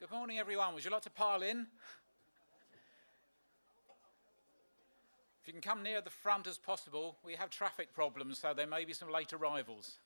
Good morning, everyone. Would you like to pile in? If you can come near the front as possible, we have traffic problems, so there may be some late arrivals.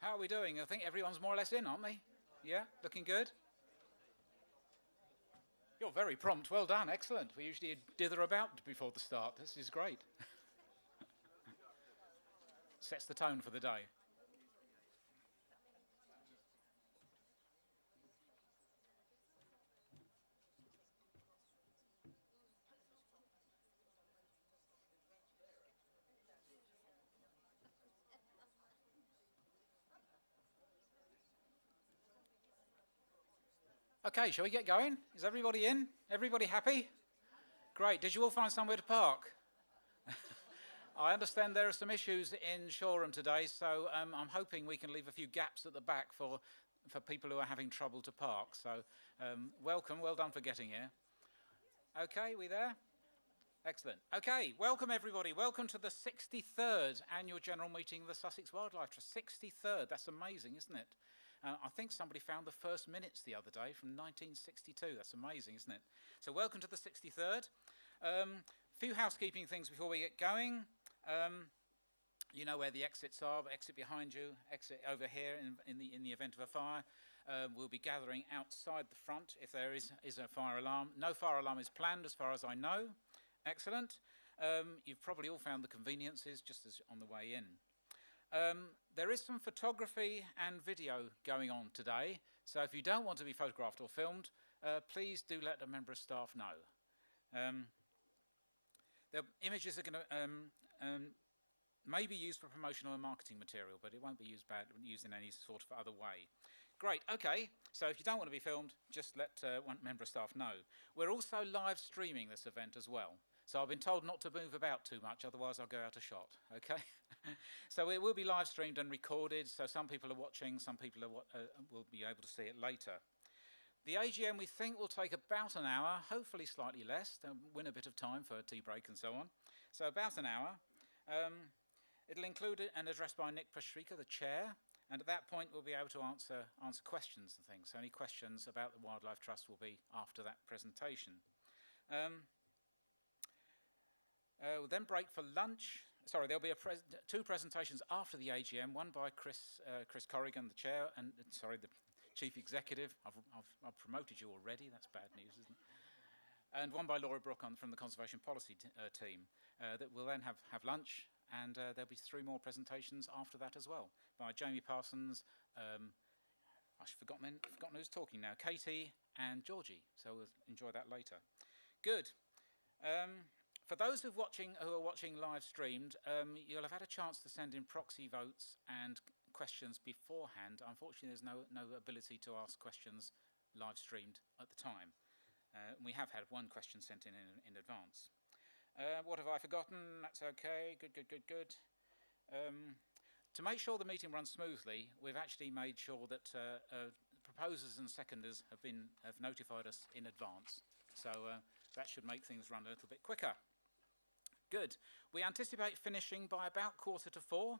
How are we doing? I think everyone's more or less in, aren't they? Yeah, looking good? You're very prompt. Well done. Excellent. We usually dither about before the start. This is great. Sets the tone for the day. Okay, shall we get going? Is everybody in? Everybody happy? Great. Did you all find somewhere to park? I understand there are some issues in Shoreham today, so I'm hoping we can leave a few gaps at the back for people who are having trouble to park. So welcome, well done for getting here. Okay, we there? Excellent. Okay, welcome everybody. Welcome to the 63rd Annual General Meeting of the Sussex Wildlife Trust. 63rd, that's amazing, isn't it? I think somebody found the first minutes the other day from 1962. That's amazing, isn't it? So welcome to the 63rd. Few housekeeping things before we get going. You know where the exits are. Exit behind you, exit over here in the event of a fire. We'll be gathering outside the front if there is a fire alarm. No fire alarm is planned as far as I know. Excellent. You've probably all found the conveniences just as on the way in. There is some photography and video going on today, so if you don't want to be photographed or filmed, please do let a member of staff know. The images are going to may be used for promotional and marketing material, but it won't be used in any sort of other way. Great, okay, so if you don't want to be filmed, just let one member of staff know. We're also live streaming this event as well. So I've been told not to move about too much, otherwise I'll go out of shot, okay? So it will be live streamed and recorded, so some people are watching, some people will be able to see it later. The AGM we think will take about an hour, hopefully slightly less, to win a bit of time for a tea break and so on. So about an hour. It'll include an address by Nick Pashrika, the chair, and at that point we'll be able to answer questions and things. So any questions about the Wildlife Trust will be after that presentation. We'll then break for lunch. Sorry, there'll be two presentations after the AGM, one by Chris Corrigan, the chair, and the chief executive. I've promoted you already, that's bad news, isn't it? And one by Laura Brook from the Conservation Policy team. That will then have lunch, and there'll be three more presentations after that as well, by Jamie Parsons, I've forgotten who's talking now, Katie and Georgie, so we'll enjoy that later. Good. For those who are watching live streamed, you'll have had a chance to send in proxy votes and questions beforehand. Unfortunately, there's no ability to ask questions live streamed at the time. We have had one question sent in advance. What have I forgotten? That's okay. Good. To make sure the meeting runs smoothly, we've actually made sure that proposers and seconders have notified us in advance. So that should make things run a little bit quicker. Good. We anticipate finishing by about 3:45.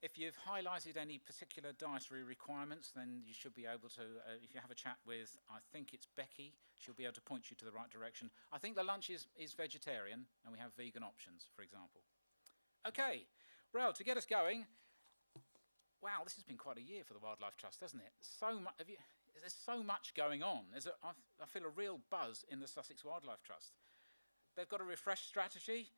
If you've highlighted any particular dietary requirements, then you should be able to, if you have a chat with, I think it's Becky, she'll be able to point you to the right direction. I think the lunch is vegetarian, and we have vegan options, for example. Okay, well, to get us going, wow, this has been quite a year for the Wildlife Trust, hasn't it? There's so much going on. I feel a real buzz in the Sussex Wildlife Trust. They've got a refreshed strategy,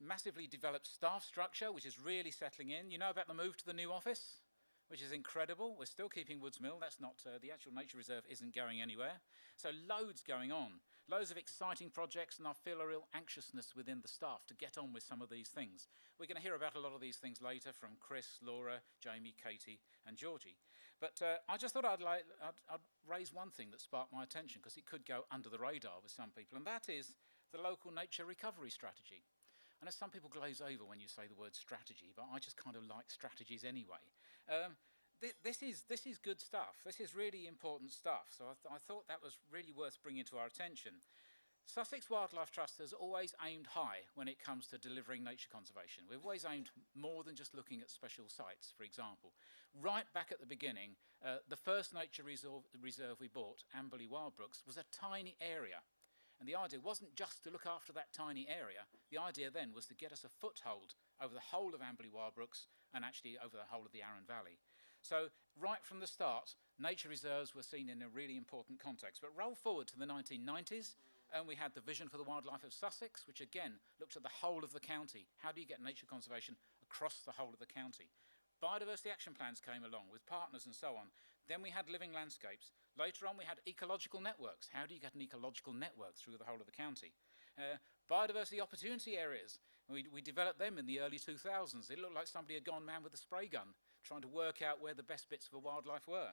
massively developed staff structure, which is really settling in. You know about the move to the new office, which is incredible. We're still keeping Woods Mill. That's not, the actual nature reserve isn't going anywhere. So loads going on, loads of exciting projects, and I feel a real anxiousness within the staff to get on with some of these things. We're going to hear about a lot of these things later from Chris, Laura, Jamie, Katie, and Georgie. But I just thought I'd raise one thing that sparked my attention, because it could go under the radar with some people, and that is the local nature recovery strategy. I know some people glaze over when you say the word strategy, but I just kind of like strategies anyway. This is good stuff. This is really important stuff. So I thought that was really worth bringing to our attention. Sussex Wildlife Trust has always aimed high when it comes to delivering nature conservation. We've always aimed more than just looking at special sites, for example. Right back at the beginning, the first nature reserve we bought, Amberley Wildbrooks, was a tiny area. And the idea wasn't just to look after that tiny area. The idea then was to get us a foothold over the whole of Amberley Wildbrooks and actually over the whole of the Arun Valley. So right from the start, nature reserves were seen in a really important context. But roll forward to the 1990s, and we had the Vision for the Wildlife of Sussex, which again looked at the whole of the county. How do you get nature conservation across the whole of the county? Biodiversity action plans came along with partners and so on. Then we had living landscapes. Later on we had ecological networks. How do you get an ecological network through the whole of the county? Biodiversity opportunity areas. We developed them in the early 2000s. It looked like somebody had gone mad with a spray gun, trying to work out where the best bits of the wildlife were.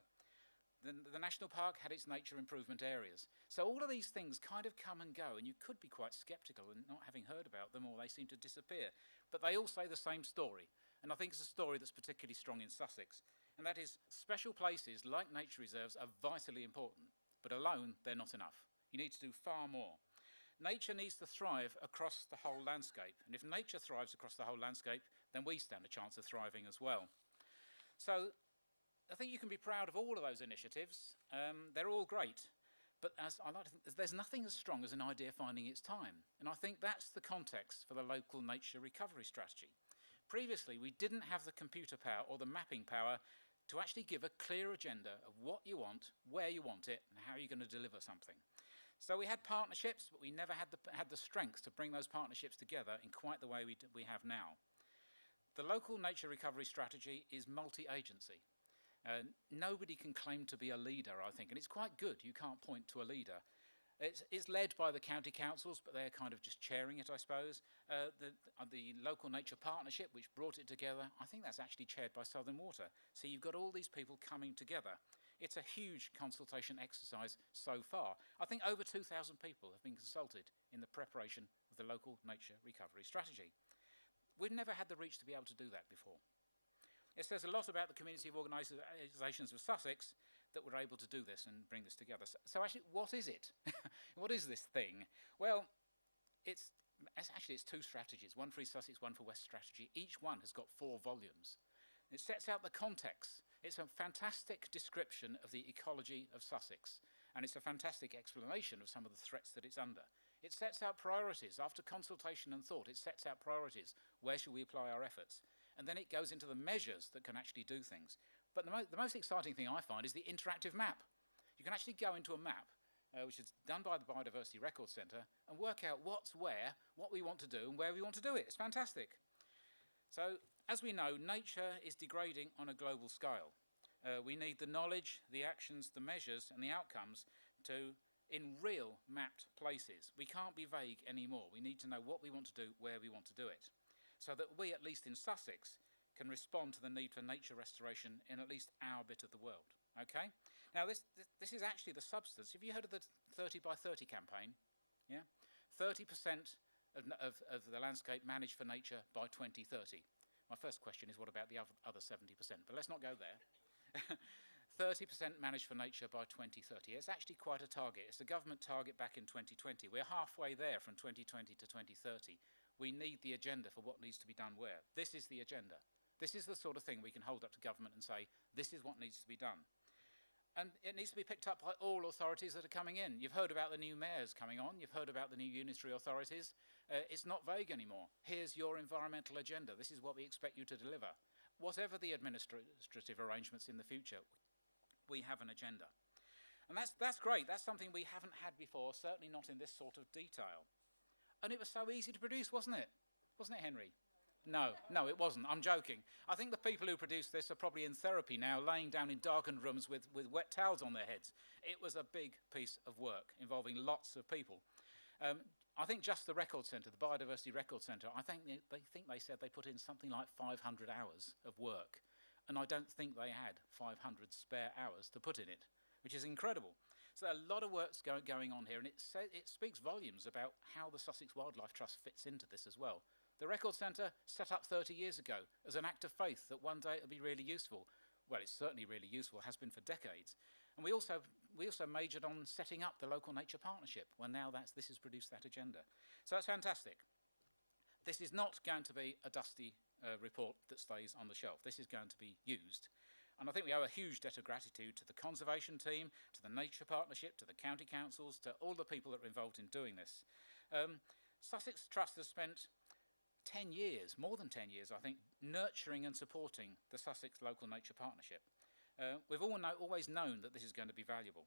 The National Park had its nature improvement areas. So all of these things kind of come and go, and you could be quite sceptical in not having heard about them, or they seem to disappear. But they all say the same story, and I think it's a story that's particularly strong in Sussex, and that is special places like nature reserves are vitally important, but alone they're not enough. You need to do far more. Nature needs to thrive across the whole landscape, and if nature thrives across the whole landscape, then we stand a chance of thriving as well. So I think you can be proud of all of those initiatives. They're all great, but as I like to think, there's nothing as strong as an idea finding its time, and I think that's the context for the local nature recovery strategy. Previously, we didn't have the computer power or the mapping power to actually give a clear agenda of what you want, where you want it, and how you're going to deliver something. So we had partnerships, but we never had the strength to bring those partnerships together in quite the way we have now. The local nature recovery strategy is multi-agency. Nobody can claim to be a leader, I think, and it's quite good. You can't point to a leader. It's led by the county councils, but they're kind of just chairing it, I suppose. The local nature partnership, which brought it together, I think that's actually chaired by Southern Water. So you've got all these people coming together. It's a huge consultation exercise so far. I think over 2,000 people have been consulted in the preparation of the local nature recovery strategy. We've never had the reach to be able to do that before. It says a lot about the community of organisations of Sussex that we're able to do this and bring this together. So actually, what is it? What is this thing? Well, it's two strategies, one for East Sussex, one for West Strategy. Each one has got 4 volumes. It sets out the context. It's a fantastic description of the ecology of Sussex, and it's a fantastic explanation of some of the threats that it's under. It sets out priorities. After consultation and thought, it sets out priorities. Where should we apply our efforts? And then it goes into the measures that can actually do things. But the most exciting thing I find is the interactive map. You can actually go into a map, which is done by the Biodiversity Record Centre, and work out what's where, what we want to do, and where we want to do it. It's fantastic. So, as we know, nature is degrading on a global scale. We need the knowledge, the actions, the measures, and the outcomes to in real mapped places. We can't be vague anymore. We need to know what we want to do, where we want to do it, so that we, at least in Sussex, can respond to the need for nature restoration in at least our bit of the world. Okay? Now, this is actually the substance. Have you heard of the 30 by 30 campaign? Yeah? 30% of the landscape managed for nature by 2030. My first question is, what about the other 70%? But let's not go there. 30% managed for nature by 2030. It's actually quite a target. It's a government target back in 2020. We're halfway there from 2020 to 2030. We need the agenda for what needs to be done where. This is the agenda. This is the sort of thing we can hold up to government and say, this is what needs to be done. And it needs to be picked up by all authorities that are coming in. You've heard about the new mayors coming on. You've heard about the new unitary authorities. It's not vague anymore. Here's your environmental agenda. This is what we expect you to deliver. Whatever the administrative arrangements in the future, we have an agenda. And that's great. That's something we haven't had before, certainly not in this sort of detail. And it was so easy to produce, wasn't it? Wasn't it, Henry? No, it wasn't. I'm joking. I think the people who produced this are probably in therapy now, laying down in darkened rooms with wet towels on their heads. It was a big piece of work involving lots of people. I think just the Record Centre, the Biodiversity Record Centre, I think they said they put in something like 500 hours of work. And I don't think they had 500 spare hours to put in it, which is incredible. So a lot of work's going on here, and it speaks volumes about how the Sussex Wildlife Trust fits into this as well. The Record Centre set up 30 years ago as an act of faith that one day it'll be really useful. Well, it's certainly really useful, has been for decades. And we also majored on setting up the local nature partnership, when now this has produced that agenda. So that's fantastic. This is not going to be a dusty report that stays on the shelf. This is going to be used. And I think we owe a huge debt of gratitude to the conservation team, to the nature partnership, to the county councils, to all the people that are involved in doing this. Sussex Trust has spent 10 years, more than 10 years, I think, nurturing and supporting the Sussex Local Nature Partnership. We've always known that this is going to be valuable.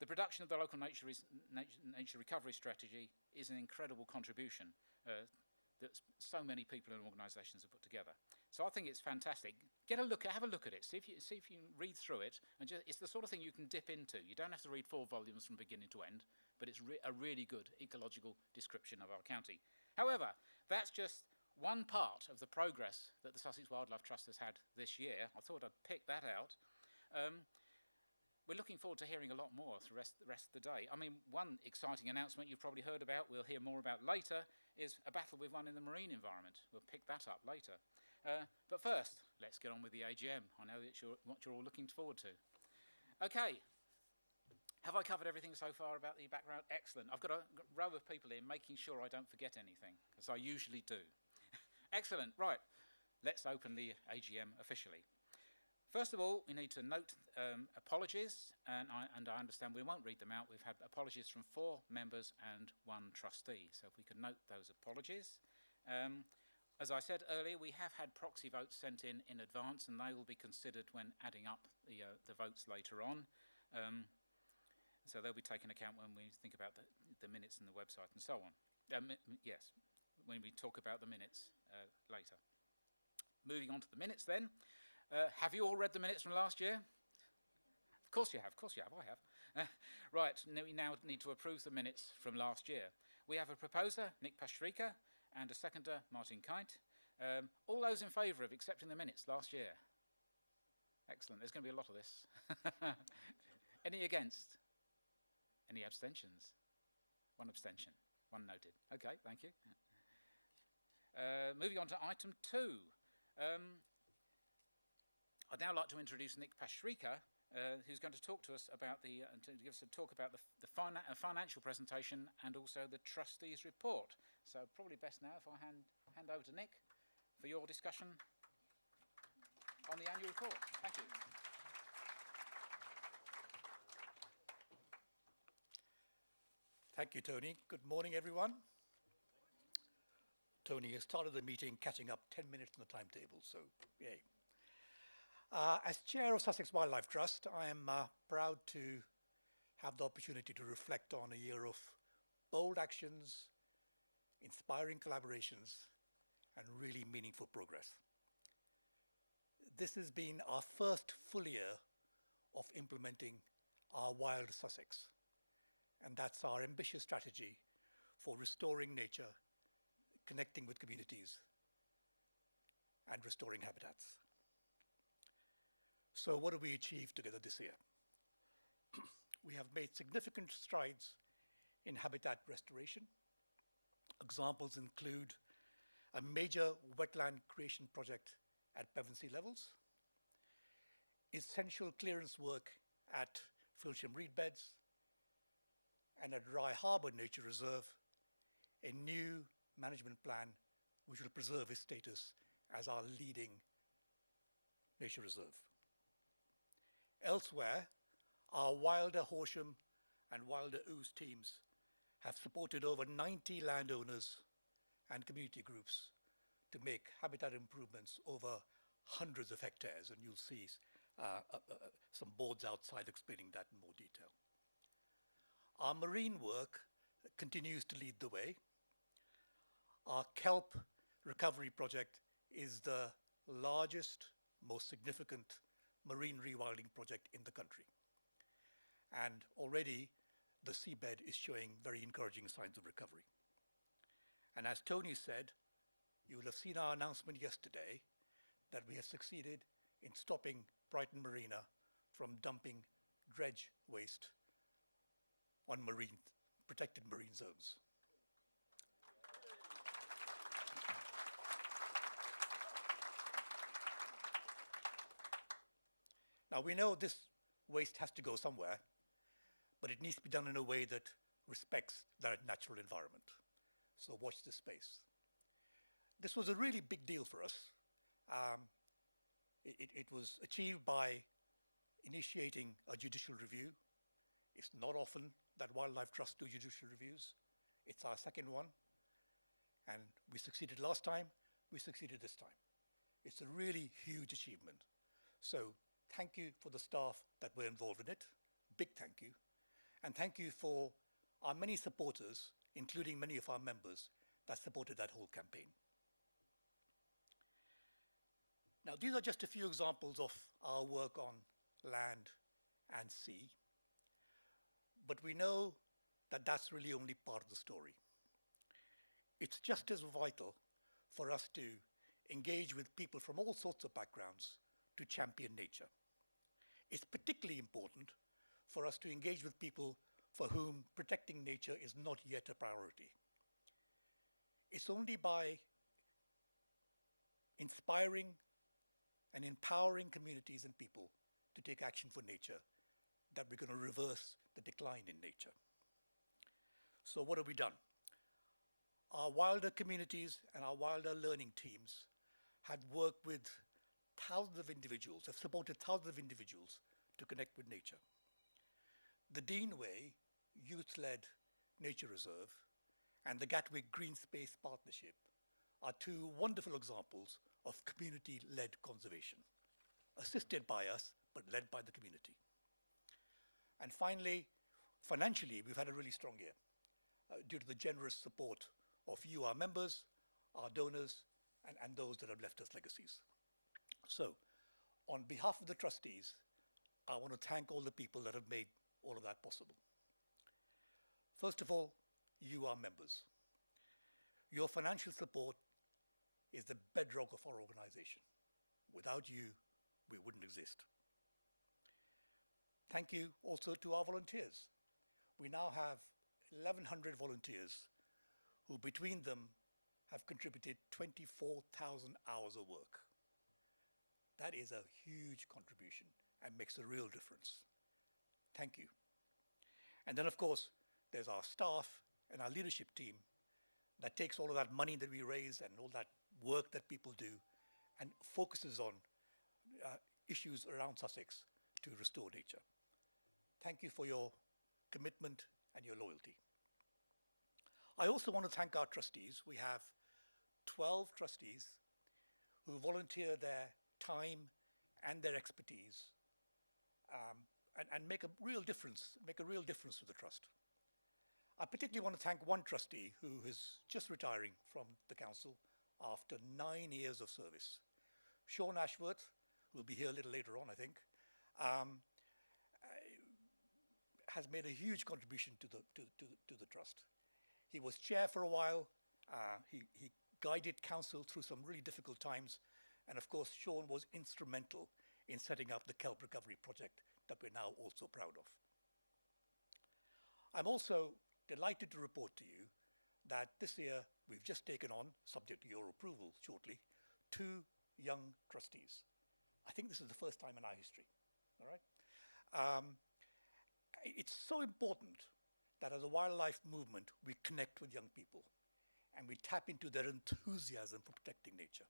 The production of the local nature recovery strategy is an incredible contribution that so many people and organisations have put together. So I think it's fantastic. Have a look at it. See if you can read through it. And it's the sort of thing you can dip into. You don't have to read 4 volumes from beginning to end, but it's a really good ecological description of our county. However, that's just one part of the progress that the Sussex Wildlife Trust has had this year. I thought I'd pick that out. We're looking forward to hearing a lot more for the rest of the day. I mean, one exciting announcement you've probably heard about, we'll hear more about later, is a battle we've won in the marine environment. We'll pick that up later. But first, let's get on with the AGM. I know that's what you're all looking forward to. Okay. Have I covered everything so far about the background? Excellent. I've got a row of people here making sure I don't forget anything, because I usually do. Excellent. Right. Let's open the AGM officially. First of all, we need to note apologies, and I understand we won't read them out. We've had apologies from 4 members and 1 trustee, so if we could note those apologies. As I said earlier, we have had proxy votes sent in advance, and they will be considered when adding up the votes later on. So they'll be taken account when we think about the minutes and the website and so on. Yes, when we talk about the minutes later. Moving on to the minutes then. Have you all read the minutes from last year? Of course you have, I have. Right, we now need to approve the minutes from last year. We have a proposer, Nick Pastrika, and a seconder, Martin Kite. All those in favour of accepting the minutes last year? Excellent, there's going to be a lot of this. Any against? Any abstentions? 1 abstention, 1 noted. Okay, thank you. Moving on to item 2. I'd now like to introduce Nick Pastrika, who's going to talk to us about to give us a talk about the financial presentation and also the trustees' report. So probably best now if I hand over to Nick for your discussion on the annual report. Thank you. Thank you, Tony. Good morning, everyone. Tony has started the meeting catching up 10 minutes on the timetable, so yay. As chair of Sussex Wildlife Trust, I am proud to have the opportunity to reflect on a year of bold actions, inspiring collaborations, and really meaningful progress. This has been our first full year of implementing our Wild Sussex. and that's our ambitious strategy for restoring nature, connecting with communities, and restoring habitats. So what have we achieved together this year? We have made significant strides in habitat restoration. Examples include a major wetland creation project at Pevensey levels, essential clearance work at Filsham reed beds, and at Rye Harbour Nature Reserve, a new management plan which will preserve its status as our leading nature reserve. Elsewhere, our Wilder Horsham and Wilder Ouse teams have supported over 90 landowners and community groups to make habitat improvements over hundreds of hectares, and you'll see some boards outside explaining that in more detail. Our marine work continues to lead the way. Our kelp recovery project is the largest, most significant marine rewilding project in the country. And already the seabed is showing very encouraging signs of recovery. And as Tony said, you will have seen our announcement yesterday that we have succeeded in stopping Brighton Marina from dumping dredge waste on protected marine zones. Now, we know this waste has to go somewhere, but it needs to be done in a way that respects that natural environment. So watch this space. This was a really big deal for us. It was achieved by initiating a judicial review. It's not often that Wildlife Trust do judicial reviews. It's our second one. And we succeeded last time, we succeeded this time. It's a really huge achievement. So thank you for the staff that were involved in it. Big thank you. And thank you for our many supporters, including many of our members that supported that whole campaign. Now, these are just a few examples of our work on land and sea. But we know that that's really only part of the story. It's just as vital for us to engage with people from all sorts of backgrounds to champion nature. It's particularly important for us to engage with people for whom protecting nature is not yet a priority. It's only by inspiring and empowering communities and people to take action for nature that we're going to reverse the decline in nature. So what have we done? Our Wilder communities and our Wilder learning teams had worked with thousands of individuals, have supported thousands of individuals to connect with nature. The Deneway youth-led nature reserve and the Gatwick Green Space Partnership are two wonderful examples of community-led conservation, assisted by us, but led by the community. And finally, financially, we've had a really strong year due to the generous support of you, our members, our donors, and those that have left us legacies. So, on behalf of the trustees, I want to thank all the people that have made all of that possible. First of all, you, our members. Your financial support is the bedrock of our organization. Without you, we wouldn't exist. Thank you also to our volunteers. We now have 1,100 volunteers who between them have contributed 24,000 hours of work. That is a huge contribution and makes a real difference. Thank you. And then, of course, there's our staff and our leadership team that takes all of that money that we raise and all that work that people do and focuses on issues around Sussex to restore nature. Thank you for your commitment and your loyalty. I also want to thank our trustees. We have 12 trustees who volunteer their time and their expertise and make a real difference to the trust. I particularly want to thank one trustee who is just retiring from the council after 9 years of service. Sean Ashworth, who will be here a little later on, I think, has made a huge contribution to the trust. He was chair for a while. He guided council through some really difficult times. And of course, Sean was instrumental in setting up the kelp recovery project that we're now also proud of. I'm also delighted to report to you that this year we've just taken on, subject to your approval shortly, 2 young trustees. I think this is the first time in our history, all right? It's so important that as a wildlife movement, we connect with young people and we tap into their enthusiasm for protecting nature.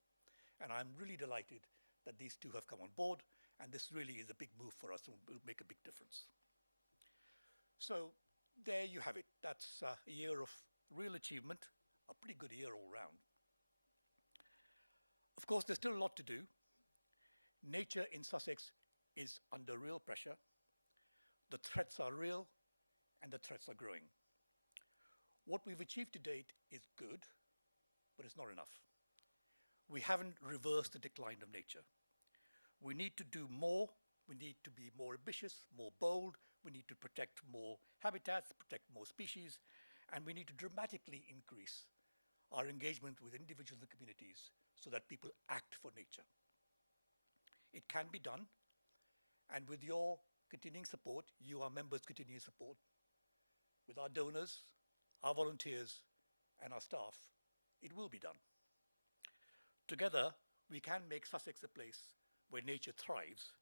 And I'm really delighted that these 2 have come on board, and this really is a big move for us and will make a big difference. So there you have it. That's a year of real achievement, a pretty good year all round. Of course, there's still a lot to do. Nature in Sussex is under real pressure. The threats are real, and the threats are growing. What we've achieved to date is good, but it's not enough. We haven't reversed the decline of nature. We need to do more. We need to be more ambitious, more bold. We need to protect more habitats, protect more species, and we need to dramatically increase our engagement with individuals and communities so that people act for nature. It can be done, and with your continuing support, you, our members' continuing support, with our donors, our volunteers, and our staff, it will be done. Together, we can make Sussex a place where nature thrives,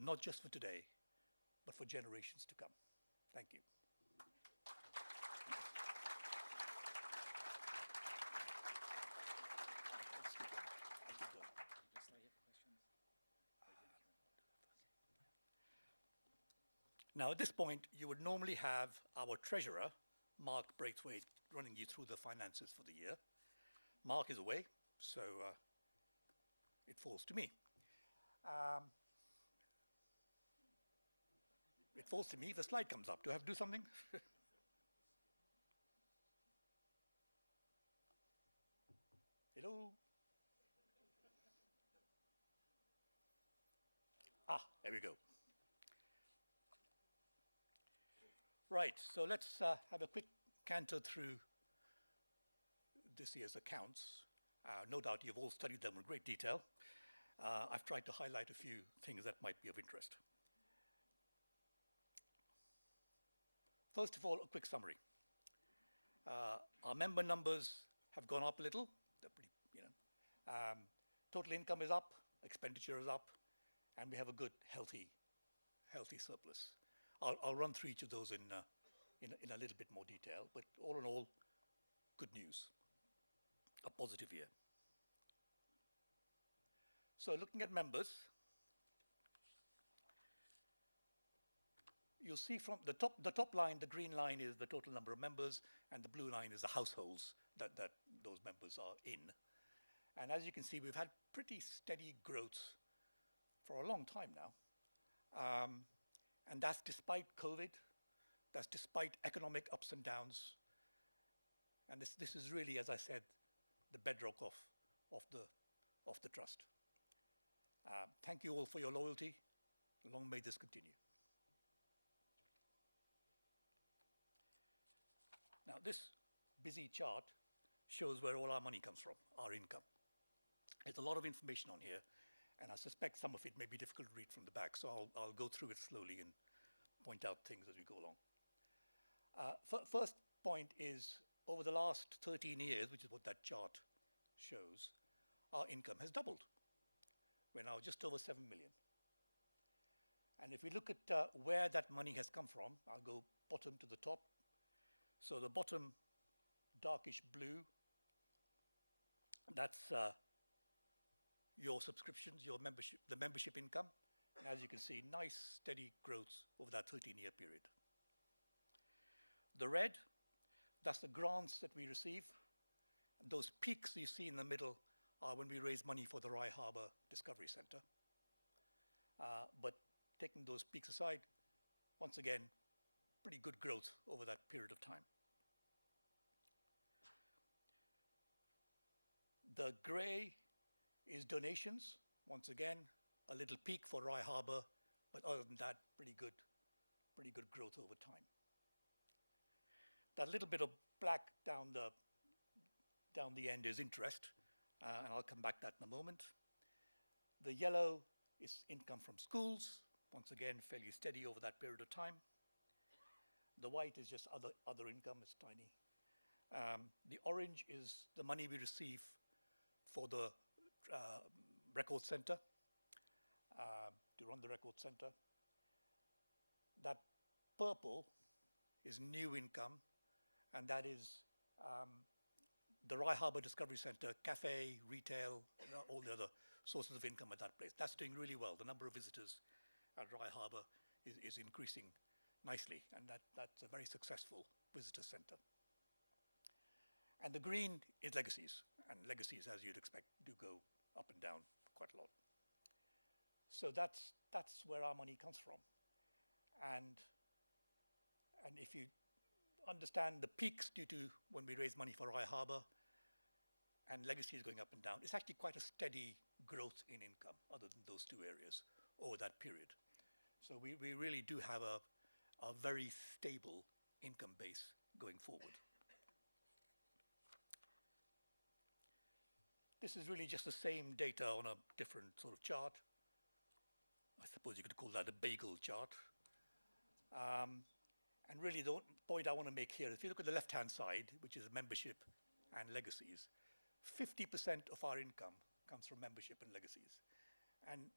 not just for today, but for generations to come. Thank you. Now, at this point, you would normally have our treasurer, Mark Braithwaite, running you through the finances for the year. Mark is away, so it falls to me. It falls to me if the slide comes up. Do I have to do something? Hello? There we go. Right, so let's have a quick canter through this year's accounts. No doubt you've all studied them in great detail. I've tried to highlight a few things that might be of interest. First of all, a quick summary. Our member numbers have gone up a little. They're pretty, total income is up, expenditure is up, and we have a good, healthy surplus. I'll run through each of those in a little bit more detail, but all in all, good news, a positive year. So looking at members, you'll see from the top line, the green line is the total number of members, and the blue line is the households that those members are in. And as you can see, we've had pretty steady growth for a long time now. And that's despite COVID, that's despite economic ups and downs. And this is really, as I said, the bedrock of the trust. Thank you all for your loyalty. Long may this continue. Now, this busy chart shows where all our money comes from, our income. There's a lot of information on here, and I suspect some of it may be difficult to read from the back, so I'll go through it slowly and point out things as we go along. First point is, over the last 13 years, which is what that chart shows, our income has doubled. We're now just over 7 million. And if we look at where that money has come from, I'll go bottom to the top. So the bottom darkish blue, that's your subscriptions, your membership, the membership income. And as you can see, nice steady growth over that 13-year period. The red, that's the grants that we receive. And those peaks you see in the middle are when we raise money for the Rye Harbour Discovery Centre. But taking those peaks aside, once again, pretty good growth over that period of time. The grey is donations. Once again, a little peak for Rye Harbour, but other than that, pretty good pretty good growth over time. That little bit of black down the end is interest, and I'll come back to that in a moment. The yellow is income from schools, once again fairly steady over that period of time. The white is just other income, it's tiny. The orange is the money we receive for the record center, to run the record center. That purple is new income, and that is the Rye Harbour Discovery Centre, cafe, retail, all the other sources of income at that place. That's doing really well. The number of visitors at Rye Harbour is increasing nicely, and that's a very successful visitor centre. And the green is legacies, and legacies, as you'd expect, do go up and down quite a lot. So that's where our money comes from. And if you understand the peaks due to when we raise money for Rye Harbour and legacies going up and down, it's actually quite a steady growth in income other than those two areas over that period. So we really do have a very stable income base going forward. This is really just the same data on a different sort of chart. I suppose you could call that a bagel chart. And really the point I want to make here, if you look at the left-hand side, which is membership and legacies, 50% of our income comes from membership and legacies. And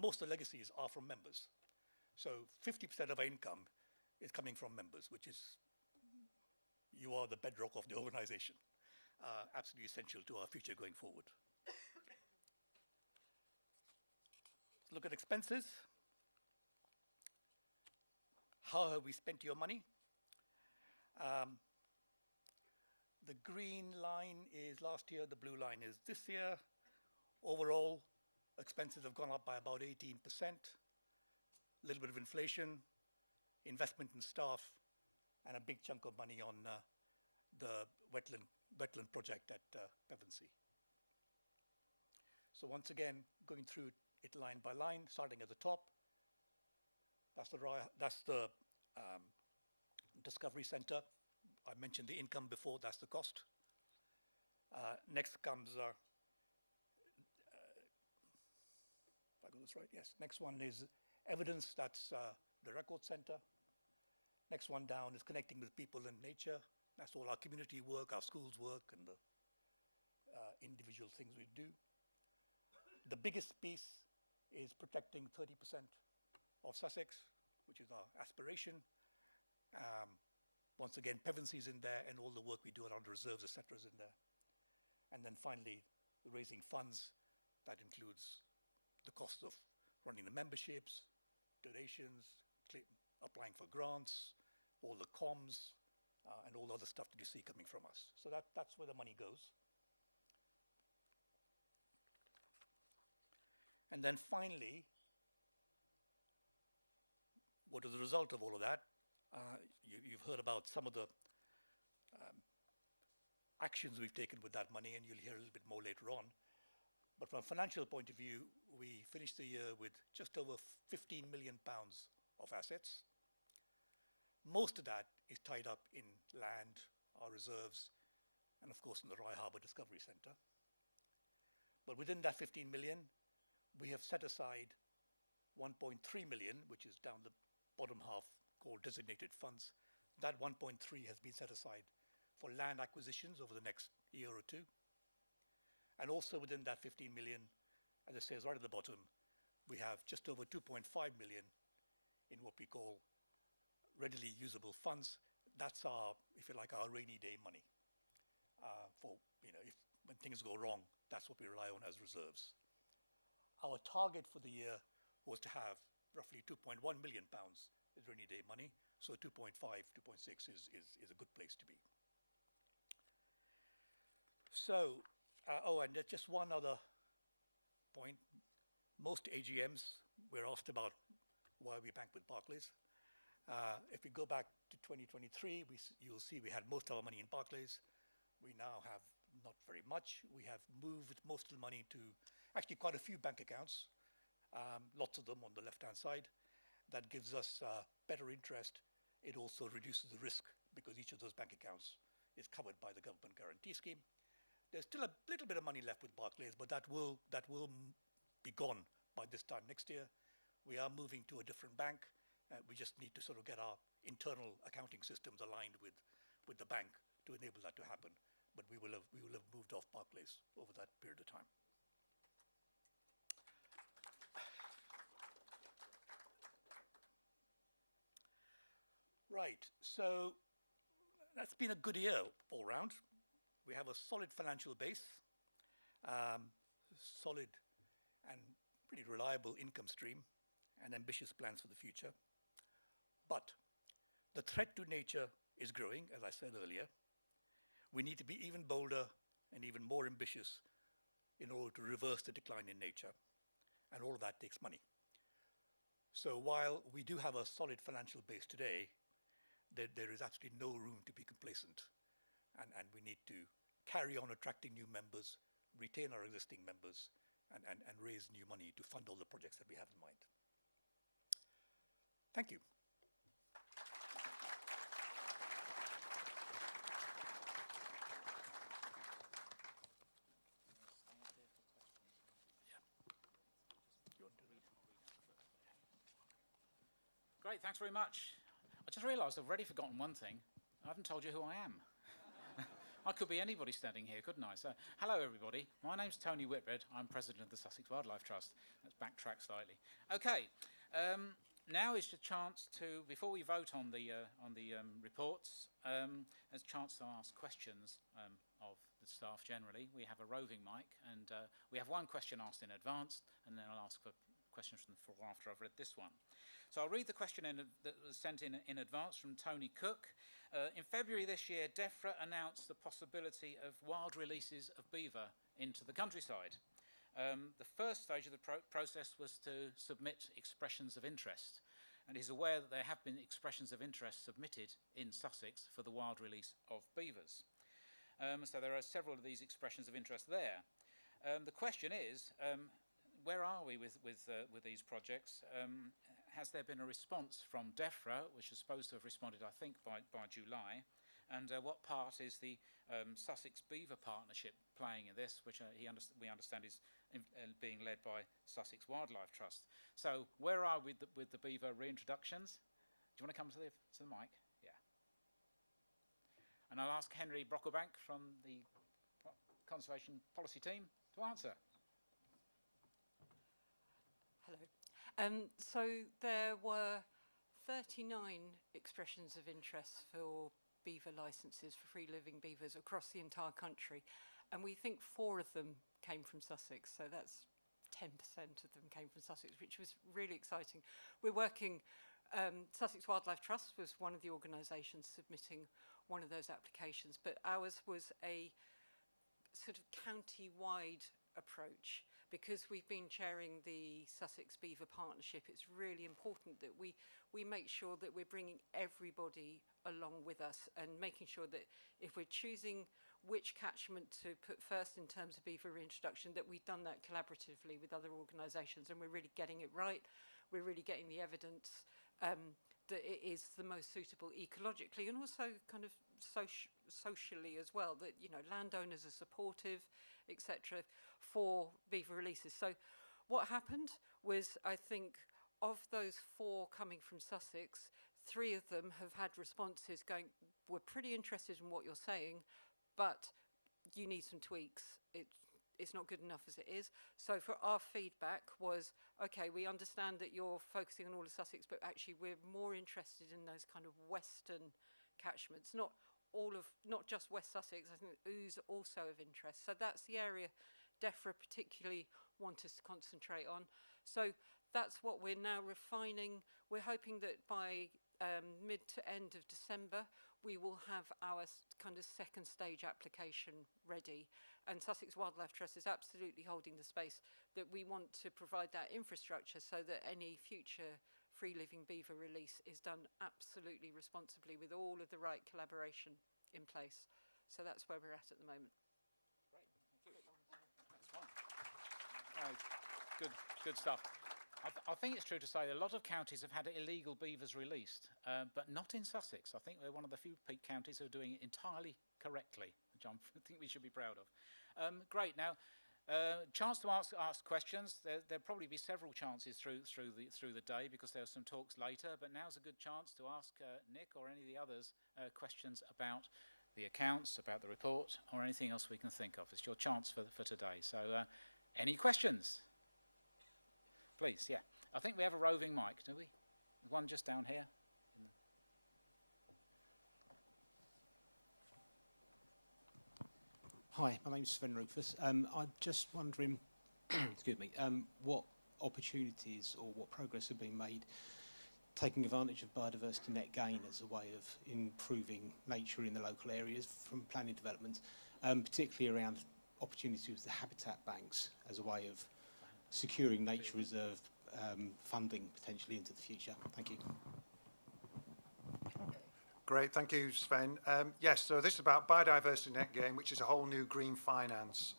most of the legacies are from members. So 50% of our income is coming from members, which is, you are the bedrock of the organization. Absolutely essential to our future going forward. Let's look at expenses. How have we spent your money? The green line is last year, the blue line is this year. Overall, expenses have gone up by about 18%. A little bit of inflation, investment in staff, and a big chunk of money on the wetland project at Pevensey. So once again, going through it line by line, starting at the top. That's the Discovery Centre. I mentioned the income before, that's the cost. Next comes, if I got this right, yes. Next one is evidence, that's the Record Centre. Next one down is connecting with people and nature. That's all our community work, our schools work, and the individual things we do. The biggest piece is protecting 30% of Sussex, which is our aspiration. Once again, Pevensey is in there, and all the work we do around reserves, etc., is in there. And then finally, raising funds. That includes the cost of running the memberships, donations, applying for grants, all the comms, and all the other stuff that you see coming from us. So that's where the money goes. And then finally, what is the result of all of that? You've heard about some of the actions we've taken with that money, and you'll hear a little bit more later on. But from a financial point of view, we finished the year with just over £15 million of assets. Most of that is tied up in land, our reserves, and of course in the Rye Harbour Discovery Centre. But within that 15 million, we have set aside 1.3 million, which is down the bottom half, called designated funds. That 1.3 has been set aside for land acquisitions over the next year or two. And also within that 15 million, as it says right at the bottom, we have just over 2.5 million in what we call readily usable funds. That's our, if you like, our rainy day money. When things go wrong, that's what we rely on as reserves. Our target for the year was to have roughly 2.1 million pounds as rainy day money. So 2.5, 2.6 is a good place to be. So, and there's just one other point. Most AGMs, we're asked about why we bank with Barclays. If we go back to 2023, you'll see we had most of our money in Barclays. We now have not very much. We have moved most of the money to actually quite a few bank accounts, lots of them on the left-hand side. that gives us better interest. It also reduces the risk because each of those bank accounts is covered by the government guarantee scheme. There's still a little bit of money left with Barclays, but that will be gone by this time next year. We are moving to a different bank. We just need to sort of get our internal accounting systems aligned with the bank to enable that to happen. But we will have moved off Barclays over that period of time. Right, so that's been a good year all round. We have a solid financial base, solid and pretty reliable income stream, and ambitious plans for the future. But the threat to nature is growing, as I said earlier. We need to be even bolder and even more ambitious in order to reverse the decline in nature, and all of that takes money. So while we do have a solid financial base today, there is absolutely no room to be complacent, and we need to carry on attracting new members, retain our existing members, and raise new money to fund all the projects that we have in mind. Thank you. Great, thanks very much. I just realised I've already forgotten one thing. I haven't told you who I am. I could be anybody standing here, couldn't I? So, hello everybody. My name's Tony Whitbread. I'm president of the Sussex Wildlife Trust. Let's backtrack slightly. Okay, now is the chance to, before we vote on the reports, there's a chance to ask questions of the staff generally. We have a roving mic, and we have one question asked in advance, and then I'll ask for questions from the floor after I've read this one. So I'll read the question that was sent in advance from Tony Cook. In February this year, DEFRA announced the possibility of wild releases of beaver into the countryside. The first stage of the process was to submit expressions of interest, and is aware that there have been expressions of interest submitted in Sussex for the wild release of beavers. So there are several of these expressions of interest there. The question is, where are we with these projects? Has there been a response from DEFRA, which is supposed to have responded, I think, by July? And what part is the Sussex Beaver Partnership playing in this, which we understand is being led by Sussex Wildlife Trust? So where are we with the beaver reintroductions? Do you want to come to the mic? Yeah. And I'll ask Henry Brocklebank from the Conservation Policy Team to answer. Hello. So there were 39 expressions of interest for beaver licences for free-living beavers across the entire country, and we think 4 of them came from Sussex, so that's 10% of them came from Sussex, which was really exciting. We're working, Sussex Wildlife Trust was one of the organisations submitting one of those applications, but ours was a sort of county-wide approach. Because we've been chairing the Sussex Beaver Partnership, it's really important that we make sure that we're bringing everybody along with us and making sure that if we're choosing which catchment to put first in terms of beaver reintroduction, that we've done that collaboratively with other organisations and we're really getting it right. We're really getting the evidence that it is the most suitable ecologically and also kind of socially as well, that, you know, landowners are supportive, etc., for beaver releases. So what happened was, I think, of those 4 coming from Sussex, 3 of them have had responses going, we're pretty interested in what you're saying, but you need some tweaks. It's not good enough as it is. So for our feedback was, okay, we understand that you're focusing on all of Sussex, but actually we're more interested in those kind of western catchments, not just West Sussex. I think Ooze also of interest. So that's the area DEFRA particularly want us to concentrate on. So that's what we're now refining. We're hoping that by mid to end of December, we will have our kind of second stage application ready. And Sussex Wildlife Trust is absolutely holding the space that we want to provide that infrastructure so that any future free-living beaver release is done absolutely responsibly with all of the right collaboration in place. So that's where we're at the moment. Great, thank you. That's fine. Good stuff. I think it's true to say that a lot of counties have had illegal beavers released, but not in Sussex. I think we're one of the few peak counties who are doing it entirely correctly, which I think we should be proud of. Great. Now, chance to ask questions. There'll probably be several chances through the day because there are some talks later. But now's a good chance to ask Nick or any of the others questions about the accounts, about the report, or anything else we can think of. It's your chance for today. So, any questions? Please, yeah. I think we have a roving mic, do we? One just down here. Hi, my name's Sven Rufus. I'm just wondering, excuse me, what opportunities or what progress have been made taking advantage of biodiversity net gain as a way of improving nature in the local areas from planning developments, particularly around opportunities with the habitat banks as a way of securing nature reserve funding potentially into the future. Thank you. Great, thank you, Sven. Yes, so this is about biodiversity net gain, which is a whole new green finance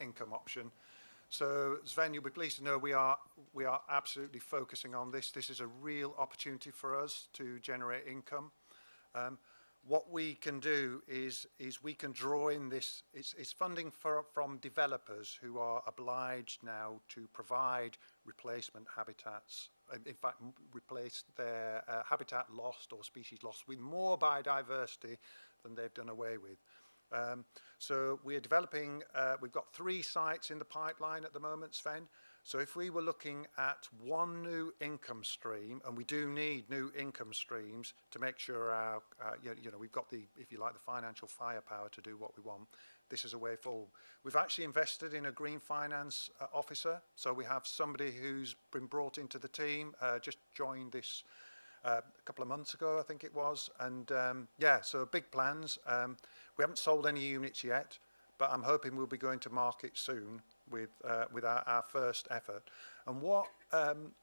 income option. So, Sven, you'll be pleased to know we are absolutely focusing on this. This is a real opportunity for us to generate income. What we can do is we can draw in this. It's funding from developers who are obliged now to provide replacement habitats. In fact, replace their habitat lost or species lost with more biodiversity than they've done away with. So we're developing, we've got 3 sites in the pipeline at the moment, Sven. So if we were looking at one new income stream, and we do need new income streams to make sure our, we've got the, if you like, the financial firepower to do what we want, this is a way forward. We've actually invested in a green finance officer. So we have somebody who's been brought into the team, just joined this a couple of months ago, I think it was. And yeah, so big plans. We haven't sold any units yet, but I'm hoping we'll be going to market soon with our first effort. And what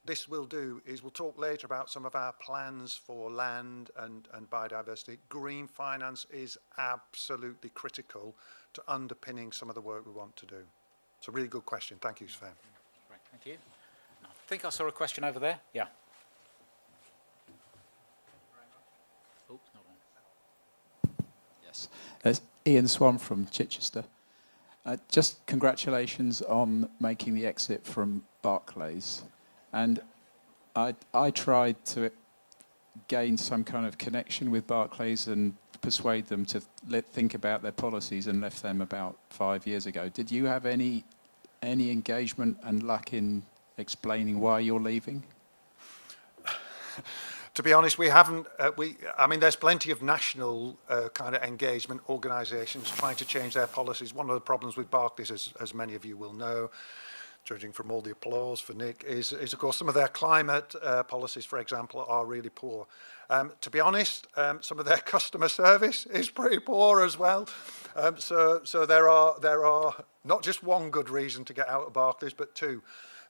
this will do is we'll talk later about some of our plans for land and biodiversity. Green finance is absolutely critical to underpinning some of the work we want to do. It's a really good question. Thank you, Sven. Great, thank you. I think I saw a question over there. Yeah. Oh, not on. Yes. It's Ian Swan from Chichester. Just congratulations on making the exit from Barclays. And I tried to gain some kind of connection with Barclays and persuade them to think about their policies and left them about 5 years ago. Did you have any engagement and luck in explaining why you're leaving? To be honest, we haven't. I mean, there's plenty of national kind of engagement organisations trying to change their policies. One of the problems with Barclays, as many of you will know, judging from all the applause for Nick, is of course some of their climate policies, for example, are really poor. To be honest, some of their customer service is pretty poor as well. So there are not just one good reason to get out of Barclays, but 2.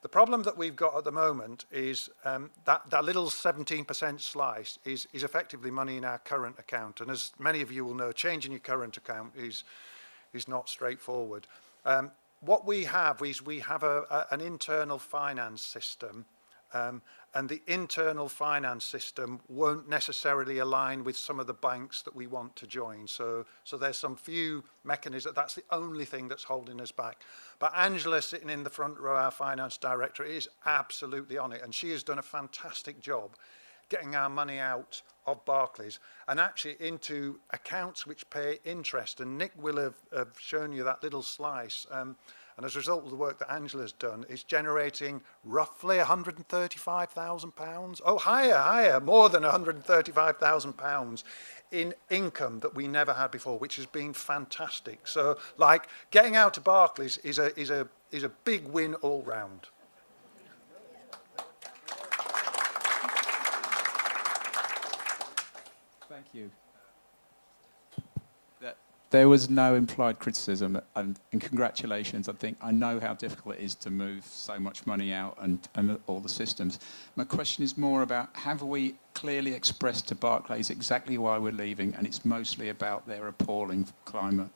The problem that we've got at the moment is that little 17% slice is effectively money in our current account. And as many of you will know, changing your current account is not straightforward. What we have is an internal finance system, and the internal finance system won't necessarily align with some of the banks that we want to join. So there's some few mechanisms. That's the only thing that's holding us back. But Angela, sitting in the front row, our finance director, is absolutely on it, and she has done a fantastic job getting our money out of Barclays and actually into accounts which pay interest. And Nick will have shown you that little slice. And as a result of the work that Angela's done, it's generating roughly £135,000. Oh, higher, more than £135,000 in income that we never had before, which has been fantastic. So, like, getting out of Barclays is a big win all round. Thank you. There was no implied criticism, and congratulations. I know how difficult it is to move so much money out and all the systems. My question is more about, have we clearly expressed to Barclays exactly why we're leaving, and it's mostly about their appalling climate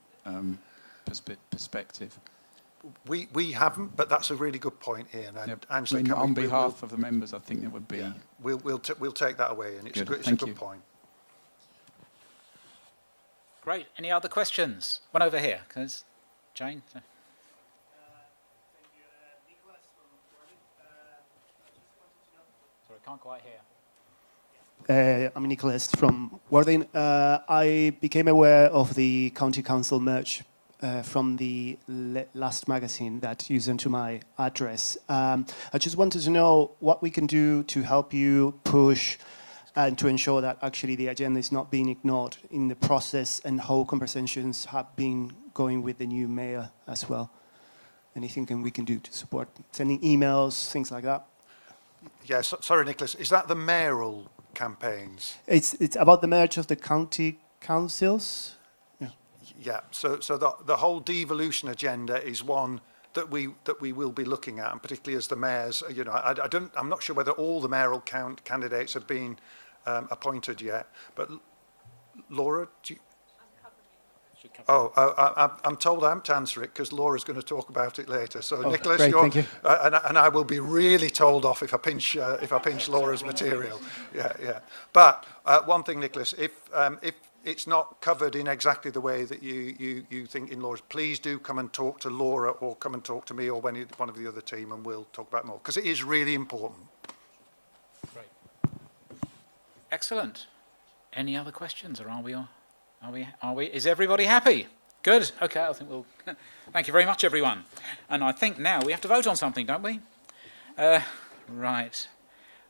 perspective? We haven't, but that's a really good point, Ian. And Yep. Angela, I mean, can we- on we'll- behalf of the members, I think it would be we'll take that away, and it's Good. a Thank good you. point. Great. Any other questions? One over here, because Jane. Sorry, can't quite hear. I'm Nicholas from Worthing. I became aware of the County Council merge from the last magazine that you sent to my address. I just wanted to know what we can do to help you push and to ensure that actually the agenda is not being ignored in the process, and how conversations have been going with the new mayor as well. Anything we can do to support, sending emails, things like that. Yes, sorry, Nicholas. Is that the mayoral campaigns? It's about the merge of the county councils. Yeah. So the whole devolution agenda is one that we will be looking at, and particularly as the mayors. You know, I'm not sure whether all the mayoral candidates have been appointed yet. But Laura, do you? I'm told I am to answer it because Laura's going to talk about it later. So Nicholas, great, thank you. And I will be really told off if I pinch Laura's material. Yeah. But one thing, Nicholas, if it's not covered in exactly the way that you think in Laura's, please do come and talk to Laura, or come and talk to me, or one of the other team, and we'll talk about it more, because it is really important. Great. Excellent. Any other questions, or are we? Is everybody happy? Good. Okay, I think we'll. Thank you very much, everyone. And I think now we have to vote on something, don't we? Right.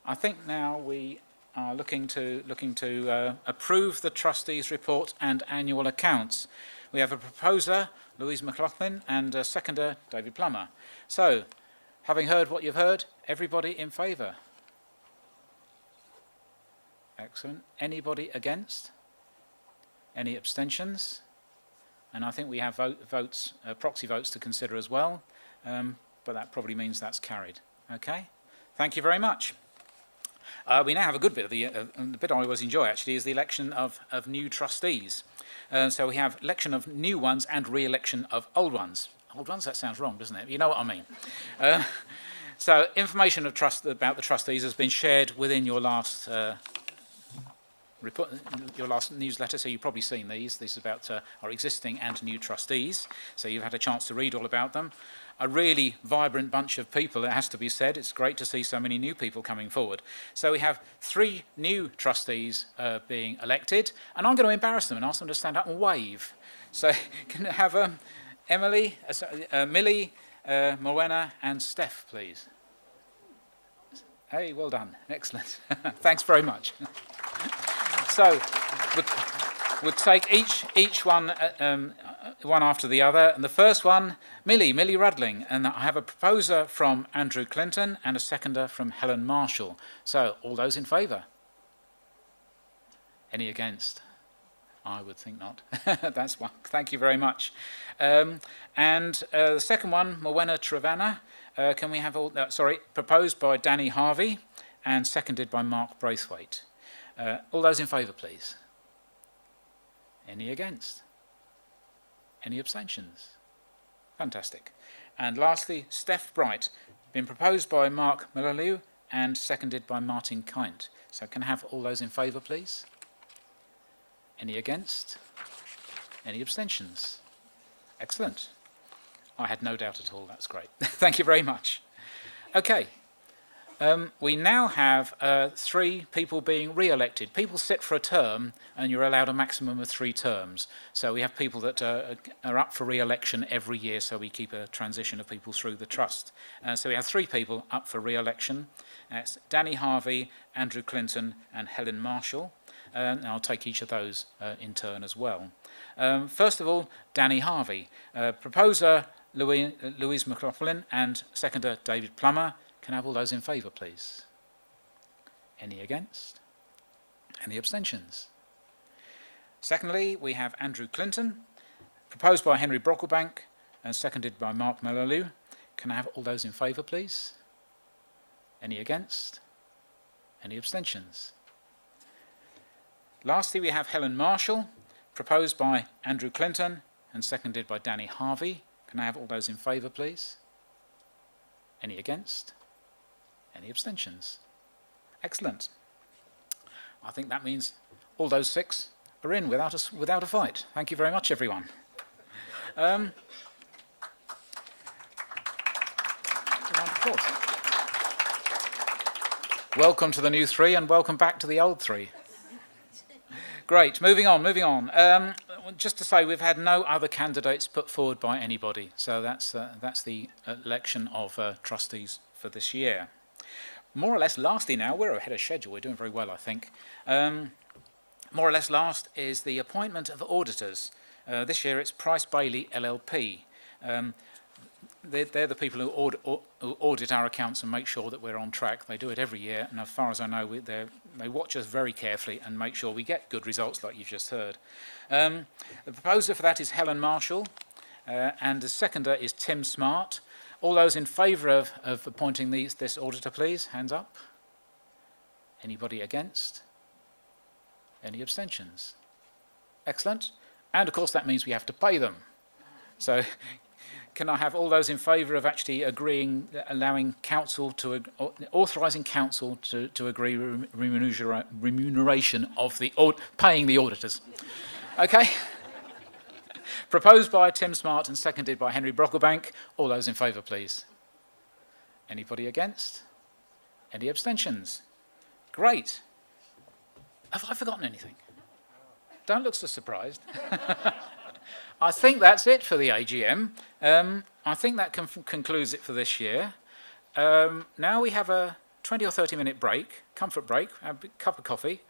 I think now we are looking to approve the trustees' report and annual accounts. We have a proposer, Louise McLaughlin, and a seconder, David Plummer. So, having heard what you've heard, everybody in favour? Excellent. Anybody against? Any abstentions? And I think we have proxy votes to consider as well, but that probably means that's carried. Okay? Thank you very much. We now have a good bit of the bit I always enjoy, actually, is the election of new trustees. So we have election of new ones and re-election of old ones. Old ones? That sounds wrong, doesn't it? You know what I mean. So information about the trustees has been shared within your last report, your last newsletter, so you've probably seen these. This is about our existing and new trustees, so you've had a chance to read all about them. A really vibrant bunch of people, it has to be said. It's great to see so many new people coming forward. So we have 3 new trustees being elected, and I'm going to embarrass them and ask them to stand up and wave. So can I have Emily, Millie, Morwenna and Steph, please? Hey, well done. Excellent. Thanks very much. So we'll take each one one after the other. And the first one, Millie Ruddling. And I have a proposer from Andrew Clinton and a seconder from Helen Marshall. So all those in favour? Any against? I would think not. That's one. Thank you very much. And the second one, Morwenna Trevana. Can we have all? Proposed by Danny Harvey and seconded by Mark Braithwaite. All those in favour, please. Any against? Any abstentions? Fantastic. And lastly, Steph Bright, been proposed by Mark Mullaliu and seconded by Martin Kint. So can I have all those in favour, please? Any against? Any abstentions? Excellent. I had no doubt at all. That's great. Thank you very much. Okay. We now have 3 people being re-elected. People sit for a term, and you're allowed a maximum of 3 terms. So we have people that are up for re-election every year, so we keep a transition of people through the trust. So we have 3 people up for re-election. That's Danny Harvey, Andrew Clinton, and Helen Marshall. And I'll take each of those in turn as well. First of all, Danny Harvey. Proposer, Louise McLaughlin, and seconder, David Plummer. Can I have all those in favour, please? Any against? Any abstentions? Secondly, we have Andrew Clinton, proposed by Henry Brocklebank and seconded by Mark Mullaliu. Can I have all those in favour, please? Any against? Any abstentions? Lastly, we have Helen Marshall, proposed by Andrew Clinton and seconded by Danny Harvey. Can Can I have all those in favour, please? Any against? Any abstentions? Excellent. I think that means all those 6 are in without a fight. Thank you very much, everyone. Round of applause. Welcome to the new 3 and welcome back to the old 3. Great, moving on. Just to say, we've had no other candidates put forward by anybody, so that's the election of trustees for this year. More or less lastly now, we're ahead of schedule, we're doing very well, I think. More or less last is the appointment of auditors. This year it's Price Bailey LLP. They're the people who audit our accounts and make sure that we're on track. They do it every year, and as far as I know, they watch us very carefully and make sure we get good results like you've just heard. The proposer for that is Helen Marshall, and the seconder is Tim Smart. All those in favour of appointing this auditor, please, hands up. Anybody against? Any abstentions? Excellent. And of course that means we have to pay them. So can I have all those in favour of actually agreeing, allowing council to, authorising council to agree remuneration of paying the auditors? Okay. Proposed by Tim Smart and seconded by Henry Brocklebank. All those in favour, please. Anybody against? Any abstentions? Great. Have I forgotten anything? Don't look so surprised. I think that's it for the AGM. I think that concludes it for this year. Now we have a 20 or 30 minute break, comfort break, a cup of coffee,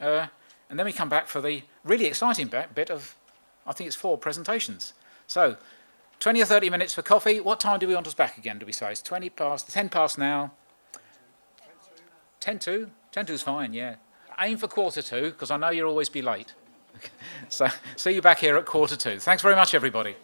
and then we come back for the really exciting bit of, I think it's 4 presentations. So 20 or 30 minutes for coffee. What time do we want us back again, do we say? It's 10 past now. 10 to? 10 to is fine, yeah. Aim for 1:45, because I know you'll always be late. So see you back here at 1:45. Thanks very much, everybody.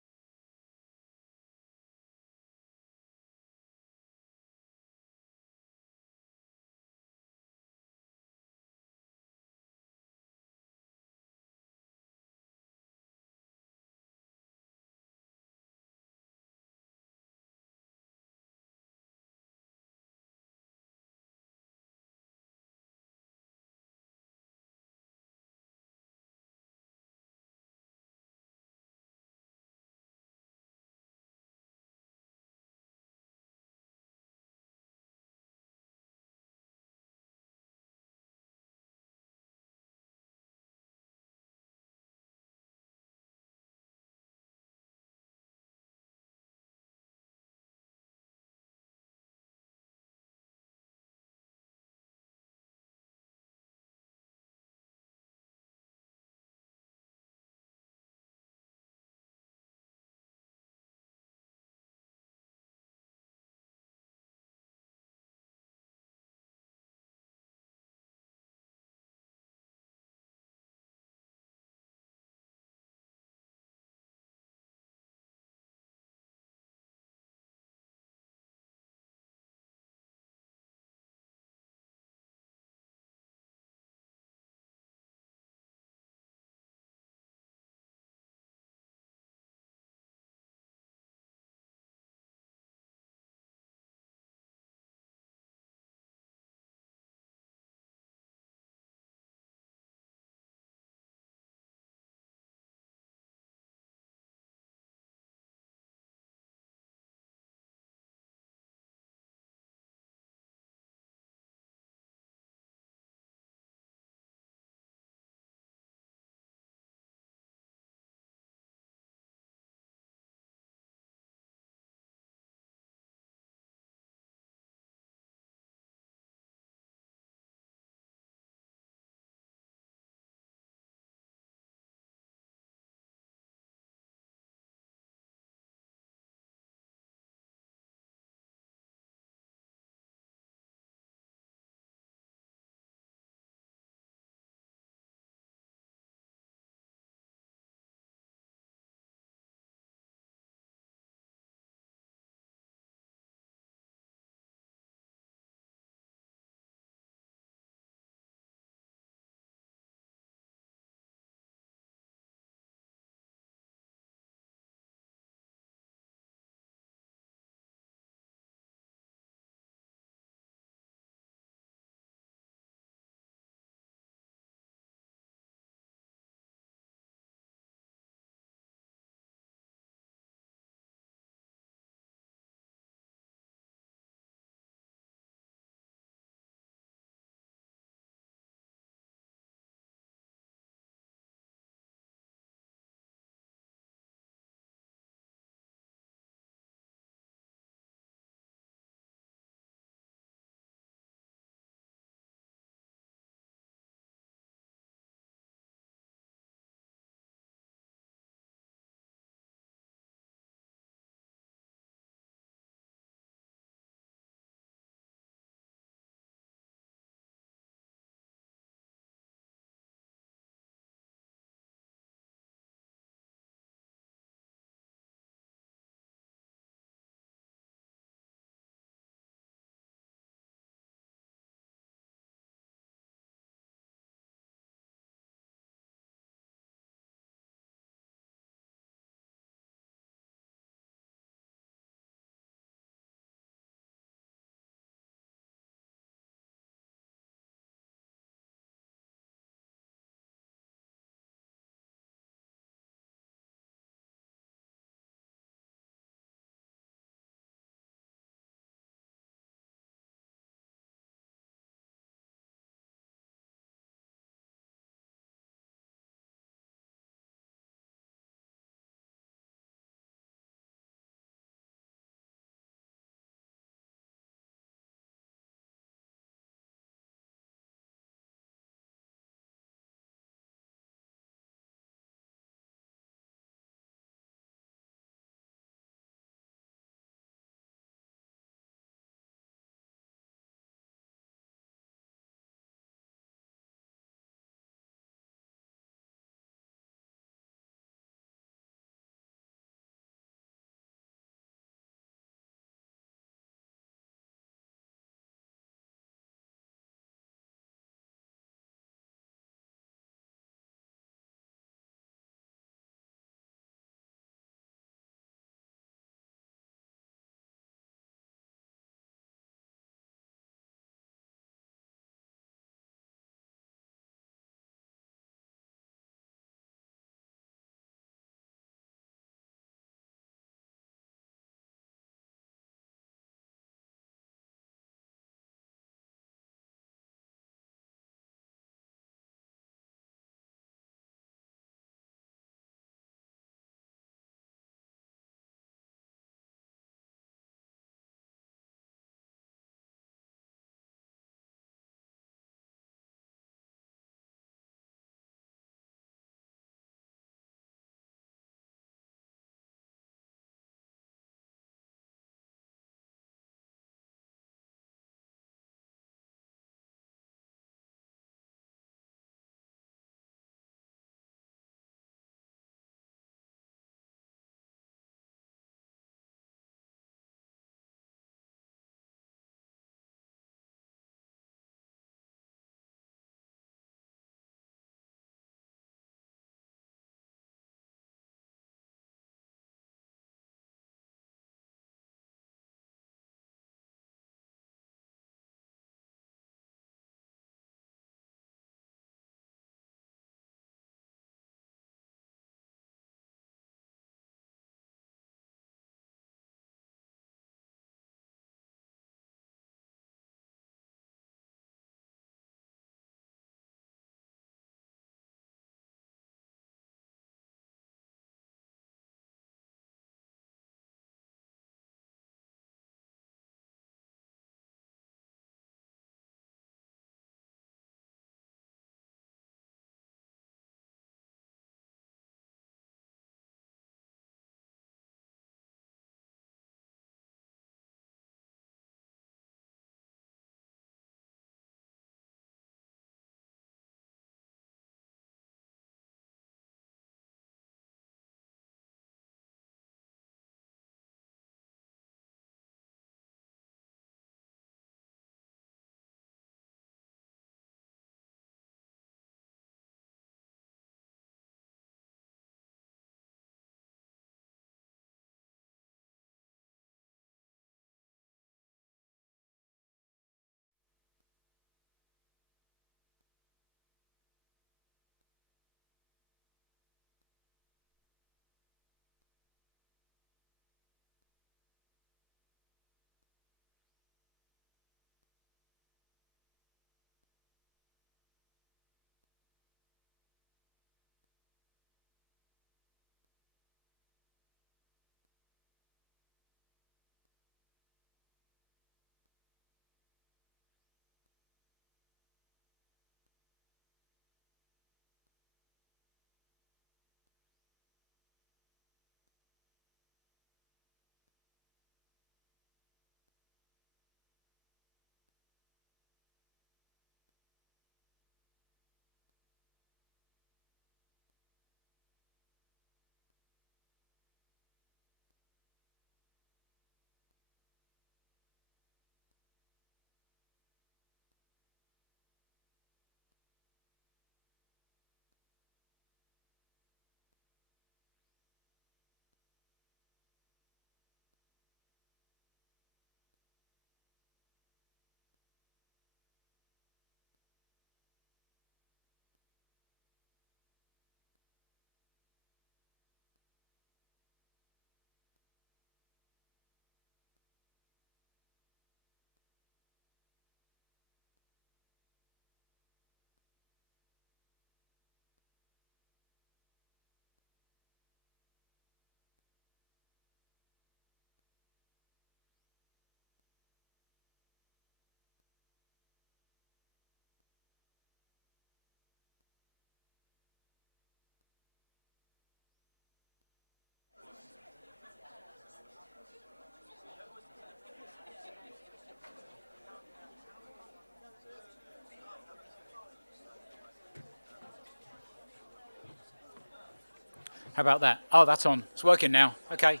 about that? Oh, that's on. It's working now. Okay.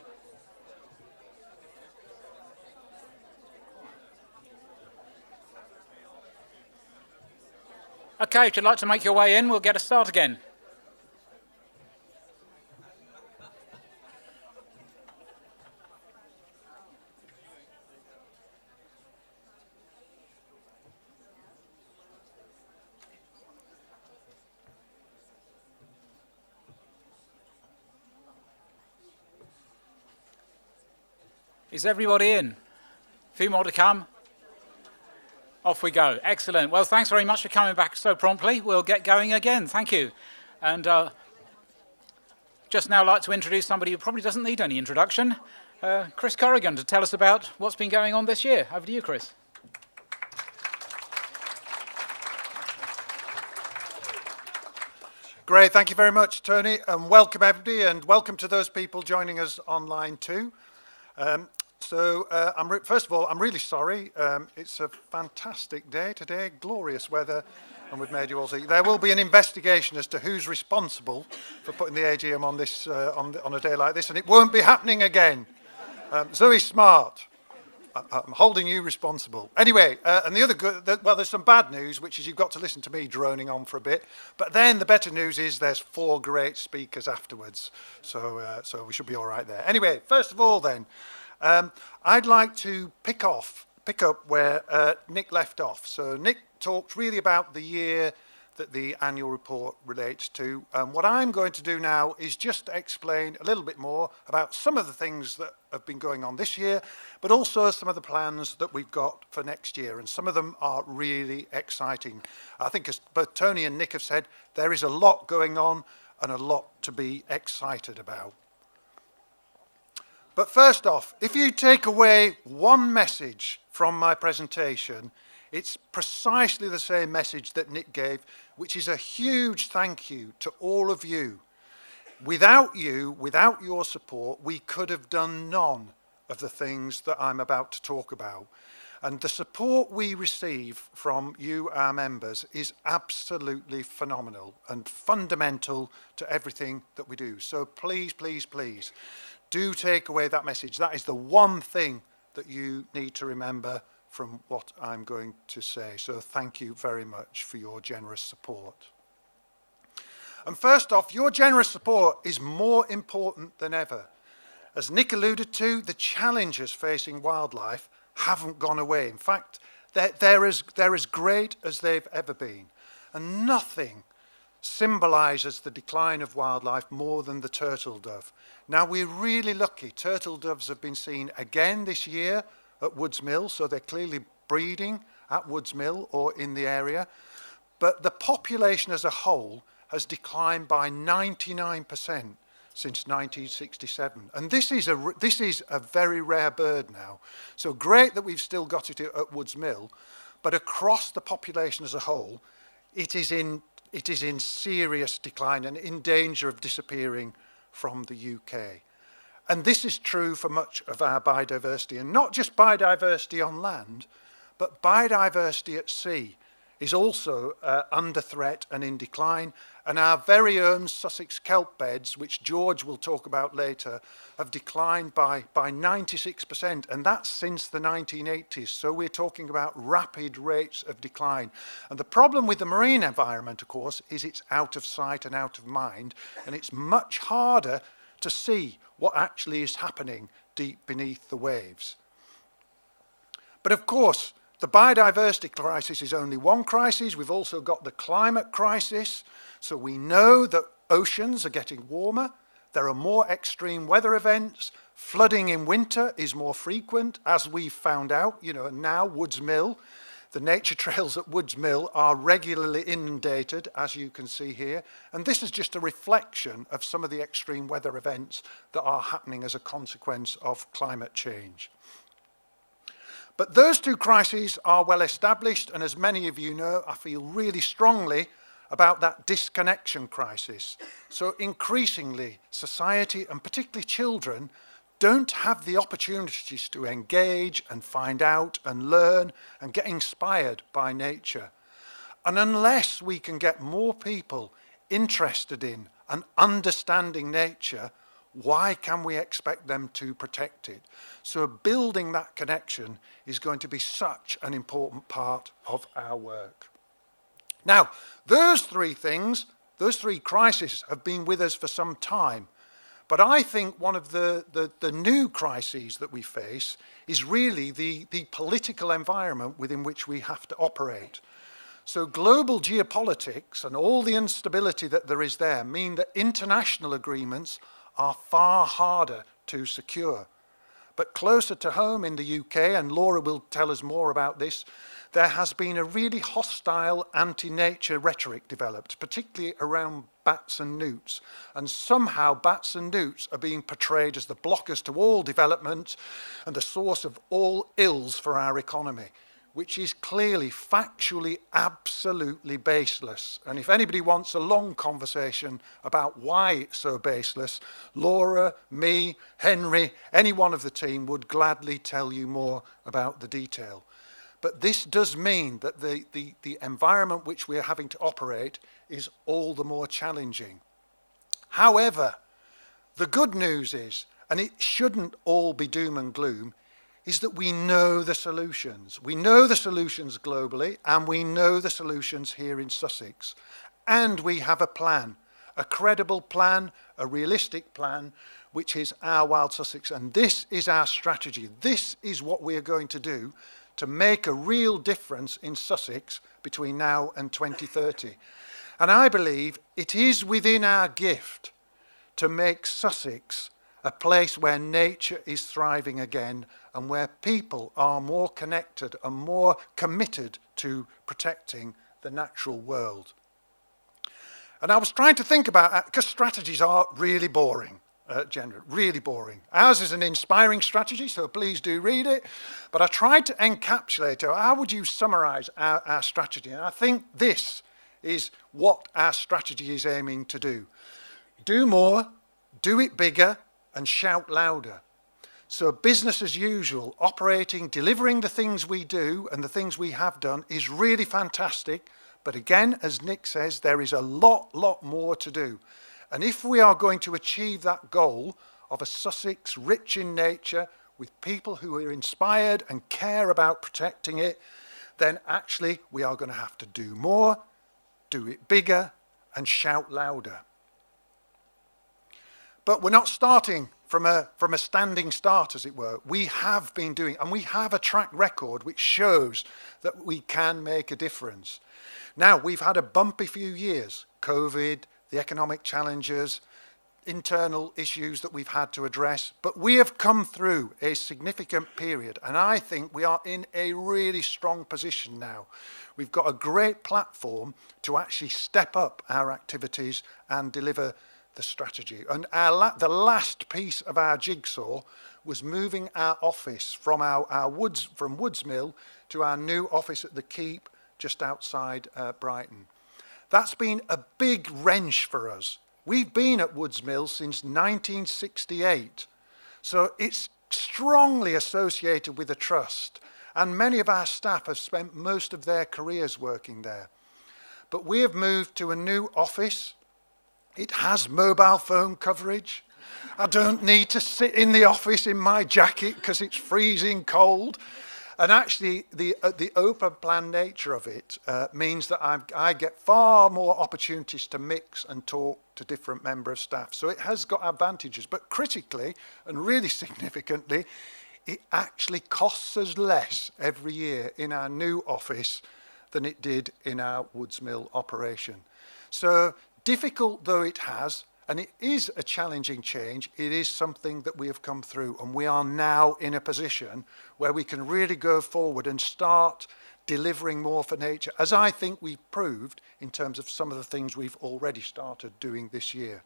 Okay, if you'd like to make your way in, we'll get a start again. Is everybody in? A few more to come. Off we go. Excellent. Well, thanks very much for coming back so promptly. We'll get going again. Thank you. And just now like to introduce somebody who probably doesn't need any introduction, Chris Corrigan, to tell us about what's been going on this year. Over to you, Chris. Great, thank you very much, Tony, and welcome everybody, and welcome to those people joining us online too. First of all, I'm really sorry. It's a fantastic day today, glorious weather, and we've made you all see. There will be an investigation as to who's responsible for putting the AGM on this on a day like this, and it won't be happening again. Zoe Smart, I'm holding you responsible. Anyway, and the other good, well, there's some bad news, which is you've got to listen to me droning on for a bit. But then the better news is there's 4 great speakers afterwards, so we should be all right there. Anyway, first of all, then. I'd like to pick up where Nick left off. So Nick talked really about the year that the annual report relates to. What I'm going to do now is just explain a little bit more about some of the things that have been going on this year, but also some of the plans that we've got for next year. And some of them are really exciting. I think, as both Tony and Nick have said, there is a lot going on and a lot to be excited about. But first off, if you take away one message from my presentation, it's precisely the same message that Nick gave, which is a huge thank you to all of you. Without you, without your support, we could have done none of the things that I'm about to talk about. And the support we receive from you, our members, is absolutely phenomenal and fundamental to everything that we do. So please, please, please, do take away that message. That is the one thing that you need to remember from what I'm going to say. So thank you very much for your generous support. And first off, your generous support is more important than ever. As Nick alluded to, the challenges facing wildlife haven't gone away. In fact, they're as great as they've ever been. And nothing symbolises the decline of wildlife more than the turtle dove. Now, we're really lucky. Turtle doves have been seen again this year at Woods Mill, so they're clearly breeding at Woods Mill or in the area. But the population as a whole has declined by 99% since 1967. And this is a very rare bird now. So great that we've still got it at Woods Mill, but across the population as a whole, it is in serious decline and in danger of disappearing from the UK. And this is true for much of our biodiversity, and not just biodiversity on land, but biodiversity at sea is also under threat and in decline. And our very own Sussex kelp beds, which George will talk about later, have declined by 96%, and that's since the 1980s. So we're talking about rapid rates of decline. And the problem with the marine environment, of course, is it's out of sight and out of mind, and it's much harder to see what actually is happening deep beneath the waves. But of course, the biodiversity crisis is only one crisis. We've also got the climate crisis. So we know that oceans are getting warmer. There are more extreme weather events. Flooding in winter is more frequent, as we've found out. Now Woods Mill, the nature trails at Woods Mill are regularly inundated, as you can see here. And this is just a reflection of some of the extreme weather events that are happening as a consequence of climate change. But those two crises are well established, and as many of you know, I feel really strongly about that disconnection crisis. So increasingly, society, and particularly children, don't have the opportunities to engage and find out and learn and get inspired by nature. And unless we can get more people interested in and understanding nature, why can we expect them to protect it? So building that connection is going to be such an important part of our work. Now, those three things, those three crises have been with us for some time. But I think one of the new crises that we face is really the political environment within which we have to operate. So global geopolitics and all the instability that there is there mean that international agreements are far harder to secure. But closer to home in the UK, and Laura will tell us more about this, there has been a really hostile anti-nature rhetoric developed, particularly around bats and newts. And somehow bats and newts are being portrayed as the blockers to all development and the source of all ills for our economy, which is clearly factually absolutely baseless. And if anybody wants a long conversation about why it's so baseless, Laura, me, Henry, any one of the team would gladly tell you more about the detail. But this does mean that the environment which we're having to operate is all the more challenging. However, the good news is, and it shouldn't all be doom and gloom, is that we know the solutions. We know the solutions globally, and we know the solutions here in Sussex. And we have a plan, a credible plan, a realistic plan, which is our Wild Sussex. And this is our strategy. This is what we are going to do to make a real difference in Sussex between now and 2030. And I believe it is within our gift to make Sussex a place where nature is thriving again and where people are more connected and more committed to protecting the natural world. And I was trying to think about, because strategies are really boring. Generally, really boring. Ours is an inspiring strategy, so please do read it. But I tried to encapsulate, how would you summarize our strategy? And I think this is what our strategy is aiming to do. Do more, do it bigger, and shout louder. So business as usual, operating, delivering the things we do and the things we have done is really fantastic. But again, as Nick says, there is a lot more to do. And if we are going to achieve that goal of a Sussex rich in nature with people who are inspired and care about protecting it, then actually we are going to have to do more, do it bigger, and shout louder. But we're not starting from a standing start, as it were. We have been doing, and we have a track record which shows that we can make a difference. Now, we've had a bumpy few years, COVID, the economic challenges, internal issues that we've had to address, but we have come through a significant period, and I think we are in a really strong position now. We've got a great platform to actually step up our activities and deliver the strategy. And the last piece of our jigsaw was moving our office from from Woods Mill to our new office at the Keep just outside Brighton. That's been a big wrench for us. We've been at Woods Mill since 1968, so it's strongly associated with the trust, and many of our staff have spent most of their careers working there. But we have moved to a new office. It has mobile phone coverage. I don't need to sit in the office in my jacket because it's freezing cold. And actually, the open plan nature of it means that I get far more opportunities to mix and talk to different members of staff. So it has got advantages. But critically, and really significantly, it actually costs us less every year in our new office than it did in our Woods Mill operation. So difficult though it has, and it is a challenging change, it is something that we have come through, and we are now in a position where we can really go forward and start delivering more for nature, as I think we've proved in terms of some of the things we've already started doing this year.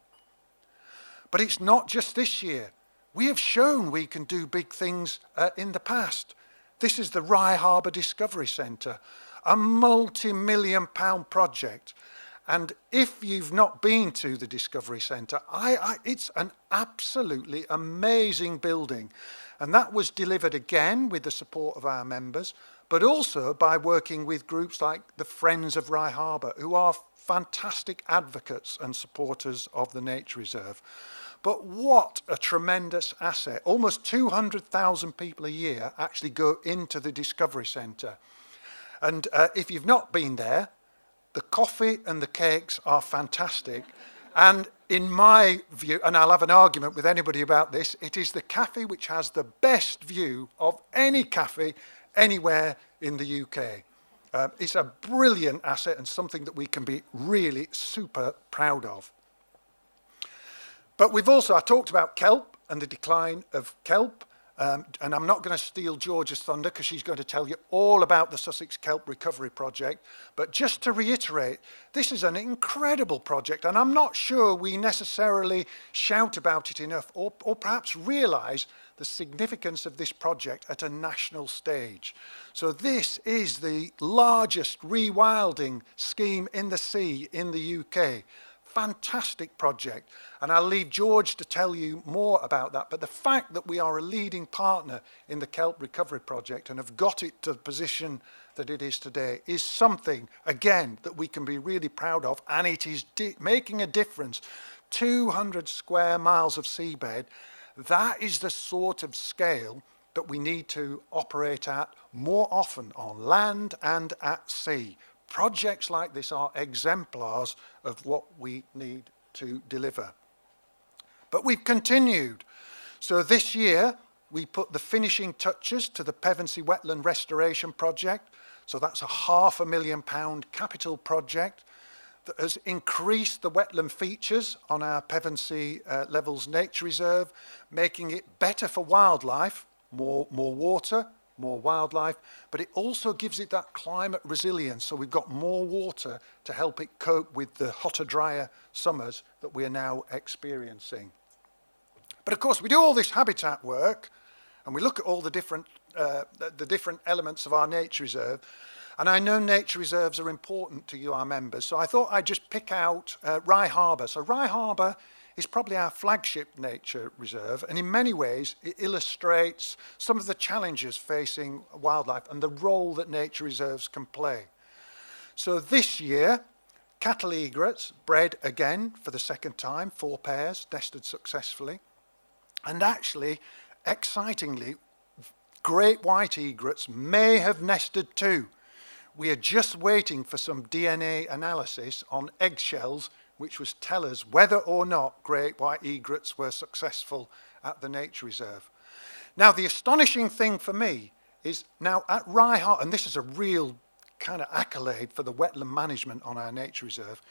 But it's not just this year. We have shown we can do big things in the past. This is the Rye Harbour Discovery Centre, a multi-million-pound project. And if you've not been to the Discovery Centre, it's an absolutely amazing building. And that was delivered again with the support of our members, but also by working with groups like the Friends of Rye Harbour, who are fantastic advocates and supporters of the nature reserve. But what a tremendous asset. Almost 200,000 people a year actually go into the Discovery Centre. And if you've not been there, the coffee and the cakes are fantastic. And in my view, and I'll have an argument with anybody about this, it is the cafe which has the best view of any cafe anywhere in the UK. It's a brilliant asset and something that we can be really super proud of. But we've also, I talked about kelp and the decline of kelp, and I'm not going to steal George's thunder because she's going to tell you all about the Sussex Kelp Recovery Project. But just to reiterate, this is an incredible project, and I'm not sure we necessarily shout about it enough or perhaps realise the significance of this project at a national stage. So this is the largest rewilding scheme in the sea in the UK. Fantastic project, and I'll leave George to tell you more about that, but the fact that we are a leading partner in the Kelp Recovery Project and have got it to the position that it is today is something, again, that we can be really proud of, and it is making a difference. 200 square miles of seabed, that is the sort of scale that we need to operate at more often on land and at sea. Projects like this are exemplars of what we need to deliver. But we've continued. So this year, we put the finishing touches to the Pevensey Wetland Restoration Project. So that's a £500,000 capital project that has increased the wetland features on our Pevensey Levels Nature Reserve, making it better for wildlife, more water, more wildlife, but it also gives it that climate resilience. So we've got more water to help it cope with the hotter, drier summers that we are now experiencing. But of course, we do all this habitat work, and we look at all the different elements of our nature reserve. And I know nature reserves are important to you, our members, so I thought I'd just pick out Rye Harbour. So Rye Harbour is probably our flagship nature reserve, and in many ways it illustrates some of the challenges facing wildlife and the role that nature reserves can play. So this year, cattle egrets bred again for the second time, 4 pairs, nested successfully. And actually, excitingly, great white egrets may have nested too. We are just waiting for some DNA analysis on eggshells which was tell us whether or not great white egrets were successful at the nature reserve. Now, the astonishing thing for me is now at Rye Harbour, and this is a real kind of accolade for the wetland management on our nature reserve,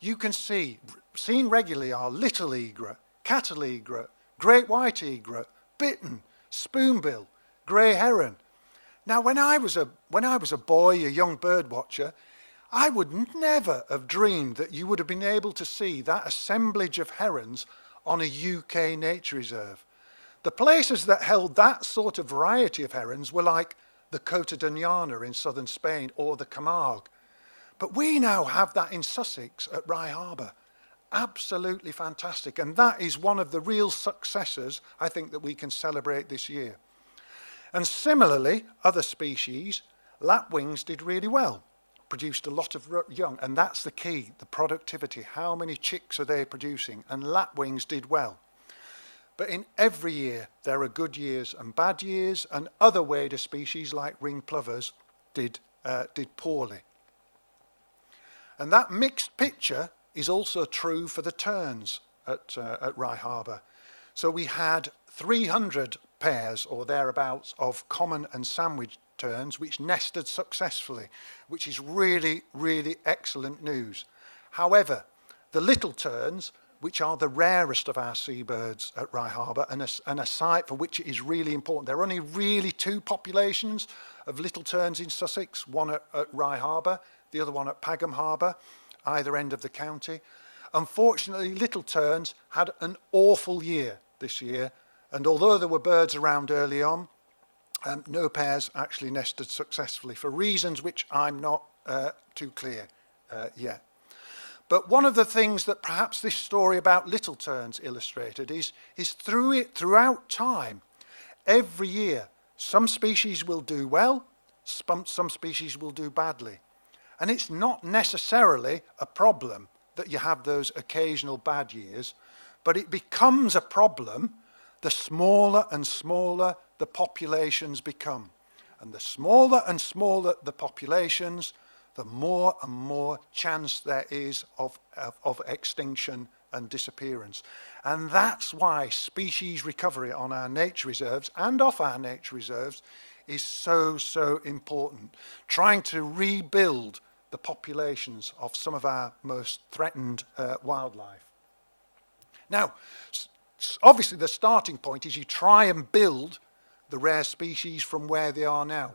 you can see, seen regularly are little egret, cattle egret, great white egret, bittern, spoonbill, grey heron. Now, when I was a boy, a young bird watcher, I would never have dreamed that you would have been able to see that assemblage of herons on a UK nature reserve. The places that held that sort of variety of herons were like the Cota Doñana in southern Spain or the Camargue. But we now have that in Sussex at Rye Harbour. Absolutely fantastic. And that is one of the real successes I think that we can celebrate this year. And similarly, other species, lapwings did really well. Produced a lot of young, and that's the key, the productivity. How many chicks are they producing? And lapwings did well. But in every year, there are good years and bad years, and other waders species like ringed plovers did poorly. And that mixed picture is also true for the terns at Rye Harbour. So we had 300 pairs or thereabouts of common and sandwich terns which nested successfully, which is really, really excellent news. However, the little terns, which are the rarest of our seabirds at Rye Harbour and a site for which it is really important. There are only really 2 populations of little terns in Sussex, one at Rye Harbour, the other one at Pagham Harbour, either end of the county. Unfortunately, little terns had an awful year this year, and although there were birds around early on, no pairs actually nested successfully for reasons which I'm not too clear yet. But one of the things that perhaps this story about little terns illustrated is throughout time, every year, some species will do well, some species will do badly. And it's not necessarily a problem that you have those occasional bad years, but it becomes a problem the smaller and smaller the populations become. And the smaller and smaller the populations, the more and more chance there is of extinction and disappearance. And that's why species recovery on our nature reserves and off our nature reserves is so, so important. Trying to rebuild the populations of some of our most threatened wildlife. Now, obviously the starting point is you try and build the rare species from where they are now.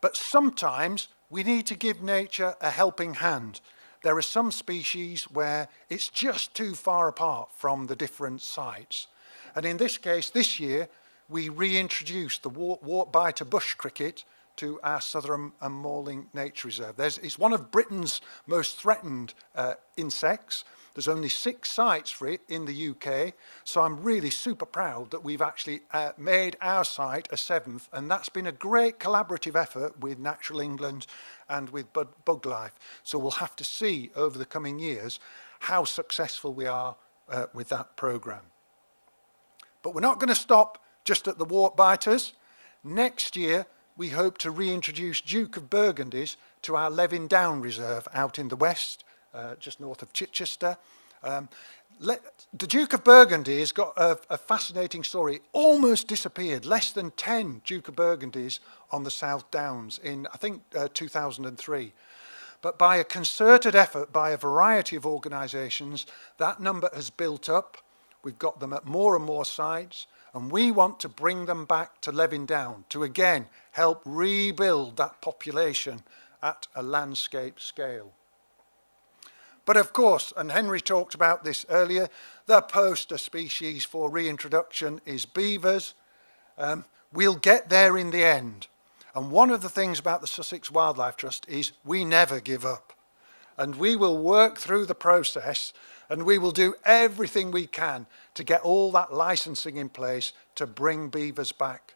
But sometimes we need to give nature a helping hand. There are some species where it's just too far apart from the different sites. And in this case, this year, we reintroduced the wart-biter bush cricket to our Southern and Malling Nature Reserve. It's one of Britain's most threatened insects. There's only 6 sites for it in the UK, so I'm really super proud that we've actually made our site a 7th, and that's been a great collaborative effort with Natural England and with Bug Life. So we'll have to see over the coming years how successful we are with that programme. But we're not going to stop just at the wart biters. Next year, we hope to reintroduce Duke of Burgundy's to our Levin Down Reserve out in the west, just north of Chichester. The Duke of Burgundy has got a fascinating story. It almost disappeared, less than 10 Duke of Burgundys on the South Downs in, I think, 2003. But by a concerted effort by a variety of organisations, that number has built up. We've got them at more and more sites, and we want to bring them back to Levin Down to again help rebuild that population at a landscape scale. But of course, and Henry talked about this earlier, the poster species for reintroduction is beavers. We'll get there in the end. And one of the things about the Sussex Wildlife Trust is we never give up. And we will work through the process, and we will do everything we can to get all that licensing in place to bring beavers back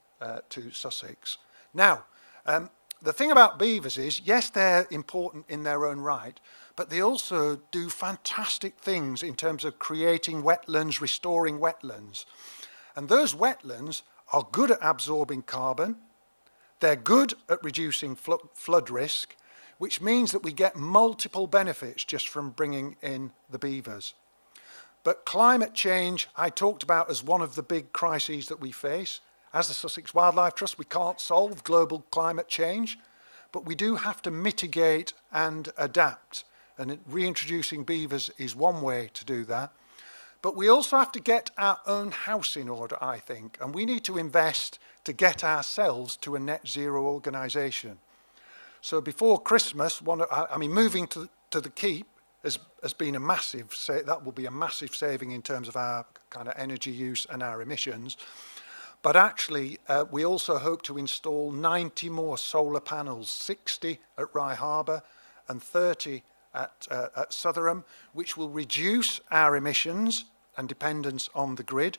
to Sussex. Now, the thing about beavers is, yes, they're important in their own right, but they also do fantastic things in terms of creating wetlands, restoring wetlands. And those wetlands are good at absorbing carbon. They're good at reducing flood risk, which means that we get multiple benefits just from bringing in the beavers. But climate change, I talked about as one of the big crises that we face. As the Sussex Wildlife Trust, we can't solve global climate change, but we do have to mitigate and adapt. And reintroducing beavers is one way to do that. But we also have to get our own house in order, I think, and we need to invest to get ourselves to a net zero organisation. So before Christmas, moving to the Keep has been a massive, that will be a massive saving in terms of our kind of energy use and our emissions. But actually, we also hope to install 90 more solar panels, 60 at Rye Harbour and 30 at Sotherham, which will reduce our emissions and dependence on the grid.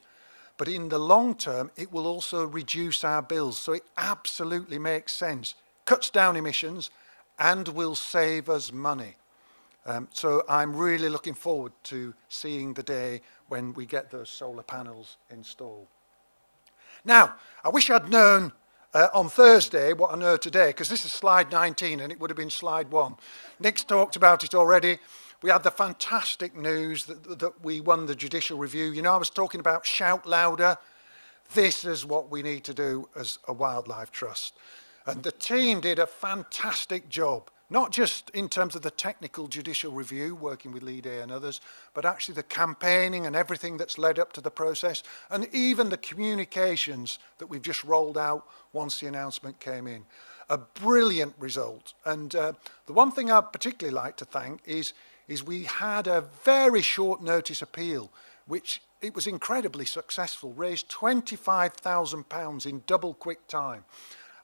But in the long term, it will also reduce our bills. So it absolutely makes sense. Cuts down emissions and will save us money. So I'm really looking forward to seeing the day when we get those solar panels installed. Now, I wish I'd known on Thursday what I know today, because this is slide 19 and it would have been slide 1. Nick's talked about it already. We had the fantastic news that we won the judicial review. You know, I was talking about shout louder. This is what we need to do as a wildlife trust. And the team did a fantastic job, not just in terms of the technical judicial review, working with Lead A and others, but actually the campaigning and everything that's led up to the process, and even the communications that we've just rolled out once the announcement came in. A brilliant result. And the one thing I'd particularly like to thank is we had a very short notice appeal, which it was incredibly successful, raised £25,000 in double quick time.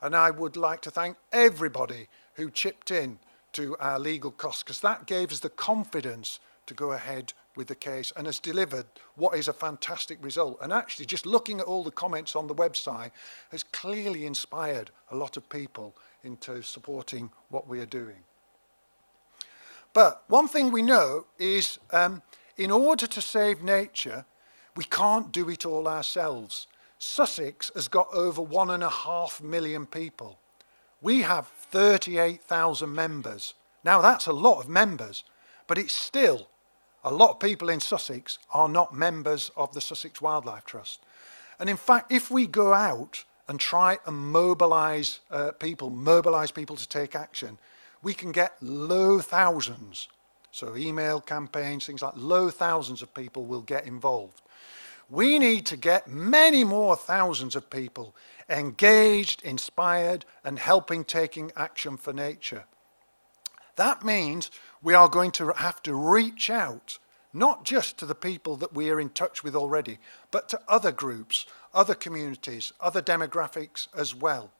And I would like to thank everybody who chipped in to our legal costs, because that gave us the confidence to go ahead with the case and has delivered what is a fantastic result. And actually, just looking at all the comments on the website has clearly inspired a lot of people into supporting what we are doing. But one thing we know is in order to save nature, we can't do it all ourselves. Sussex has got over 1.5 million people. We have 38,000 members. Now that's a lot of members, but it's still a lot of people in Sussex are not members of the Sussex Wildlife Trust. And in fact, if we go out and try and mobilise people to take action, we can get low thousands. So email campaigns, things like low thousands of people will get involved. We need to get many more thousands of people engaged, inspired, and helping taking action for nature. That means we are going to have to reach out, not just to the people that we are in touch with already, but to other groups, other communities, other demographics as well,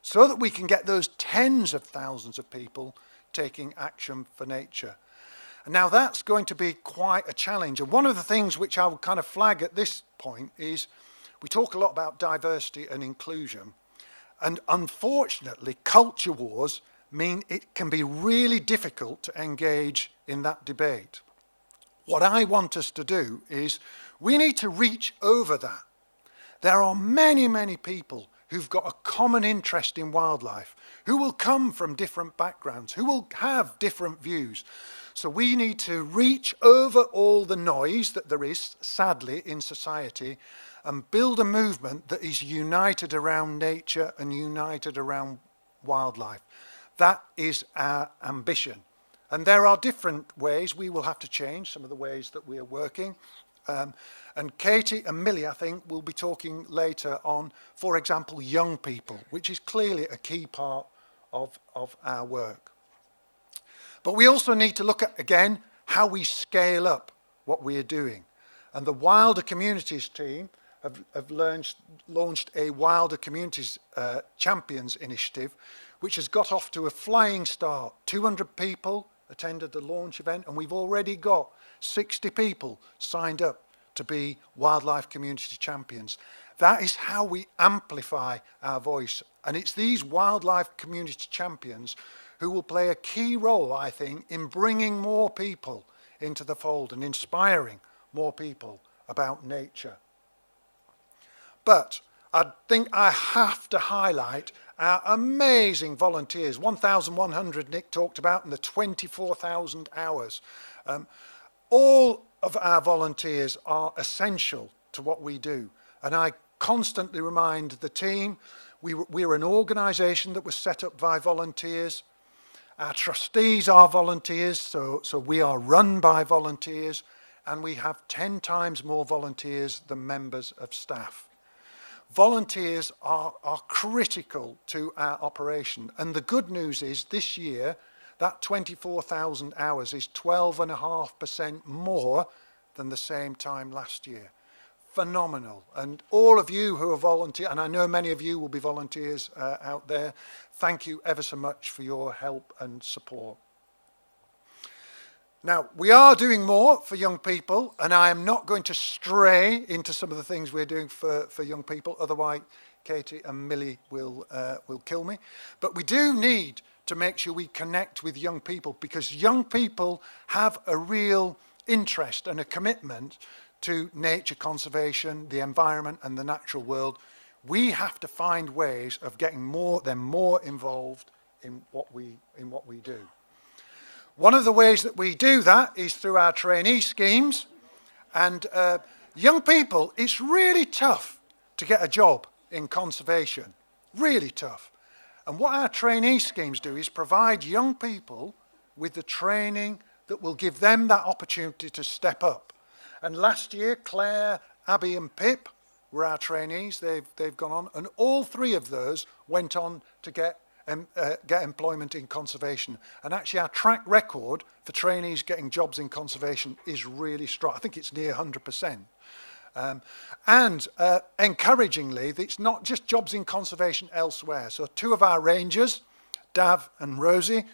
so that we can get those tens of thousands of people taking action for nature. And now that's going to be quite a challenge. And one of the things which I would kind of flag at this point is we talk a lot about diversity and inclusion. And unfortunately, culture wars mean it can be really difficult to engage in that debate. What I want us to do is we need to reach over that. There are many, many people who've got a common interest in wildlife, who will come from different backgrounds, who will have different views. So we need to reach over all the noise that there is, sadly, in society, and build a movement that is united around nature and united around wildlife. That is our ambition. And there are different ways we will have to change, some of the ways that we are working. And Katie and Millie, I think, will be talking later on, for example, young people, which is clearly a key part of our work. But we also need to look at, again, how we scale up what we are doing. And the Wilder Communities team have launched a Wilder Communities Champions initiative, which has got off to a flying start. 200 people attended the launch event, and we've already got 60 people signed up to be wildlife community champions. That is how we amplify our voice. And it's these wildlife community champions who will play a key role, I think, in bringing more people into the fold and inspiring more people about nature. But I think I have to highlight our amazing volunteers, 1,100 Nick talked about, and the 24,000 hours. All of our volunteers are essential to what we do. And I constantly remind the team, we're an organisation that was set up by volunteers. Our trustees are volunteers, so we are run by volunteers, and we have 10 times more volunteers than members of staff. Volunteers are critical to our operation, and the good news is this year, that 24,000 hours is 12.5% more than the same time last year. Phenomenal. And all of you who are volunteers, and I know many of you will be volunteers out there, thank you ever so much for your help and support. Now, we are doing more for young people, and I am not going to stray into some of the things we're doing for young people, otherwise Katie and Millie will kill me. But we do need to make sure we connect with young people, because young people have a real interest and a commitment to nature conservation, the environment and the natural world. We have to find ways of getting them more involved in what we do. One of the ways that we do that is through our trainee schemes. And young people, it's really tough to get a job in conservation, really tough. And what our trainee schemes do is provide young people with the training that will give them that opportunity to step up. And last year, Claire, Abby and Pip were our trainees. They've gone on, and all three of those went on to get employment in conservation. And actually our track record for trainees getting jobs in conservation is really strong. I think it's near 100%. And encouragingly, it's not just jobs in conservation elsewhere. So two of our rangers, Dav and Rosie,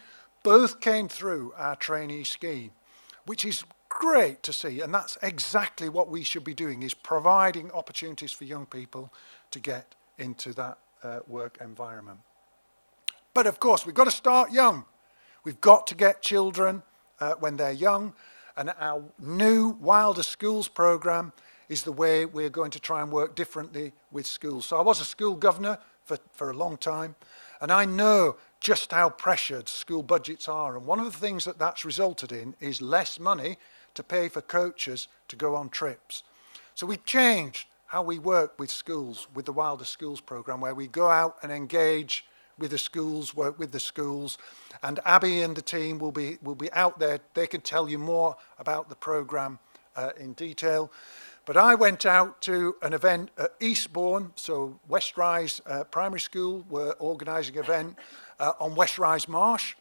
both came through our trainee scheme, which is great to see. And that's exactly what we should be doing, is providing opportunities for young people to get into that work environment. But of course, we've got to start young. We've got to get children when they're young. And our new Wilder Schools programme is the way we're going to try and work differently with schools. So I was a school governor for a long time, and I know just how pressured school budgets are. And one of the things that that's resulted in is less money to pay for coaches to go on trips. So we've changed how we work with schools, with the Wilder Schools programme, where we go out and engage with the schools, work with the schools, and Abby and the team will be out there. They can tell you more about the programme in detail. But I went out to an event at Eastbourne, so West Rise Primary School were organising an event on West Rise Marsh,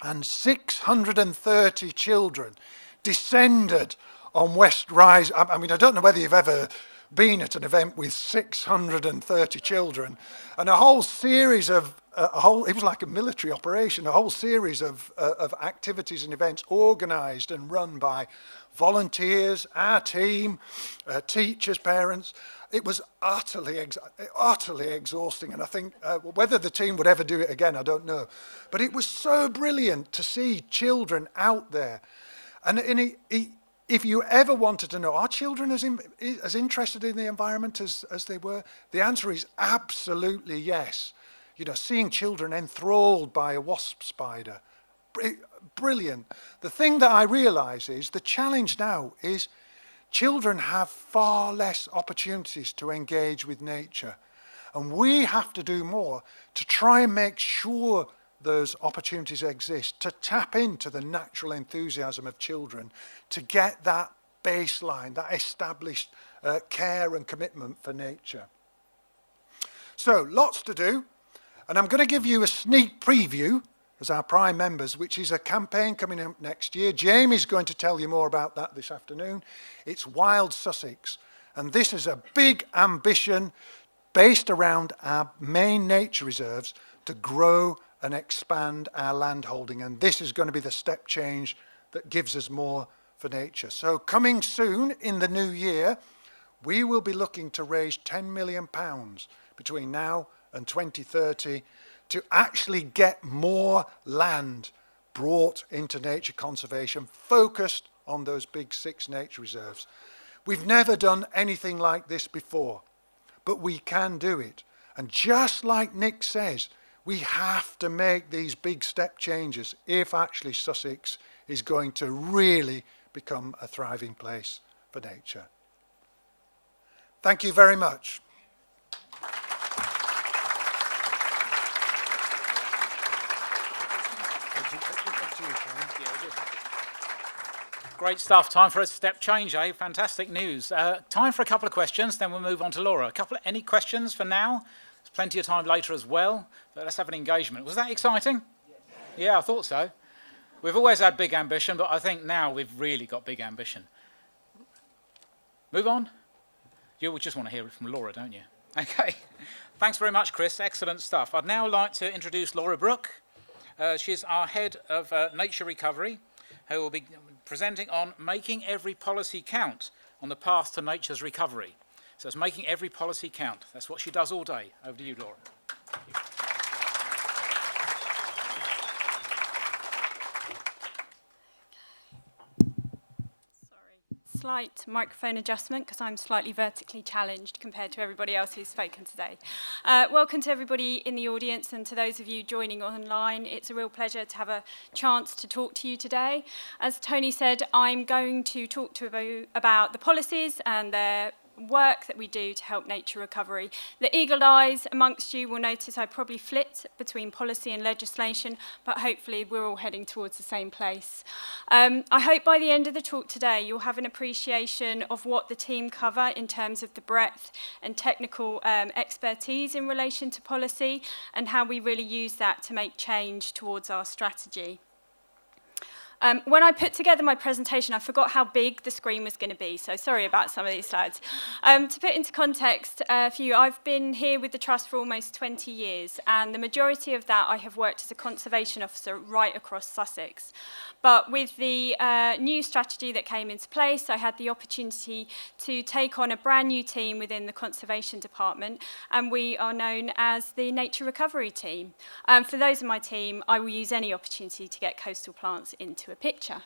and 630 children descended on West Rise. I mean, I don't know whether you've ever been at an event with 630 children, and a whole series of, it was like a military operation, a whole series of activities and events organised and run by volunteers, our team, teachers, parents. It was utterly exhausting, and I think whether the team would ever do it again, I don't know. But it was so brilliant to see children out there. And if you ever wanted to know, are children as interested in the environment as they were? The answer is absolutely yes. You know, seeing children enthralled by a wasp spider, brilliant. The thing that I realise is the challenge now is children have far less opportunities to engage with nature. And we have to do more to try and make sure those opportunities exist, to tap into the natural enthusiasm of children, to get that baseline, that established care and commitment for nature. So, lots to do, and I'm going to give you a sneak preview as our prime members, which is a campaign coming up next year. Jamie's going to tell you more about that this afternoon. It's Wild Sussex, and this is a big ambition based around our main nature reserves to grow and expand our land holding, and this is going to be the step change that gives us more for nature. So coming soon in the new year, we will be looking to raise £10 million between now and 2030 to actually get more land brought into nature conservation, focused on those big 6 nature reserves. We've never done anything like this before, but we can do it. And just like Nick says, we have to make these big step changes if actually Sussex is going to really become a thriving place for nature. Thank you very much. Great stuff. Time for a step change, eh? Fantastic news. Time for a couple of questions, then we'll move on to Laura. Any questions for now? There's plenty of time later as well, but let's have an engagement. Was that exciting? Yes. Yeah, I thought so. We've always had big ambition, but I think now we've really got big ambition. Move on. You just want to hear it from Laura, don't you? Okay. Thanks very much, Chris. Excellent stuff. I'd now like to introduce Laura Brook. She's our head of nature recovery, who will be presenting on making every policy count on the path to nature's recovery. So it's making every policy count. That's what she does all day. Over to you, Laura. Slight microphone adjustment because I'm slightly vertically challenged compared to everybody else who's spoken today. Welcome to everybody in the audience and to those of you joining online. It's a real pleasure to have a chance to talk to you today. As Tony said, I'm going to talk to you about the policies and their work that we do to help nature recovery. The eagle eyes amongst you will notice I probably flit between policy and legislation, but hopefully we're all heading towards the same place. I hope by the end of the talk today you'll have an appreciation of what the team cover in terms of the breadth and technical expertise in relation to policy and how we really use that to make change towards our strategy. When I put together my presentation, I forgot how big the screen was going to be, so sorry about some of these slides. To put into context for you, I've been here with the Trust for almost 20 years, and the majority of that I have worked as a conservation officer right across Sussex. But with the new strategy that came into place, I had the opportunity to take on a brand new team within the Conservation Department, and we are known as the Nature Recovery Team. For those in my team, I will use any opportunity to get coastal plants into into a picture.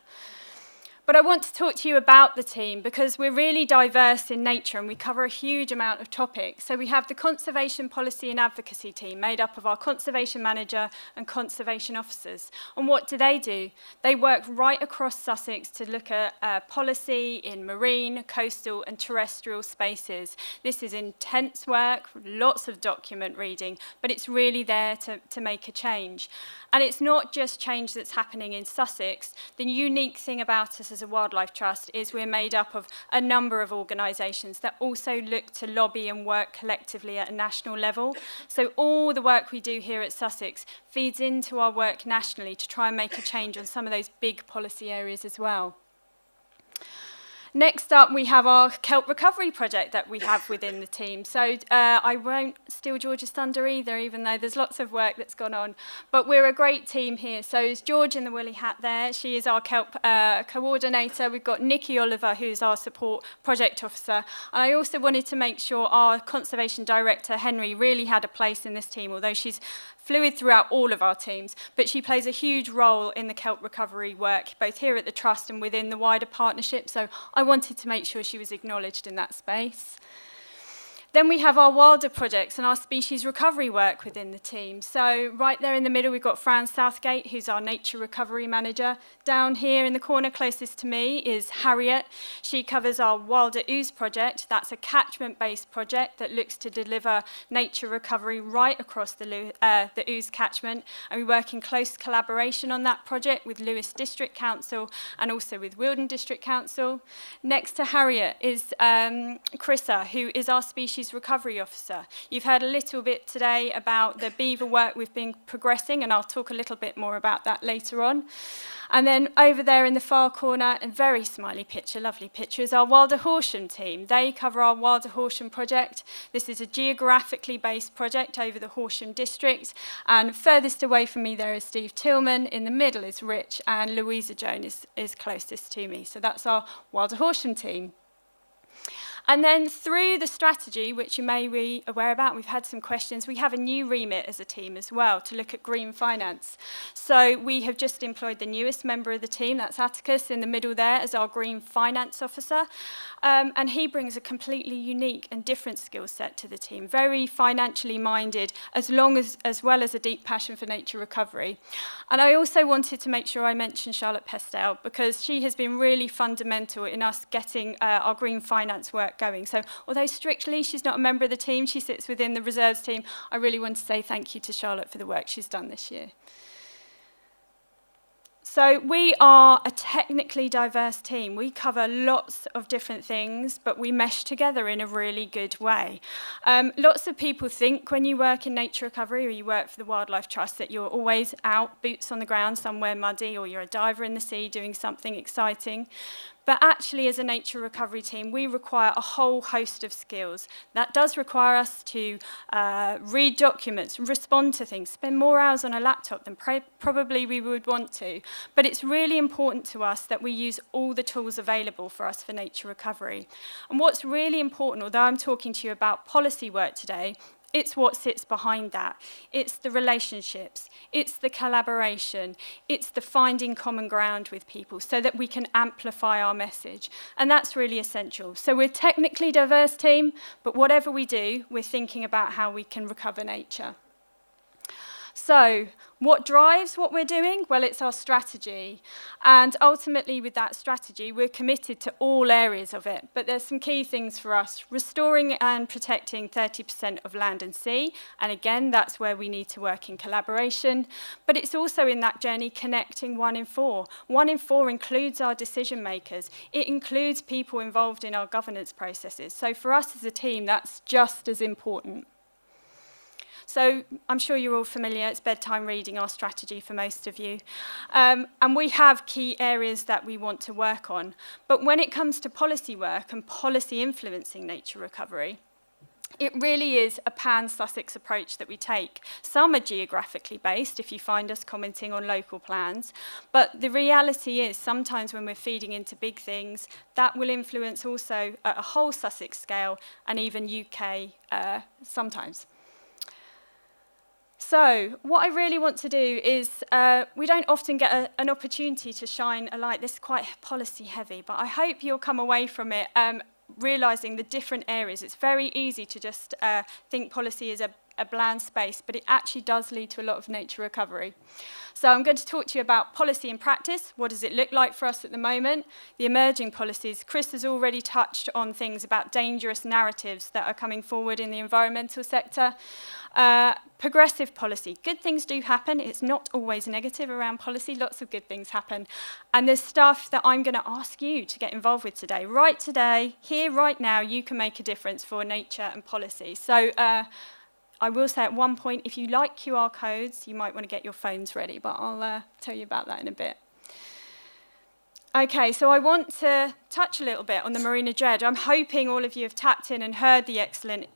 But I want to talk to you about the team because we're really diverse in nature and we cover a huge amount of topics. So we have the Conservation Policy and Advocacy team made up of our Conservation Manager and Conservation Officers. And what do? They work right across Sussex to look at policy in marine, coastal and terrestrial spaces. This is intense work, lots of document reading, but it's really there to make a change. And it's not just change that's happening in Sussex. The unique thing about us as a wildlife trust is we're made up of a number of organisations that also look to lobby and work collectively at a national level. So all the work we do here at Sussex feeds into our work nationally to try and make a change on some of those big policy areas as well. Next up, we have our kelp recovery project that we have within the team. So I won't steal George's thunder either, even though there's lots of work that's gone on. But we're a great team here. So is George in the woolly hat there. She is our kelp coordinator. We've got Nikki Oliver, who's our support project officer. And I also wanted to make sure our conservation director, Henry, really had a place in this team, although she's fluid throughout all of our teams, but she plays a huge role in the kelp recovery work, both here at the Trust and within the wider partnership, so I wanted to make sure she was acknowledged in that space. Then we have our wilder projects and our species recovery work within the team. So right there in the middle, we've got Fran Southgate, who's our nature recovery manager. Down here in the corner closest to me is Harriet. She covers our wilder ooze project. That's a catchment-based project that looks to deliver nature recovery right across the ooze catchment. And we work in close collaboration on that project with Lewes District Council and also with Wilden District Council. Next to Harriet is Chrissa, who is our species recovery officer. You've heard a little bit today about the beaver work we've been progressing, and I'll talk a little bit more about that later on. And then over there in the far corner, and very smiley picture, lovely picture, is our Wilder Horsham team. They cover our Wilder Horsham project. This is a geographically based project over the Horsham district. And furthest away from me there is Steve Tillman. In the middle is Rich, and Louisa Jones is closest to me. So that's our Wilder Horsham team. And then through the strategy, which you may be aware about, we've had some questions, we have a new remit as a team as well to look at green finance. So we have just employed the newest member of the team, that's Atticus in the middle there, as our green finance officer. And he brings a completely unique and different skill set to the team, very financially minded, as well as a deep passion for nature recovery. And I also wanted to make sure I mentioned Charlotte Pestel, because she has been really fundamental in us getting our green finance work going. So although strictly she's not a member of the team, she sits within the reserves team, I really want to say thank you to Charlotte for the work she's done this year. So we are a technically diverse team. We cover lots of different things, but we mesh together in a really good way. Lots of people think when you work in nature recovery or you work for the Wildlife Trust that you're always out, boots on the ground, somewhere muddy, or you're a diver in the sea doing something exciting. But actually, as a nature recovery team, we require a whole host of skills. That does require us to read documents, respond to things, spend more hours on a laptop than probably we would want to. But it's really important to us that we use all the tools available for us for nature recovery. And what's really important, although I'm talking to you about policy work today, it's what sits behind that. It's the relationships, it's the collaboration, it's the finding common ground with people so that we can amplify our message. And that's really essential. So we're a technically diverse team, but whatever we do, we're thinking about how we can recover nature. So what drives what we're doing? Well, it's our strategy. And ultimately, with that strategy, we're committed to all areas of it. But there's some key things for us. Restoring and protecting 30% of land and sea. And again, that's where we need to work in collaboration. But it's also in that journey connecting 1 in 4. 1 in 4 includes our decision makers. It includes people involved in our governance processes. So for us as a team, that's just as important. So I'm sure you're all familiar, it's bedtime reading, our strategy for most of you. And we have key areas that we want to work on. But when it comes to policy work and policy influencing nature recovery, it really is a pan-Sussex approach that we take. Some are geographically based, if you find us commenting on local plans. But the reality is, sometimes when we're feeding into big things, that will influence also at a whole Sussex scale and even UK sometimes. So what I really want to do is, we don't often get an opportunity to shine a light. This is quite policy heavy, but I hope you'll come away from it realising the different areas. It's very easy to just think policy is a bland space, but it actually does lead to a lot of nature recovery. So I'm going to talk to you about policy in practice. What does it look like for us at the moment? The emerging policies. Chris has already touched on things about dangerous narratives that are coming forward in the environmental sector. Progressive policy. Good things do happen. It's not always negative around policy. Lots of good things happen. And there's stuff that I'm going to ask you to get involved with today. Right today, here, right now, you can make a difference for nature and policy. So I will say at one point, if you like QR codes, you might want to get your phones ready, but I'll tell you about that in a bit. Okay, so I want to touch a little bit on the marina dredge. I'm hoping all of you have tapped in and heard the excellent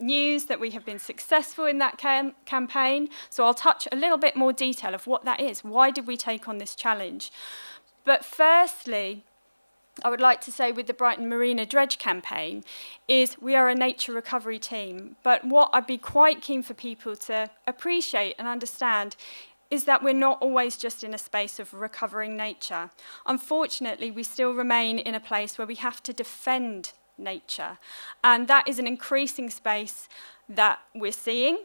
news that we have been successful in that campaign. So I'll touch a little bit more detail of what that is. Why did we take on this challenge? But firstly, I would like to say with the Brighton Marina Dredge campaign is we are a nature recovery team. But what I'd be quite keen for people to appreciate and understand is that we're not always just in a space of recovering nature. Unfortunately, we still remain in a place where we have to defend nature. And that is an increasing space that we're seeing.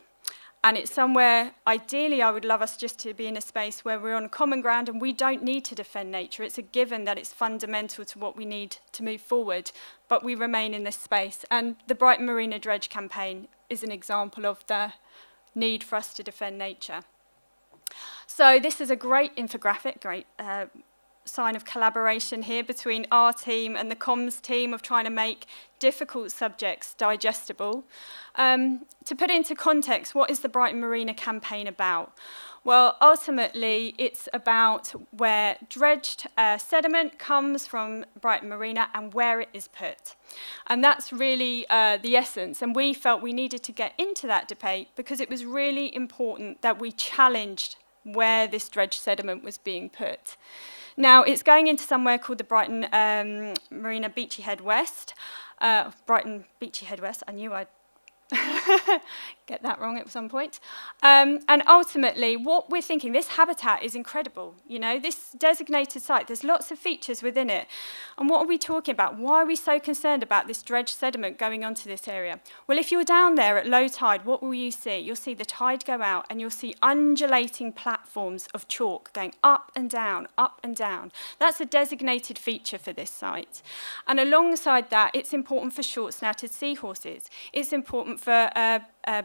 And it's somewhere, ideally, I would love us just to be in a space where we're on common ground and we don't need to defend nature. It's a given that it's fundamental to what we need to move forward, but we remain in this space. And the Brighton Marina Dredge campaign is an example of the need for us to defend nature. So this is a great infographic, great sign of collaboration here between our team and the comms team of trying to make difficult subjects digestible. To put into context, what is the Brighton Marina campaign about? Well, ultimately, it's about where dredged sediment comes from Brighton Marina and where it is put. And that's really the essence. And we felt we needed to get into that debate because it was really important that we challenged where this dredged sediment was being put. Now, it's going into somewhere called the Brighton Marina Beachy Head West. Brighton Beachy Head West, I knew I'd get that wrong at some point. And ultimately, what we're thinking, this habitat is incredible. You know, this designated site, there's lots of features within it. And what are we talking about? Why are we so concerned about this dredged sediment going onto this area? Well, if you're down there at low tide, what will you see? You'll see the tide go out and you'll see undulating platforms of chalk going up and down, up and down. That's a designated feature for this site. And alongside that, it's important for short-snouted seahorses. It's important for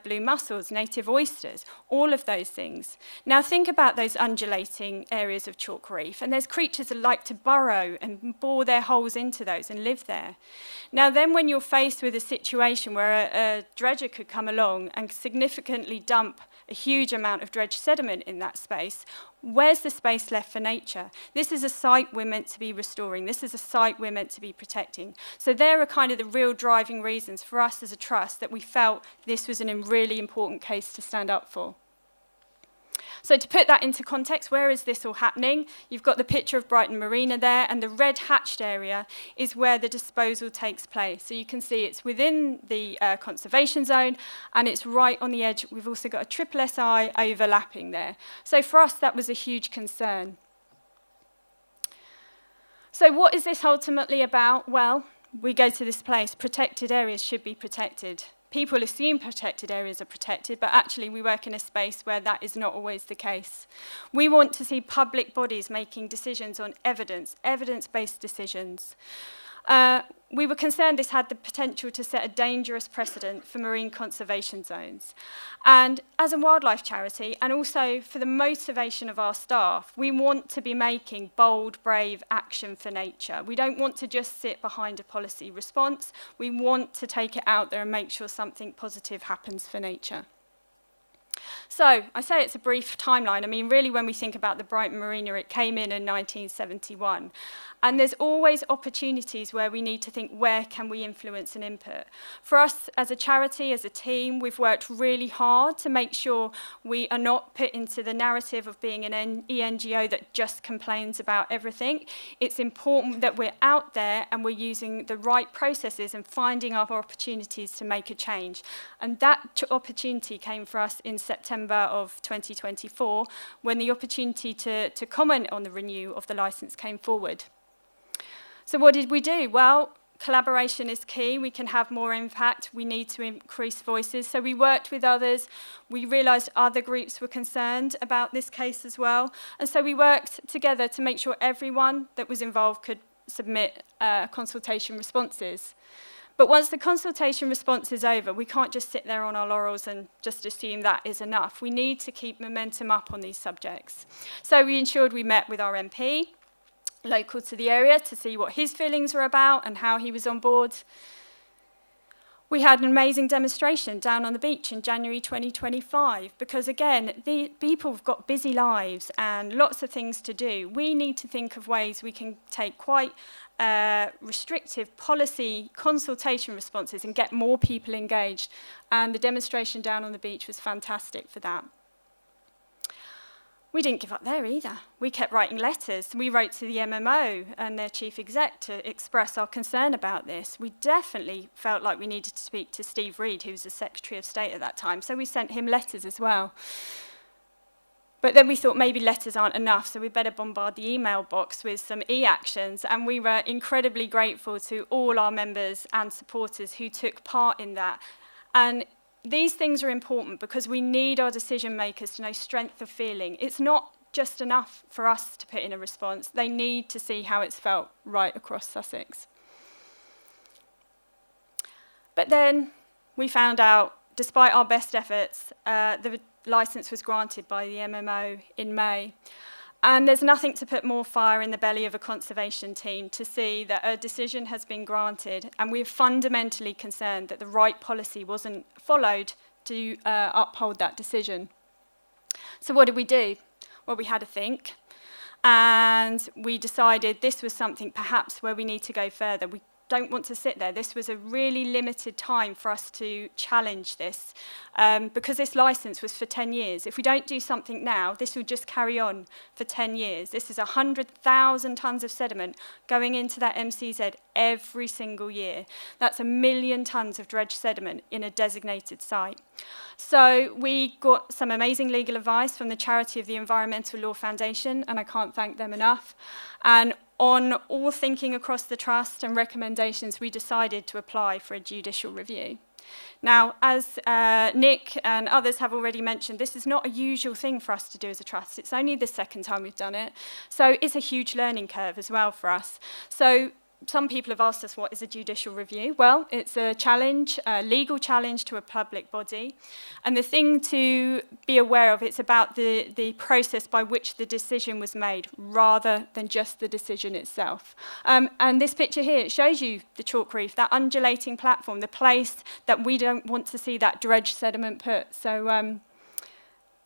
blue mussels, native oysters, all of those things. Now think about those undulating areas of chalk reef, and there's creatures that like to burrow and bore their holes into those and live there. Now then when you're faced with a situation where a dredger could come along and significantly dump a huge amount of dredged sediment in that space, where's the space left for nature? This is a site we're meant to be restoring. This is a site we're meant to be protecting. So there are kind of the real driving reasons for us as a trust that we felt this was a really important case to stand up for. So to put that into context, where is this all happening? You've got the picture of Brighton Marina there, and the red hatched area is where the disposal takes place. So you can see it's within the conservation zone, and it's right on the edge. We've also got a triple SI overlapping there. So for us, that was a huge concern. So what is this ultimately about? Well, we go to this place. Protected areas should be protected. People assume protected areas are protected, but actually we work in a space where that is not always the case. We want to see public bodies making decisions on evidence, evidence-based decisions. We were concerned this had the potential to set a dangerous precedent for marine conservation zones. And as a wildlife charity, and also for the motivation of our staff, we want to be making bold, brave action for nature. We don't want to just sit behind a policy response. We want to take it out there and make sure something positive happens for nature. So I say it's a brief timeline. I mean, really, when we think about the Brighton Marina, it came in 1971. And there's always opportunities where we need to think, where can we influence and input? For us as a charity, as a team, we've worked really hard to make sure we are not put into the narrative of being an ENGO that just complains about everything. It's important that we're out there and we're using the right processes and finding our opportunities to make a change. And that opportunity came for us in September September of 2024, when the opportunity to comment on the renewal of the licence came forward. So what did we do? Well, collaboration is key. We can have more impact. We need to increase voices. So we worked with others. We realised other groups were concerned about this case as well. And so we worked together to make sure everyone that was involved could submit consultation responses. But once the consultation response is over, we can't just sit there on our laurels and just assume that is enough. We need to keep momentum up on these subjects. So we ensured we met with our MP, local to the area, to see what his feelings were about and how he was on board. We had an amazing demonstration down on the beach in January 2025 because, again, the people have got busy lives and lots of things to do. We need to think of ways we can take quite restrictive policy consultation responses and get more people engaged. And the demonstration down on the beach was fantastic for that. We didn't give up there either. We kept writing letters. We wrote to the MMO and their chief exec to express our concern about this. We definitely felt like we needed to speak to Steve Reed, who was the Secretary of State at that time, so we sent him letters as well. But then we thought maybe letters aren't enough, so we better bombard the email box with some e-actions, and we were incredibly grateful to all our members and supporters who took part in that. And these things are important because we need our decision makers to know strength of feeling. It's not just enough for us to put in a response. They need to see how it's felt right across Sussex. But then we found out, despite our best efforts, the licence was granted by the MMO in May. And there's nothing to put more fire in the belly of a conservation team to see that a decision has been granted, and we're fundamentally concerned that the right policy wasn't followed to uphold that decision. So what did we do? Well, we had a think, and we decided this was something perhaps where we need to go further. We don't want to sit there. This was a really limited time for us to challenge this because this licence was for 10 years. If we don't do something now, this will just carry on for 10 years. This is 100,000 tonnes of sediment going into that MCZ every single year. That's 1 million tonnes of dredged sediment in a designated site. So we got some amazing legal advice from the charity of the Environmental Law Foundation, and I can't thank them enough. And on all thinking across the trust and recommendations, we decided to apply for a judicial review. Now, as Nick and others have already mentioned, this is not a usual thing for us to do as a trust. It's only the second time we've done it. So it's a huge learning curve as well for us. So some people have asked us, what is a judicial review? Well, it's a challenge, a legal challenge to a public body. And the thing to be aware of, it's about the process by which the decision was made, rather than just the decision itself. And this picture here, it shows you the chalk reef, that undulating platform, the place that we don't want to see that dredged sediment put. So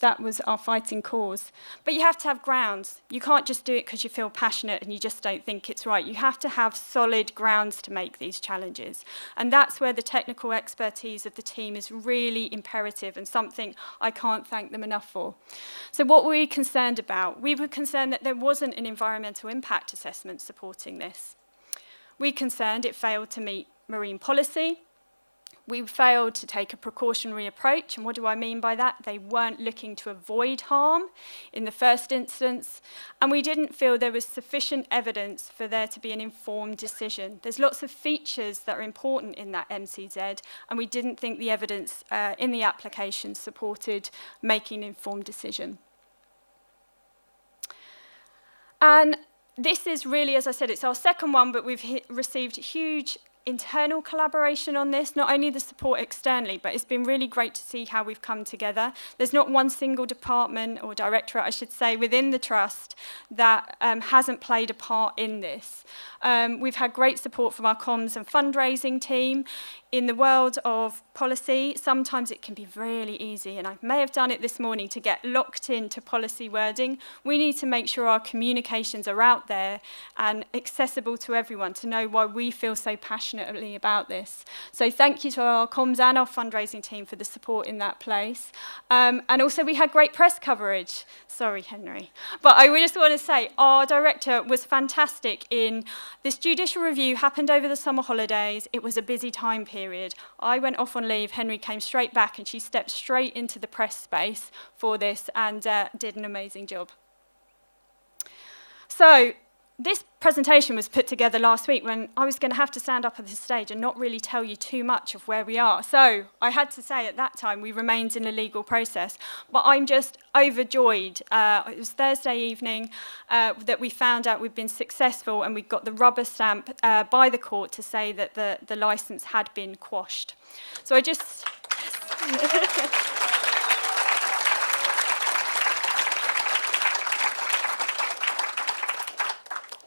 that was our fighting cause. But you have to have grounds. You can't just do it because you feel passionate and you just don't think it's right. You have to have solid grounds to make these challenges. And that's where the technical expertise of the team is really imperative and something I can't thank them enough for. So what were we concerned about? We were concerned that there wasn't an environmental impact assessment supporting this. We were concerned it failed to meet marine policy. We failed to take a precautionary approach, and what do I mean by that? They weren't looking to avoid harm in the first instance, and we didn't feel there was sufficient evidence for there to be an informed decision. There's lots of features that are important in that MCZ, and we didn't think the evidence in the application supported making an informed decision. And this is really, as I said, it's our second one, but we've received huge internal collaboration on this, not only the support externally, but it's been really great to see how we've come together. There's not one single department or directorate, I should say, within the trust that hasn't played a part in this. We've had great support from our comms and fundraising team. In the world of policy, sometimes it can be really easy, and I may have done it this morning, to get locked into policy wording. We need to make sure our communications are out there and accessible to everyone to know why we feel so passionate passionately about this. So thank you to our comms and our fundraising team for the support in that place. And also we had great press coverage. Sorry, Henry. But I just want to say our director was fantastic in this judicial review happened over the summer holidays. It was a busy time period. I went off on leave. Henry came straight back and she stepped straight into the press space for this and did an amazing job. So this presentation was put together last week when I was going to have to stand up on this stage and not really tell you too much of where we are. So I had to say at that time we remained in a legal process, but I'm just overjoyed. It was Thursday evening that we found out we'd been successful and we got the rubber stamp by the court to say that the licence had been quashed. So I just...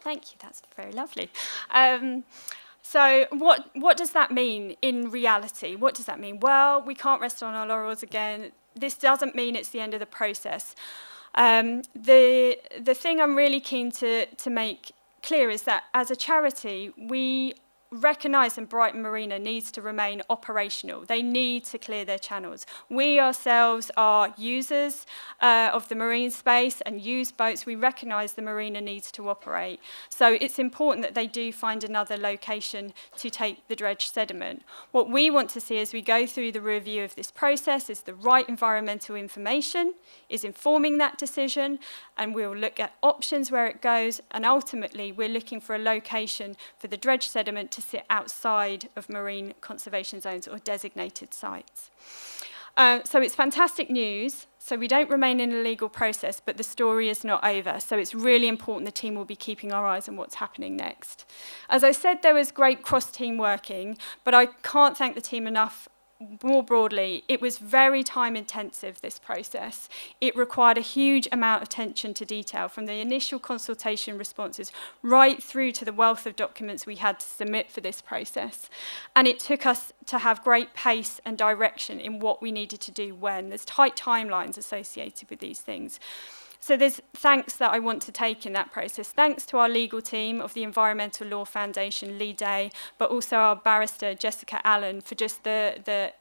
Thank you, that's very lovely. So what does that mean in reality? What does that mean? Well, we can't rest on our laurels again. This doesn't mean it's the end of the process. The thing I'm really keen to make clear is that as a charity, we recognise that Brighton Marina needs to remain operational. They need to clear their channels. We ourselves are users of the marine space and use boats. We recognise the marina needs to operate. So it's important that they do find another location to take the dredged sediment. What we want to see as we go through the review of this process is the right environmental information is informing that decision, and we'll look at options where it goes, and ultimately we're looking for a location for the dredged sediment to sit outside of marine conservation zones or designated sites. So it's fantastic news. So we don't remain in a legal process, but the story is not over. So it's really important the team will be keeping our eyes on what's happening next. As I said, there was great cross-team working, but I can't thank the team enough. More broadly, it was very time intensive, this process. It required a huge amount of attention to detail, from the initial consultation responses right through to the wealth of documents we had to submit for this process. And it took us to have great pace and direction in what we needed to do when. There's tight timelines associated with these things. So there's thanks that I want to take in that process. Thanks to our legal team of the Environmental Law Foundation, Lee Day, but also our barrister, Jessica Allen, for just the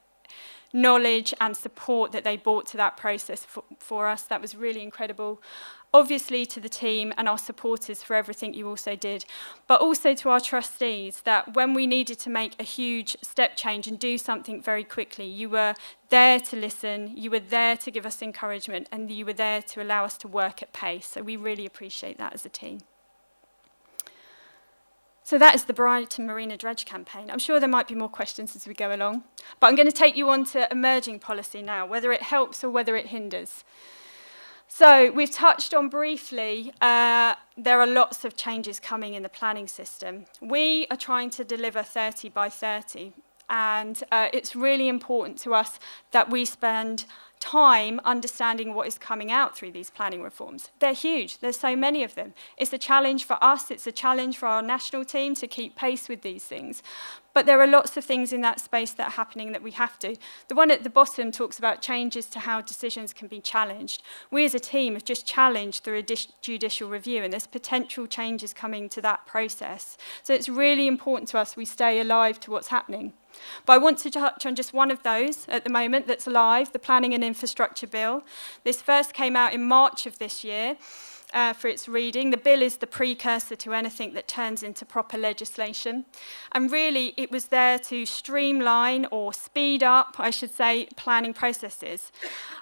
knowledge and support that they brought to that process for us. That was really incredible. Obviously to the team and our supporters for everything you also did, but also to our trustees, that when we needed to make a huge step change and do something very quickly, you were there to listen, you were there to give us encouragement, and you were there to allow us to work at pace. So we really appreciate that as a team. So that is the Brighton Marina Dredge campaign. I'm sure there might be more questions as we go along, but I'm going to take you on to emerging policy now, whether it helps or whether it hinders. So we've touched on briefly, there are lots of changes coming in the planning system. We are trying to deliver 30 by 30, and it's really important to us that we spend time understanding what is coming out through these planning reforms. They're huge. There's so many of them. It's a challenge for us. It's a challenge for our national team to keep pace with these things. But there are lots of things in that space that are happening that we have to. The one at the bottom talks about changes to how decisions can be challenged. We as a team have just challenged through a judicial review, and there's potential changes coming to that process. So it's really important to us we stay alive to what's happening. But I want to touch on just one of those at the moment that's live, the Planning and Infrastructure Bill. This first came out in March of this year for its reading. The bill is the precursor to anything that turns into proper legislation. And really, it was there to streamline or speed up, I should say, planning processes.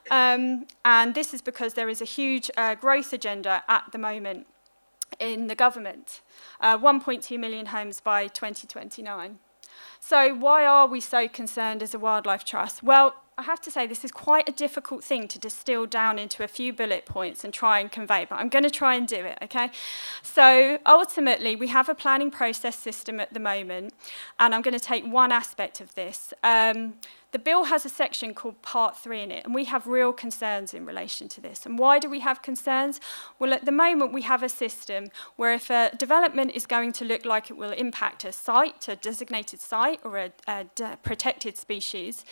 And this is because there is a huge growth agenda at the moment in the government. 1.2 million homes by 2029. So why are we so concerned as a wildlife trust? Well, I have to say this is quite a difficult thing to distill down into a few bullet points and try and convey, but I'm going to try and do it, okay? So ultimately, we have a planning process system at the moment, and I'm going to take one aspect of this. The bill has a section called Part 3 in it, and we have real concerns in relation to this. And why do we have concerns? Well, at the moment, we have a system where if a development is going to look like it will impact a site, a designated site, or a protected species,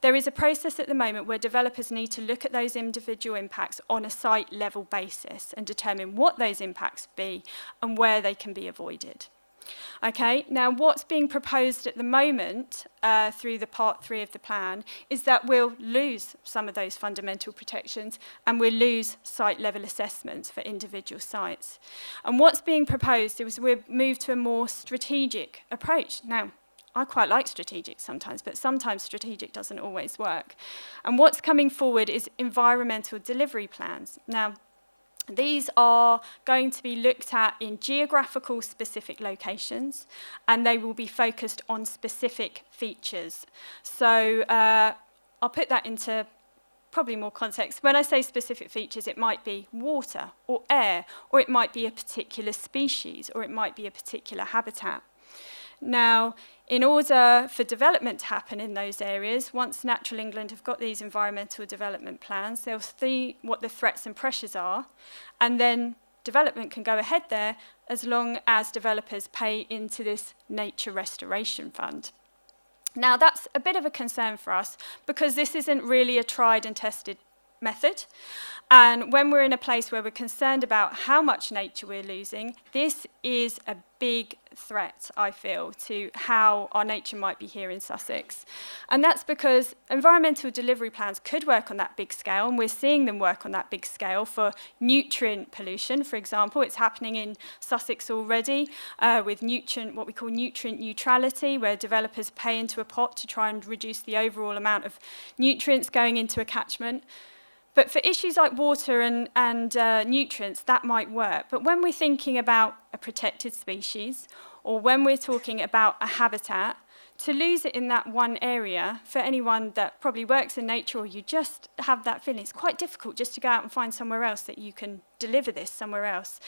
there is a process at the moment where developers need to look at those individual impacts on a site-level basis and determine what those impacts be and where they can be avoided. Okay, now what's being proposed at the moment through the part 3 of the plan is that we'll lose some of those fundamental protections and we'll lose site level assessments for individual sites. And what's being proposed is we'll move to a more strategic approach. Now, I quite like strategic sometimes, but sometimes strategic doesn't always work. And what's coming forward is environmental delivery plans. Now, these are going to be looked at in geographical specific locations, and they will be focused on specific features. So I'll put that into probably more context. When I say specific features, it might be water or air, or it might be a particular species, or it might be a particular habitat. Now, in order for development to happen in those areas, once Natural England have got these environmental development plans, they'll see what the threats and pressures are, and then development can go ahead there as long as developers pay into this nature restoration fund. Now, that's a bit of a concern for us because this isn't really a tried and tested method. And when we're in a place where we're concerned about how much nature we're losing, this is a big threat, I feel, to how our nature might be here in Sussex. And that's because environmental delivery plans could work on that big scale, and we're seeing them work on that big scale for nutrient pollution, for example. It's happening in Sussex already with what we call nutrient neutrality, where developers pay into a pot to try and reduce the overall amount of nutrients going into a catchment. But for issues like water and nutrients, that might work. But when we're thinking about a protected species, or when we're talking about a habitat, to lose it in that one area, for anyone that probably works in nature or you just have that feeling, it's quite difficult just to go out and find somewhere else that you can deliver this somewhere else.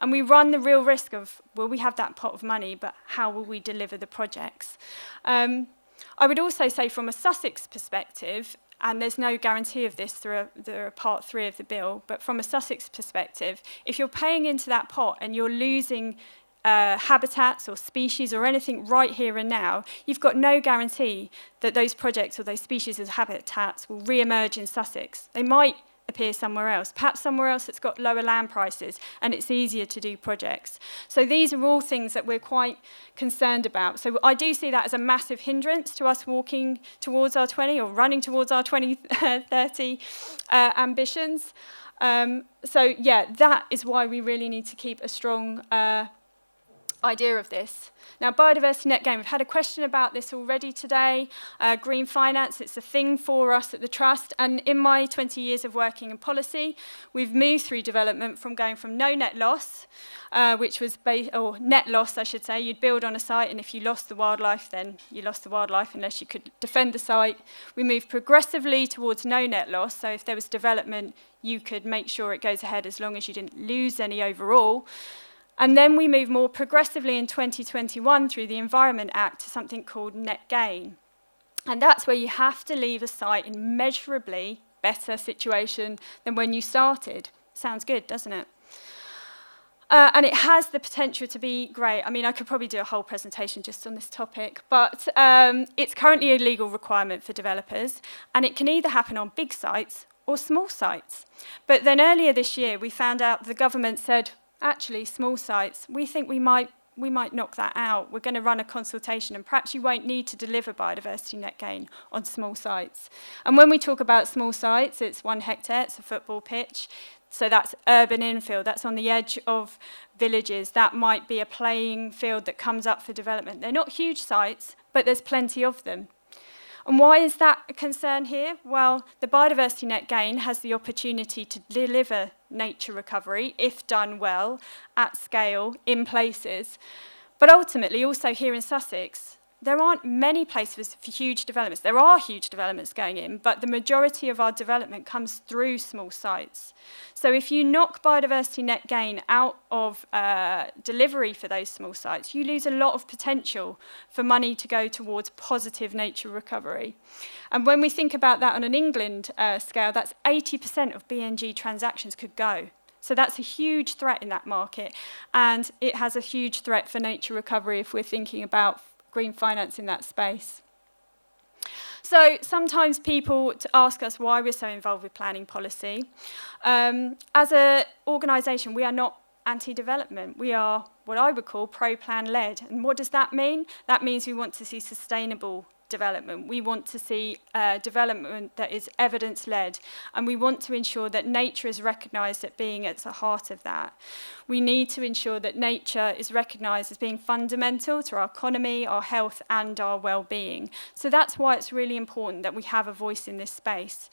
And we run the real risk of, well, we have that pot of money, but how will we deliver the projects? I would also say from a Sussex perspective, and there's no guarantee of this through part 3 of the bill, but from a Sussex perspective, if you're paying into that pot and you're losing habitats or species or anything right here and now, you've got no guarantee that those projects or those species or habitats will re-emerge in Sussex. They might appear somewhere else, perhaps somewhere else that's got lower land prices and it's easier to do projects. So these are all things that we're quite concerned about. So I do see that as a massive hindrance to us walking towards our 20 or running towards our 2030 ambitions. So yeah, that is why we really need to keep a strong idea of this. Now, biodiversity net gain, we've had a question about this already today. Green finance, it's a thing for us at the Trust. And in my 20 years of working in policy, we've moved through development from going from no net loss, which was, or net loss, I should say. You'd build on a site, and if you lost the wildlife, then you lost the wildlife unless you could defend the site. We moved progressively towards no net loss. So if there was development, you could make sure it goes ahead as long as you didn't lose any overall. And then we move more progressively in 2021 through the Environment Act to something called net gain. And that's where you have to leave a site in measurably better situation than when you started. Sounds good, doesn't it? And it has the potential to be great. I mean, I could probably do a whole presentation just on this topic, but it's currently a legal requirement for developers, and it can either happen on big sites or small sites. But then earlier this year, we found out the government said, actually, small sites, we think we might knock that out. We're going to run a consultation, and perhaps you won't need to deliver biodiversity net gain on small sites. And when we talk about small sites, it's 1 hectare, it's a football pitch. So that's urban infill, that's on the edge of villages. That might be a playing field that comes up for development. They're not huge sites, but there's plenty of them. And why is that a concern here? Well, the biodiversity net gain has the opportunity to deliver nature recovery, if done well, at scale, in places. But ultimately, also here in Sussex, there aren't many places for huge developments. There are huge developments going in, but the majority of our development comes through small sites. So if you knock biodiversity net gain out of delivery for those small sites, you lose a lot of potential for money to go towards positive nature recovery. And when we think about that on an England scale, that's 80% of BNG transactions could go. So that's a huge threat in that market, and it has a huge threat for nature recovery if we're thinking about green finance in that space. So sometimes people ask us why we're so involved with planning policy. As an organisation, we are not anti-development. We are what I would call pro-plan led. And what does that mean? That means we want to see sustainable development. We want to see development that is evidence-led, and we want to ensure that nature is recognised as being at the heart of that. We need to ensure that nature is recognised as being fundamental to our economy, our health, and our well-being. So that's why it's really important that we have a voice in this space.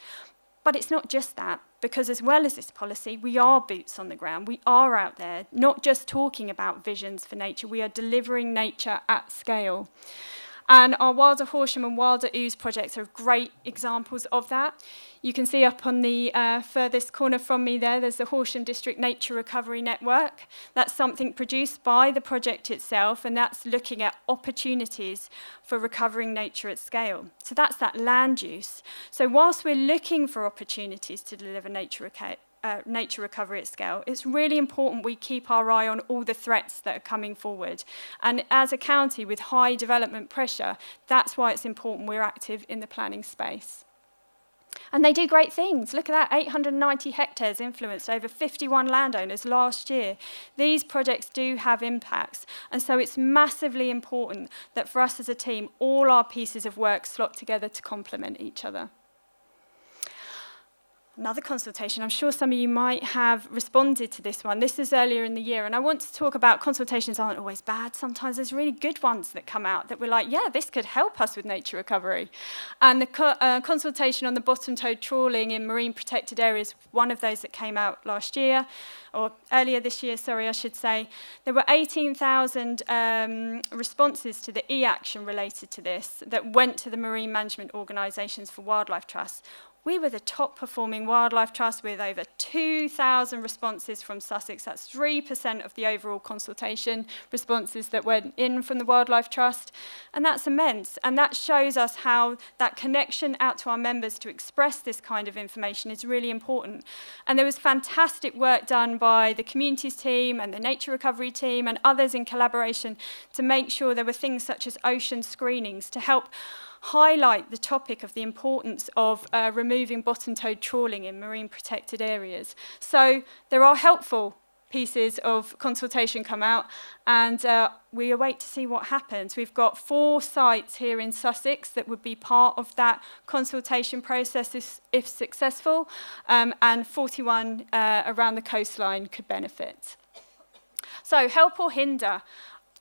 But it's not just that, because as well as this policy, we are boots on the ground. We are out there, not just talking about visions for nature, we are delivering nature at scale. And our Wilder Horsham and Wilder Ouse projects are great examples of that. You can see up on the furthest corner from me there's the Horsham District Nature Recovery Network. That's something produced by the project itself, and that's looking at opportunities for recovering nature at scale. So that's that land use. So whilst we're looking for opportunities to deliver nature recovery at scale, it's really important we keep our eye on all the threats that are coming forward. And as a county with high development pressure, that's why it's important we're active in the planning space. And they do great things. Look at that, 890 hectares influenced over 51 landowners last year. These projects do have impacts, and so it's massively important that for us as a team, all our pieces of work slot together to complement each other. Another consultation, I'm sure some of you might have responded to this one. This is earlier in the year, and I want to talk about consultations aren't always bad. Sometimes there's really good ones that come out that we're like, yeah, this could help us with nature recovery. And the consultation on the bottom-towed trawling in marine protected areas, one of those that came out last year, or earlier this year, sorry, I should say. There were 18,000 responses to the e-action related to this that went to the marine management organisations for Wildlife Trust. We were the top performing wildlife trust with over 2,000 responses from Sussex. That's 3% of the overall consultation responses that went in from the Wildlife Trust. And that's immense. And that shows us how that connection out to our members to express this kind of information is really important. And there was fantastic work done by the communities team and the nature recovery team and others in collaboration to make sure there were things such as ocean screenings to help highlight the topic of the importance of removing bottom-towed trawling in marine protected areas. So there are helpful pieces of consultation come out, and we await to see what happens. We've got 4 sites here in Sussex that would be part of that consultation process if successful, and 41 around the coastline could benefit. So help or hinder.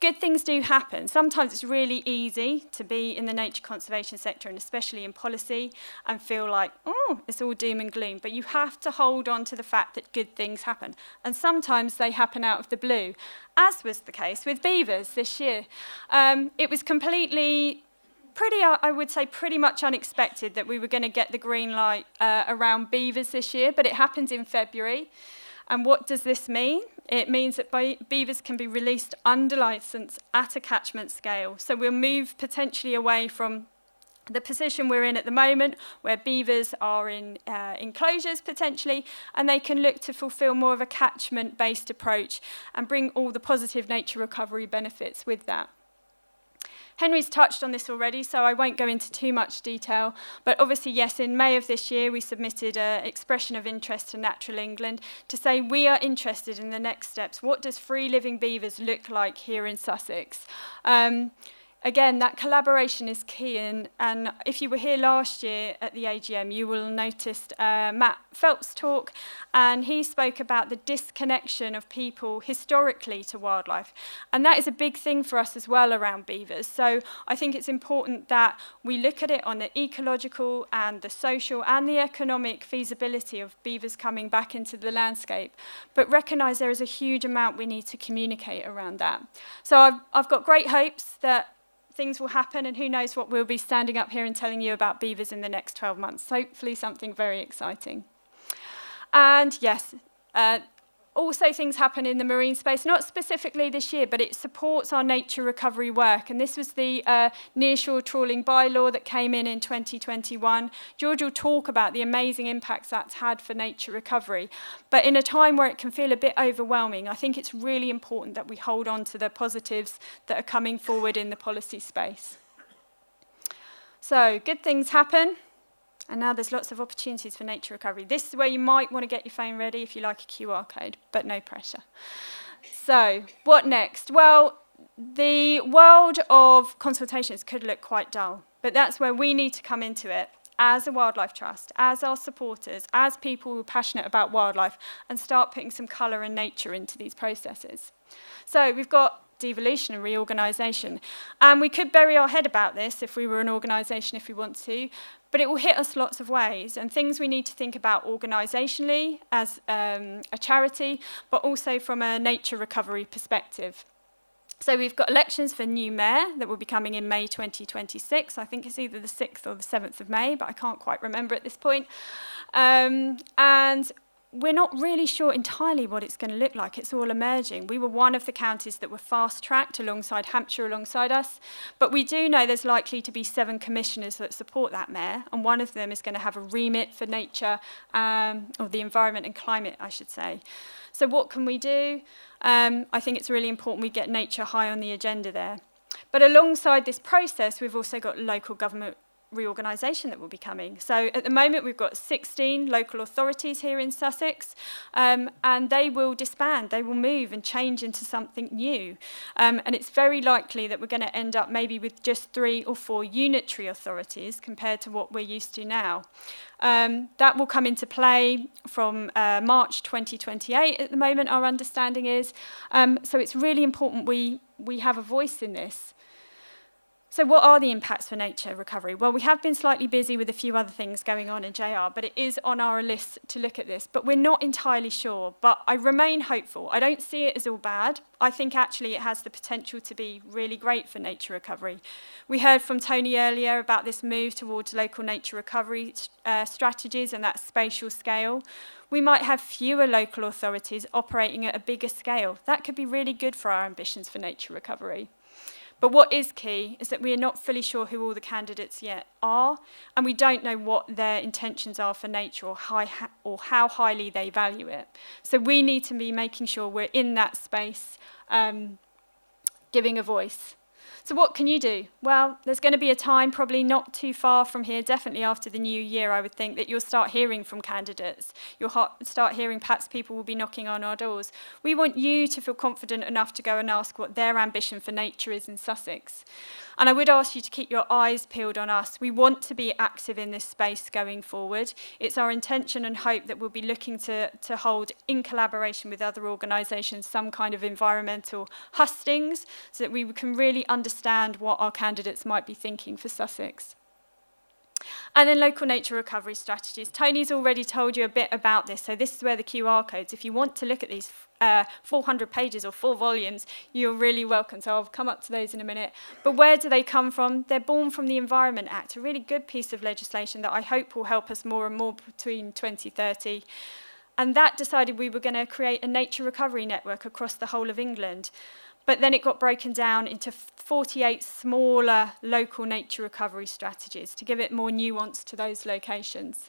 Good things do happen. Sometimes it's really easy to be in the nature conservation sector, and especially in policy, and feel like, oh, it's all doom and gloom. But you have to hold on to the fact that good things happen. And sometimes they happen out of the blue, as was the case with beavers this year. It was I would say pretty much unexpected that we were going to get the green light around beavers this year, but it happened in February. And what does this mean? It means that beavers can be released under licence at a catchment scale. So we'll move potentially away from the position we're in at the moment, where beavers are in enclosures potentially, and they can look to fulfil more of a catchment-based approach and bring all the positive nature recovery benefits with that. Henry's touched on this already, so I won't go into too much detail. But obviously, yes, in May of this year, we submitted an expression of interest to Natural England to say we are interested in the next steps. What does free-living beavers look like here in Sussex? Again, that collaboration is key, and if you were here last year at the AGM, you will have noticed Matt Phelps' talk, and he spoke about the disconnection of people historically to wildlife, and that is a big thing for us as well around beavers. So I think it's important that we look at it on the ecological and the social and the economic feasibility of beavers coming back into the landscape, but recognise there is a huge amount we need to communicate around that. So I've got great hopes that things will happen, and who knows what we'll be standing up here and telling you about beavers in the next 12 months. Hopefully something very exciting. And yes, also things happen in the marine space, not specifically this year, but it supports our nature recovery work. And this was the nearshore trawling bylaw that came in 2021. George will talk about the amazing impacts that's had for nature recovery. But in a time where it can feel a bit overwhelming, I think it's really important that we hold on to the positives that are coming forward in the policy space. So good things happen. And now there's lots of opportunities for nature recovery. This is where you might want to get your phone ready if you like a QR code, but no pressure. So, what next? Well, the world of consultations could look quite dull, but that's where we need to come into it as a wildlife trust, as our supporters, as people who are passionate about wildlife, and start putting some colour and nature into these processes. So we've got devolution and reorganisation. And we could bury our head about this if we were an organisation, if we want to, but it will hit us lots of ways, and things we need to think about organisationally as a charity, but also from a nature recovery perspective. So we've got elections for new mayor that will be coming in May 2026. I think it's either the 6th or the 7th of May, but I can't quite remember at this point. And we're not really sure entirely what it's going to look like. It's all emerging. We were one of the counties that were fast-tracked alongside Hampshire alongside us, but we do know there's likely to be 7 commissioners that support that mayor, and one of them is going to have a remit for nature, or the environment and climate, I should say. So what can we do? I think it's really important we get nature high on the agenda there. But alongside this process, we've also got local government reorganisation that will be coming. So at the moment we've got 16 local authorities here in Sussex, and they will disband, they will move and change into something new. And it's very likely that we're going to end up maybe with just 3 or 4 unitary authorities compared to what we're used to now. That will come into play from March 2028 at the moment, our understanding is. So it's really important we have a voice in this. So what are the impacts for nature recovery? Well, we have been slightly busy with a few other things going on in JR, but it is on our list to look at this. But we're not entirely sure, but I remain hopeful. I don't see it as all bad. I think actually it has the potential to be really great for nature recovery. We heard from Tony earlier about this move towards local nature recovery strategies and that spatial scale. We might have fewer local authorities operating at a bigger scale. That could be really good for our ambitions for nature recovery. But what is key is that we are not fully sure who all the candidates yet are, and we don't know what their intentions are for nature or how highly they value it. So we need to be making sure we're in that space, giving a voice. So what can you do? Well, there's going to be a time, probably not too far from here, definitely after the new year, I would think, that you'll start hearing from candidates. You'll start hearing perhaps people will be knocking on our doors. We want you to feel confident enough to go and ask what their ambition for nature is in Sussex. And I would ask you to keep your eyes peeled on us. We want to be active in this space going forward. It's our intention and hope that we'll be looking to hold, in collaboration with other organisations, some kind of environmental hustings so that we can really understand what our candidates might be thinking for Sussex. And then local nature recovery strategies. Tony's already told you a bit about this, so this is where the QR codes, if you want to look at these 400 pages or 4 volumes, you're really welcome. So I'll come up to those in a minute. But where do they come from? They're born from the Environment Act, a really good piece of legislation that I hope will help us more and more between 2030. And that decided we were going to create a nature recovery network across the whole of England. But then it got broken down into 48 smaller local nature recovery strategies to give it more nuance to those locations.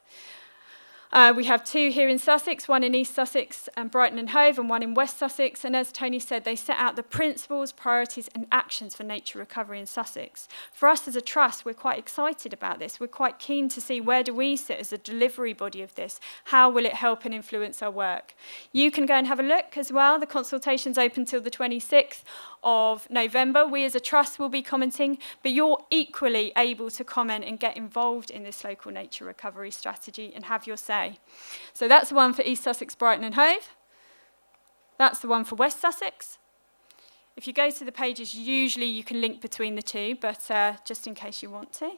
We have 2 here in Sussex, one in East Sussex and Brighton and Hove, and one in West Sussex. And as Tony said, they set out the principles, priorities and actions for nature recovery in Sussex. For us as a trust, we're quite excited about this. We're quite keen to see where do we sit as a delivery body of this? How will it help and influence our work? You can go and have a look as well. The consultation's open till the 26th of November. We as a trust will be commenting, but you're equally able to comment and get involved in this local nature recovery strategy and have your say. So that's the one for East Sussex, Brighton and Hove. That's the one for West Sussex. If you go to the pages, usually you can link between the 2, but just in case you want to.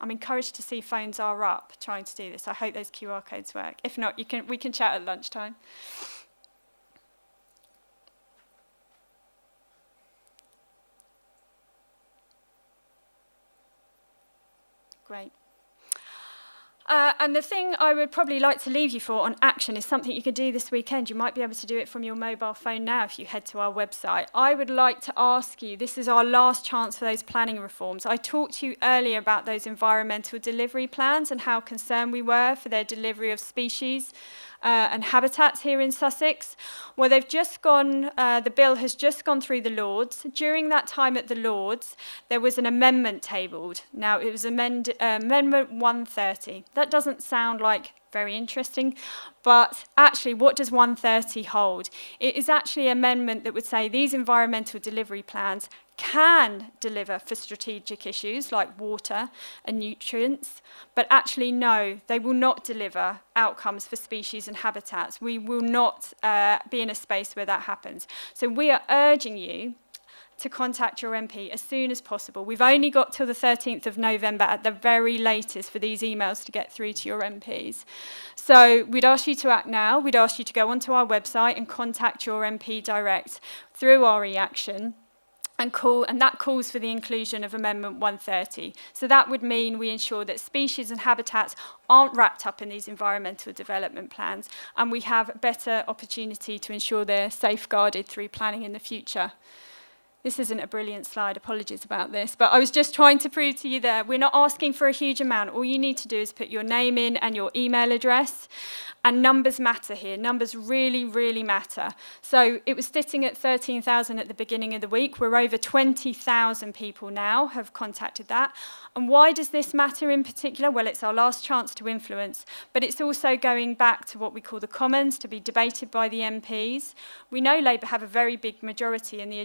I'm encouraged to see phones are up trying to do this. I hope those QR codes work. If not, we can chat at lunchtime. Great. And the thing I would probably like to leave you for on action is something you can do this weekend. You might be able to do it from your mobile phone now if you head to our website. I would like to ask you, this is our last chance for those planning reforms. I talked to you earlier about those environmental delivery plans and how concerned we were for their delivery of species and habitats here in Sussex. Well, they've just gone, the bill has just gone through the Lords. During that time at the Lords, there was an amendment tabled. Now, it was Amendment 130. That doesn't sound like very interesting, but actually, what does 130 hold? It is actually an amendment that would say these environmental delivery plans can deliver for strategic issues like water and nutrients, but actually no, they will not deliver outcomes for species and habitats. We will not be in a space where that happens. So we are urging you to contact your MP as soon as possible. We've only got till the 13th of November at the very latest for these emails to get through to your MPs. So we'd ask you to act now. We'd ask you to go onto our website and contact your MP direct through our e-action. And that calls for the inclusion of Amendment 130. So that would mean we ensure that species and habitats aren't wrapped up in these environmental development plans, and we have a better opportunity to ensure they're safeguarded through planning in the future. This isn't a brilliant slide, apologies about this, but I was just trying to prove to you there, we're not asking for a huge amount. All you need to do is put your name in and your email address, and numbers matter here. Numbers really, really matter. So it was sitting at 13,000 at the beginning of the week. We're over 20,000 people now have contacted that. And why does this matter in particular? Well, it's our last chance to influence, but it's also going back to what we call the Commons to be debated by the MPs. We know Labour have a very big majority and the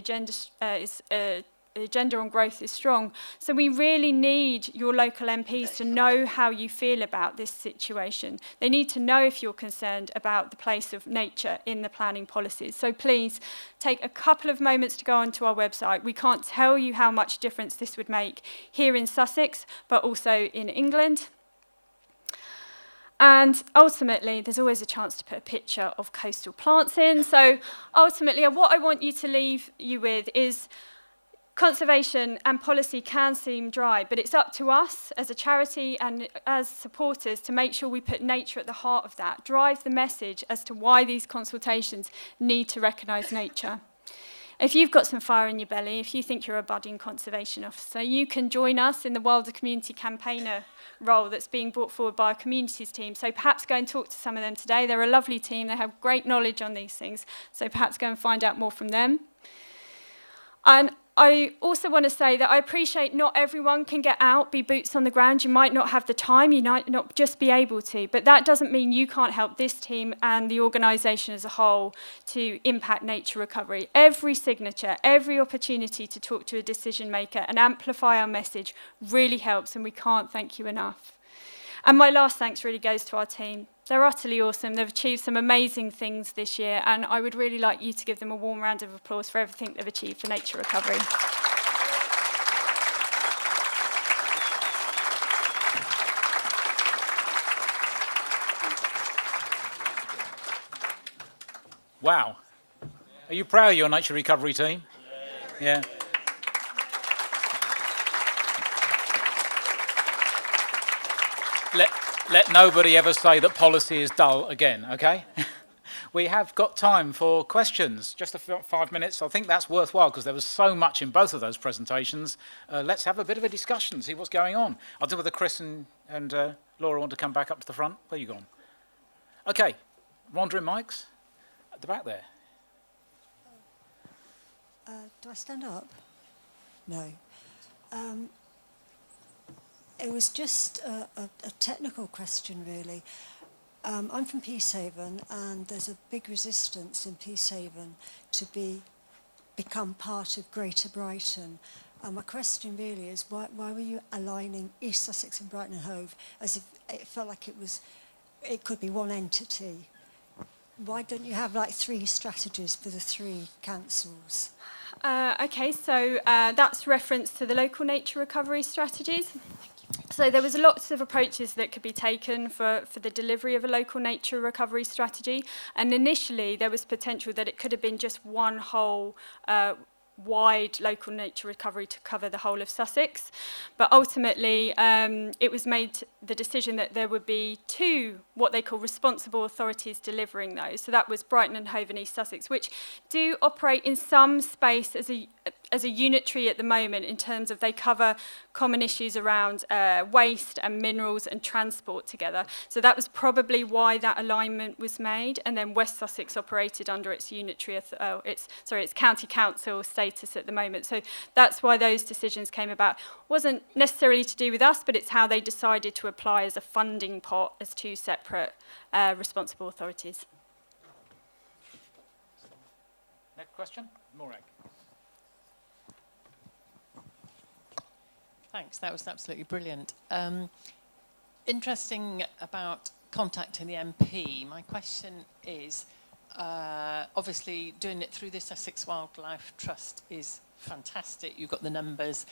agenda on growth is strong. So we really need your local MPs to know how you feel about this situation. They need to know if you're concerned about the place of nature in the planning policies. So please take a couple of moments to go onto our website. We can't tell you how much difference this would make here in Sussex, but also in England. And ultimately, there's always a chance to put a picture of coastal plants in. So ultimately, what I want you to leave you with is conservation and policy can seem dry, but it's up to us as a charity and as supporters to make sure we put nature at the heart of that, drive the message as to why these consultations need to recognise nature. If you've got some fire in your belly, if you think you're a budding conservation officer, you can join us in the Wilder Community Campaigner role that's being brought forward by our communities team. So perhaps go and talk to some of them today. They're a lovely team. They have great knowledge on these things. So perhaps go and find out more from them. And I also want to say that I appreciate not everyone can get out, be boots on the ground. You might not have the time, you might not just be able to, but that doesn't mean you can't help this team and the organisation as a whole to impact nature recovery. Every signature, every opportunity to talk to a decision maker and amplify our message really helps, and we can't thank you enough. And my last thanks really goes to our team. They're utterly awesome. They've achieved some amazing things this year, and I would really like you to give them a warm round of applause for everything they've achieved for nature recovery. Wow. Are you proud of your nature recovery team? Yeah. Let nobody ever say that policy is dull again, okay? We have got time for questions, just 5 minutes. I think that's worthwhile because there was so much in both of those presentations. Let's have a bit of a discussion, see what's going on. I'll do whether Chris and Laura want to come back up to the front. Where are you gone? Okay, wandering mics at the back there. Do I stand up? No. It was just a technical question, really. I'm from Peacehaven, and there's a big resistance in Peacehaven to become part of Greater Brighton. And my question really is, why were you aligning East Sussex and Brighton and Hove as if it felt like it could be one entity? Why don't you have like 3 strategies for the 3 councils? Okay, so that's reference to the local nature recovery strategies. So there was lots of approaches that could be taken for the delivery of a local nature recovery strategy. And initially, there was potential that it could have been just one whole wide local nature recovery to cover the whole of Sussex. But ultimately, it was made the decision that there would be 2 what they call responsible authorities delivering those. So that was Brighton and Hove and East Sussex, which do operate in some space as a unitary at the moment in terms of they cover common issues around waste and minerals and transport together. So that was probably why that alignment was made. And then West Sussex operated under its unitary, its county council status at the moment. So that's why those decisions came about. Wasn't necessarily to do with us, but it's how they decided to apply as a funding pot as 2 separate responsible authorities. Next question, Morag. Thanks, that was absolutely brilliant. Interesting about contacting the MP. My question is, obviously doing it through the Sussex Wildlife Trust is fantastic. You've got the numbers.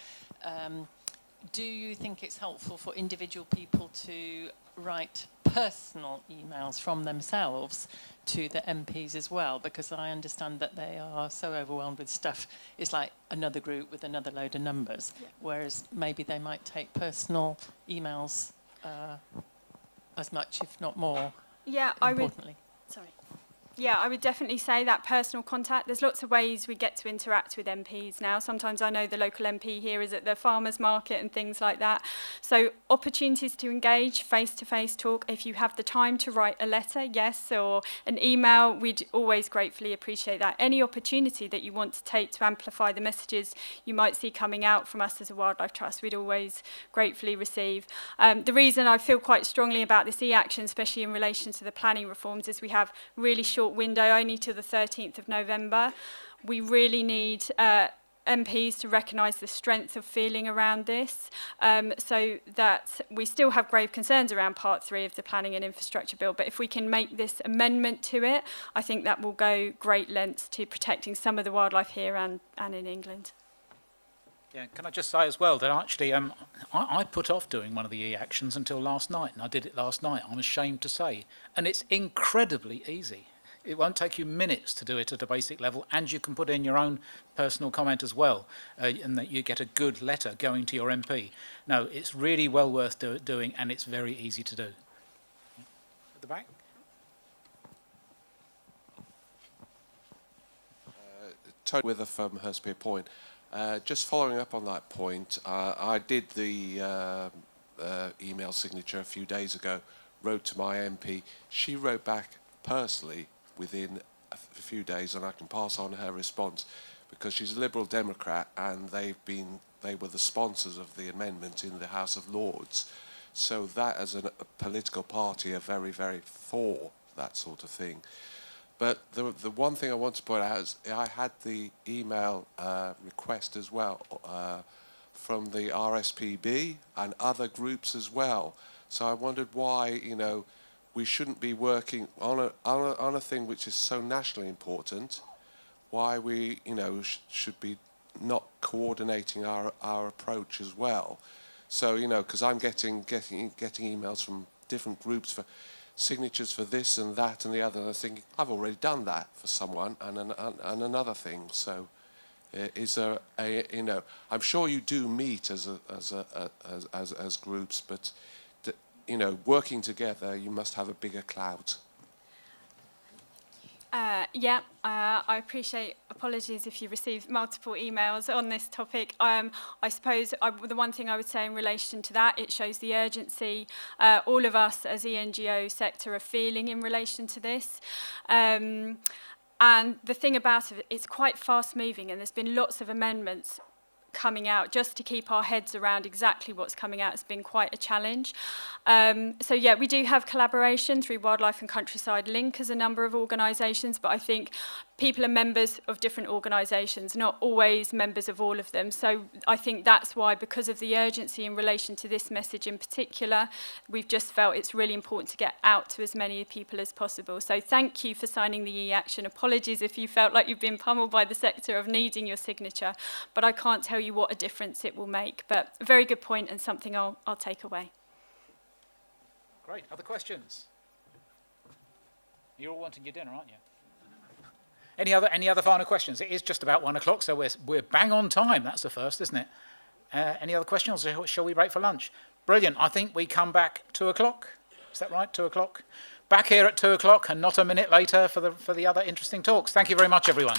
Do you think it's helpful for individual people to write personal emails from themselves to the MPs as well? Because I understand that they are so overwhelmed with stuff. It's like another group with another load of numbers, whereas maybe they might take personal emails as much, if not more, importantly. Yeah, I would definitely say that personal contact. There's lots of ways we get to interact with MPs now. Sometimes I know the local MP here is at the farmers market and things like that. So opportunities to engage, face-to-face talk. If you have the time to write a letter, yes, or an email, we'd always gratefully appreciate that. Any opportunity that you want to take to amplify the messages you might see coming out from us as a Wildlife Trust, we'd always gratefully receive. The reason I feel quite strongly about this e-action, especially in relation to the planning reforms, is we have really short window, only to the 13th of November. We really need MPs to recognise the strength of feeling around this, so that we still have grave concerns around Part 3 of the Planning and Infrastructure Bill, but if we can make this amendment to it, I think that will go great lengths to protecting some of the wildlife here and in England. Yeah, can I just say as well that actually I put off doing one of the e-actions until last night, and I did it last night, I'm ashamed to say, and it's incredibly easy. It won't take you minutes to do it at a basic level, and you can put in your own personal comment as well, and that you get a good letter going to your MP. No, it's really well worth doing, and it's very easy to do. At the back. Tony Wither from Hurstpier Point. Just following up on that point, I did the email signature a few days ago, wrote to my MP. She wrote back personally within a few days, and I can pass on her response because she's a Liberal Democrat, and they were the sponsors of the amendment in the House of Lords. So that, as a political party, are very, very for that sort of thing. But the one thing I want to point out is I had the email request as well from the RSPB and other groups as well. So I wondered why, we shouldn't be working on a thing which is so nationally important, why we, should be not coordinating our approach as well. So, because I'm getting emails from different groups for signatures for this and that and the other, and I think I've already done that for someone and another thing. So, is there I'm sure you do meet as groups, but working together, you must have a bigger clout. I appreciate. Apologies if you received multiple emails on this topic. I suppose the one thing I would say in relation to that, it shows the urgency all of us as the NGO sector are feeling in relation to this. And the thing about it, it's quite fast moving, and there's been lots of amendments coming out. Just to keep our heads around exactly what's coming out has been quite a challenge. So yeah, we do have collaboration through Wildlife and Countryside Link as a number of organisations, but I think people are members of different organisations, not always members of all of them. So I think that's why, because of the urgency in relation to this message in particular, we've just felt it's really important to get out to as many people as possible. So thank you for signing the e-action. Apologies if you felt like you've been pummeled by the sector of needing your signature, but I can't tell you what a difference it will make. But a very good point and something I'll take away. Great. Other questions? You're all wanting your dinner, aren't you? Any other final questions? It is just about 1 o'clock, so we're bang on time. That's the first, isn't it? Any other questions, or shall we break for lunch? Brilliant. I think we come back 2 o'clock. Is that right? 2 o'clock. Back here at 2 o'clock, and not a minute later for the other interesting talks. Thank you very much, everyone.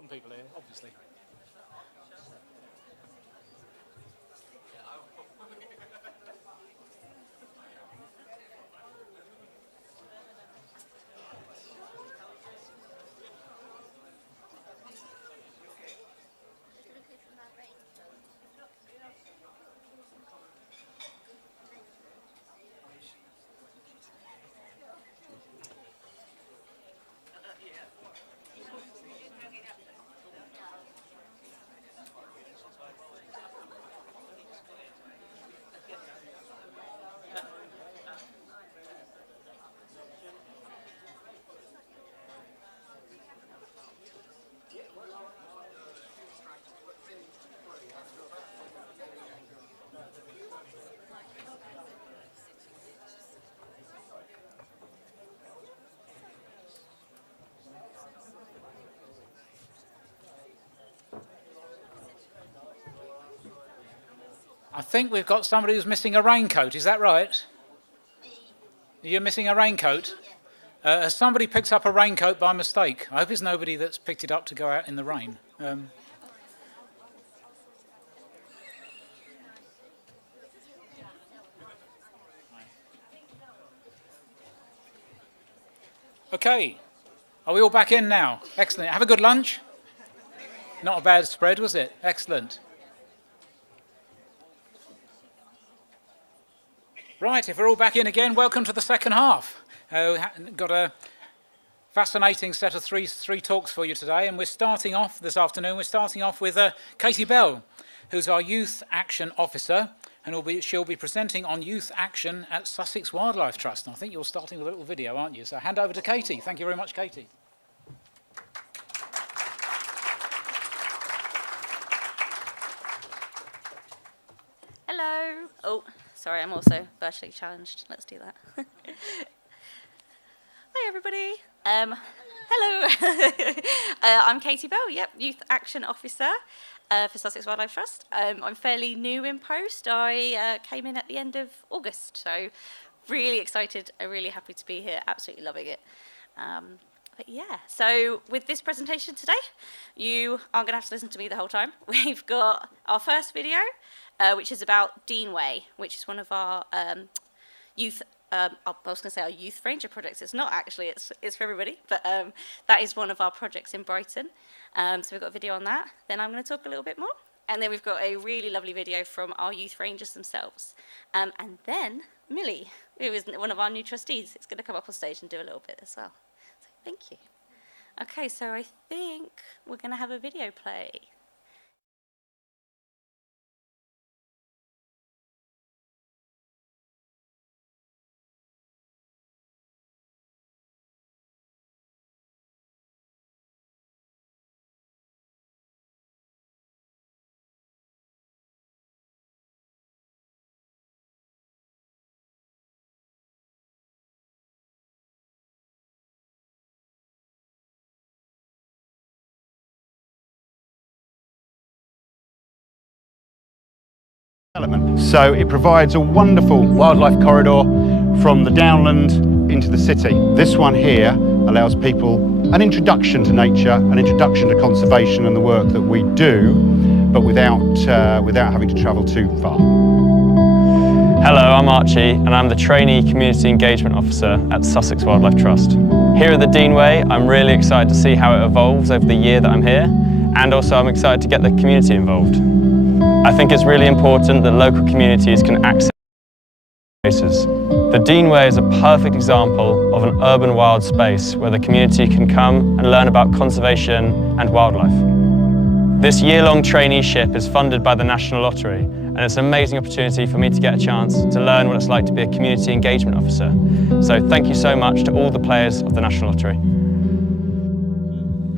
important people here, obviously. I think we've got somebody who's missing a raincoat, is that right? You're missing a raincoat? Has somebody picked up a raincoat by mistake? I hope it's nobody that's picked it up to go out in the rain. Okay, are we all back in now? Excellent. Have a good lunch. Not a bad spread, was it? Excellent. Right, if we're all back in again, welcome to the second half. Got a fascinating set of three talks for you today, and we're starting off this afternoon, with Katie Bell, who's our Youth Action Officer, and she'll be presenting on youth action at Sussex Wildlife Trust. And I think you're starting with a little video, aren't you? So hand over to Katie. Thank you very much, Katie. Hello. Oh, sorry, I'm also virtually challenged. Let's do that. Hi, everybody. Hello. I'm Katie Bell, Youth Action Officer for Sussex Wildlife Trust. I'm fairly new in post. I came in at the end of August, so really excited. I'm really happy to be here. Absolutely loving it. But yeah, so with this presentation today, you aren't going to have to listen to me the whole time. We've got our first video, which is about Deneway, which is one of our youth. I was going to say our youth ranger projects. It's not actually. It's for everybody. But that is one of our projects in Brighton. So we've got a video on that. Then I'm going to talk a little bit more. And then we've got a really lovely video from our youth rangers themselves. And then Millie, who is one of our new trustees, is going to come up on stage and do a little bit as well. So thank you. Okay, so I think we're going to have a video play. So it provides a wonderful wildlife corridor from the downland into the city. This one here allows people an introduction to nature, an introduction to conservation and the work that we do, but without having to travel too far. Hello, I'm Archie and I'm the Trainee Community Engagement Officer at Sussex Wildlife Trust. Here at the Deneway, I'm really excited to see how it evolves over the year that I'm here, and also I'm excited to get the community involved. I think it's really important that local communities can access spaces. The Deneway is a perfect example of an urban wild space where the community can come and learn about conservation and wildlife. This year-long traineeship is funded by the National Lottery, and it's an amazing opportunity for me to get a chance to learn what it's like to be a community engagement officer. So thank you so much to all the players of the National Lottery.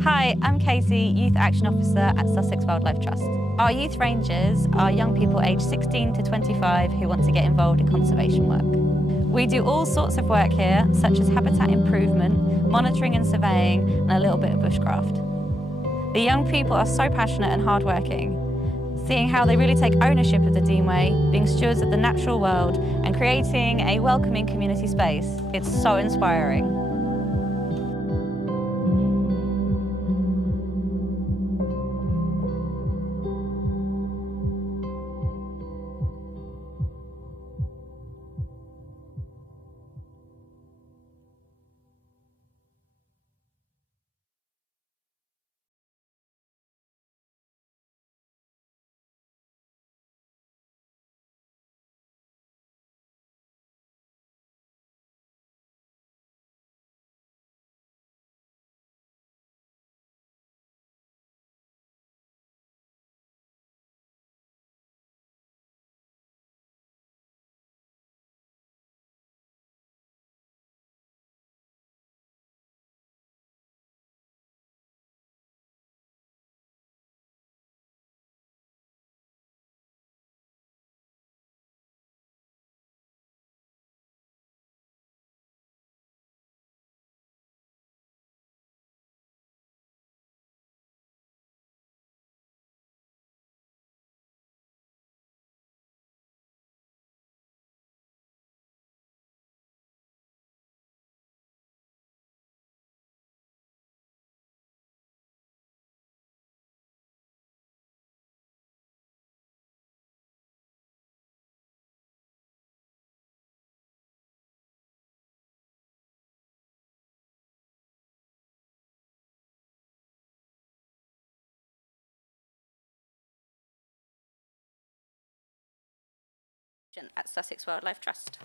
Hi, I'm Katie, Youth Action Officer at Sussex Wildlife Trust. Our youth rangers are young people aged 16 to 25 who want to get involved in conservation work. We do all sorts of work here, such as habitat improvement, monitoring and surveying, and a little bit of bushcraft. The young people are so passionate and hardworking, seeing how they really take ownership of the Deneway, being stewards of the natural world, and creating a welcoming community space. It's so inspiring. at Sussex Wildlife Trust.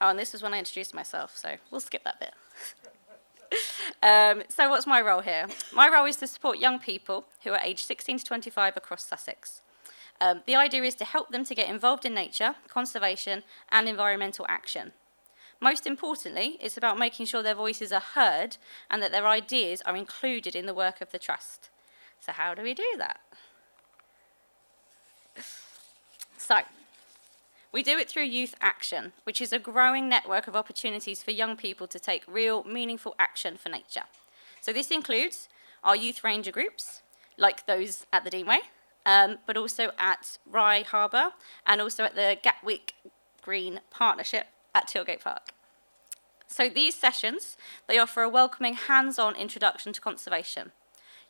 Oh, and this was when I introduced myself, so we'll skip that bit. So what's my role here? My role is to support young people who are aged 16 to 25 across Sussex. The idea is to help them to get involved in nature, conservation, and environmental action. Most importantly, it's about making sure their voices are heard and that their ideas are included in the work of the Trust. So how do we do that? So, we do it through Youth Action, which is a growing network of opportunities for young people to take real, meaningful action for nature. So this includes our youth ranger groups, like those at the Deneway, but also at Rye Harbour, and also at the Gatwick Green Partnership at Tilgate Park. So these sessions, they offer a welcoming hands-on introduction to conservation.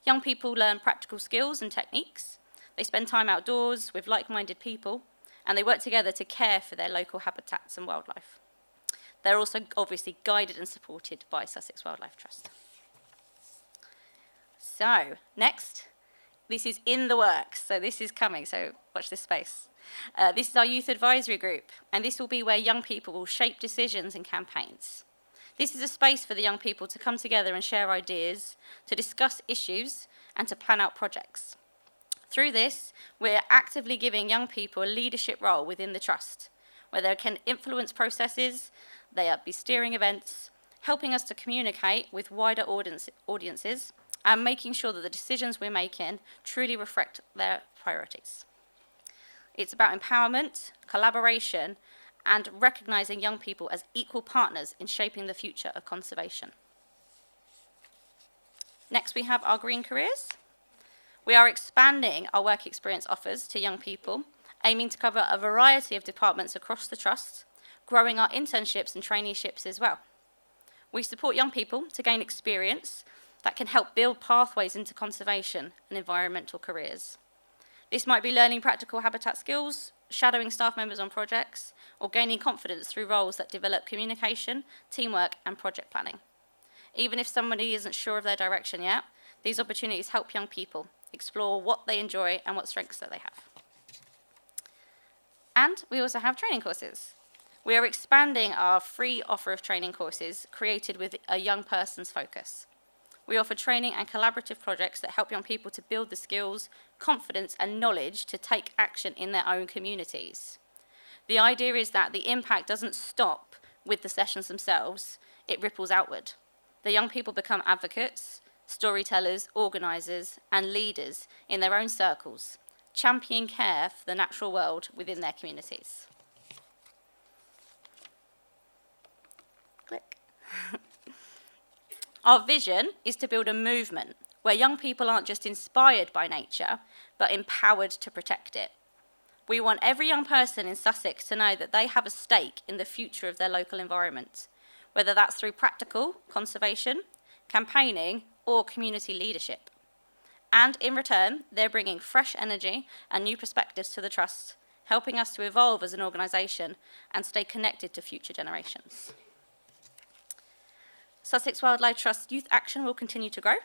Young people learn practical skills and techniques. They spend time outdoors with like-minded people, and they work together to care for their local habitats and wildlife. They're also obviously guided and supported by Sussex Wildlife Trust. So, next, this is in the works, so this is coming, so watch this space. This is our youth advisory group, and this will be where young people will shape decisions and campaigns. This is a space for the young people to come together and share ideas, to discuss issues, and to plan out projects. Through this, we're actively giving young people a leadership role within the Trust, where they can influence processes, they'll be steering events, helping us to communicate with wider audiences, and making sure that the decisions we're making truly reflect their priorities. It's about empowerment, collaboration, and recognising young people as equal partners in shaping the future of conservation. Next, we have our green careers. We are expanding our work experience offers to young people, aiming to cover a variety of departments across the Trust, growing our internships and traineeships as well. We support young people to gain experience that can help build pathways into conservation and environmental careers. This might be learning practical habitat skills, shadowing staff members on projects, or gaining confidence through roles that develop communication, teamwork, and project planning. Even if somebody isn't sure of their direction yet, these opportunities help young people explore what they enjoy and what strengths that they have. And we also have training courses. We are expanding our free offer of training courses created with a young person's focus. We offer training and collaborative projects that help young people to build the skills, confidence, and knowledge to take action in their own communities. The idea is that the impact doesn't stop with the sessions themselves, it ripples outward. The young people become advocates, storytellers, organisers, and leaders in their own circles, championing care for the natural world within their communities. Click. Our vision is to build a movement where young people aren't just inspired by nature, but empowered to protect it. We want every young person in Sussex to know that they have a stake in the future of their local environment, whether that's through practical conservation, campaigning, or community leadership. And in return, they're bringing fresh energy and new perspectives to the Trust, helping us to evolve as an organisation and stay connected to future generations. Sussex Wildlife Trust Youth Action will continue to grow,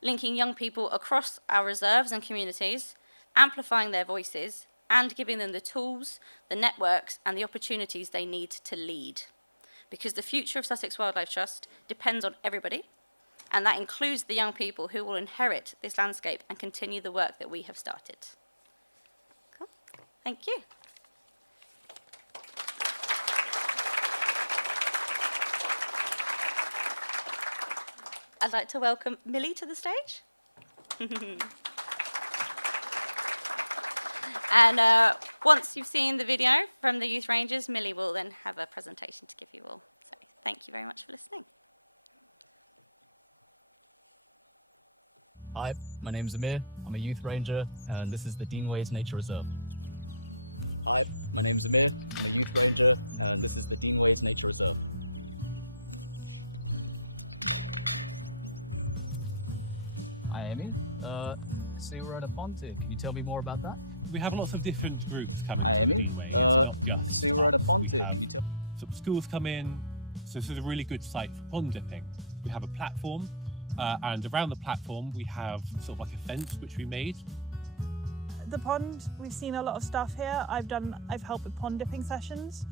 linking young people across our reserves and communities, amplifying their voices, and giving them the tools, the networks, and the opportunities they need to lead. Because the future of Sussex Wildlife Trust depends on everybody, and that includes the young people who will inherit this landscape and continue the work that we have started. Cool. Thank you. I'd like to welcome Millie to the stage. And once you've seen the video from the Youth Rangers, Millie will then have a presentation to give you all. So thank you very much for listening. Hi, my name's Amir. I'm a Youth Ranger, and this is the Deneway Nature Reserve. Hi, my name's Amir. I'm a Youth Ranger, and this is the Deneway Nature Reserve. Hi, Amy. So we're at a pond here. Can you tell me more about that? We have lots of different groups coming. Hi, Amy. So we're at a pond here. Can you tell? Some schools come in, so this is a really good site for pond dipping. We have a platform. And around the platform, we have sort of like a fence which we made. the pond. We've seen a lot of stuff here. I've helped with pond dipping sessions.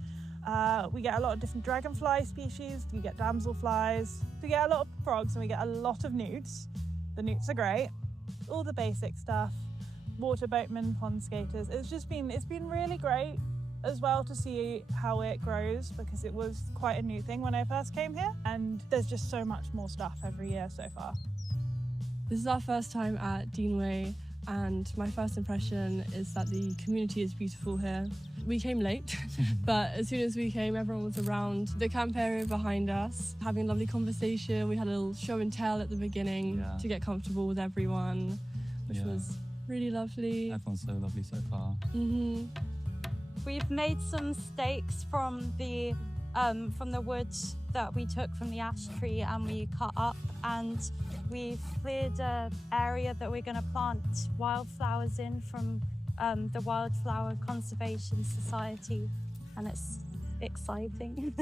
We get a lot of different dragonfly species. We get damselflies. We get a lot of frogs, and we get a lot of newts. The newts are great. All the basic stuff. Water boatmen, pond skaters. It's been really great as well to see how it grows, because it was quite a new thing when I first came here, and there's just so much more stuff every year so far. This is our first time at Deneway, and my first impression is that the community is beautiful here. We came late, but as soon as we came, everyone was around the camp area behind us, having a lovely conversation. We had a little show and tell at the beginning to get comfortable with everyone, which was really lovely. Everyone's so lovely so far. We've made some stakes from the woods that we took from the ash tree and we cut up, and we've cleared an area that we're going to plant wildflowers in from the Wildflower Conservation Society, and it's exciting.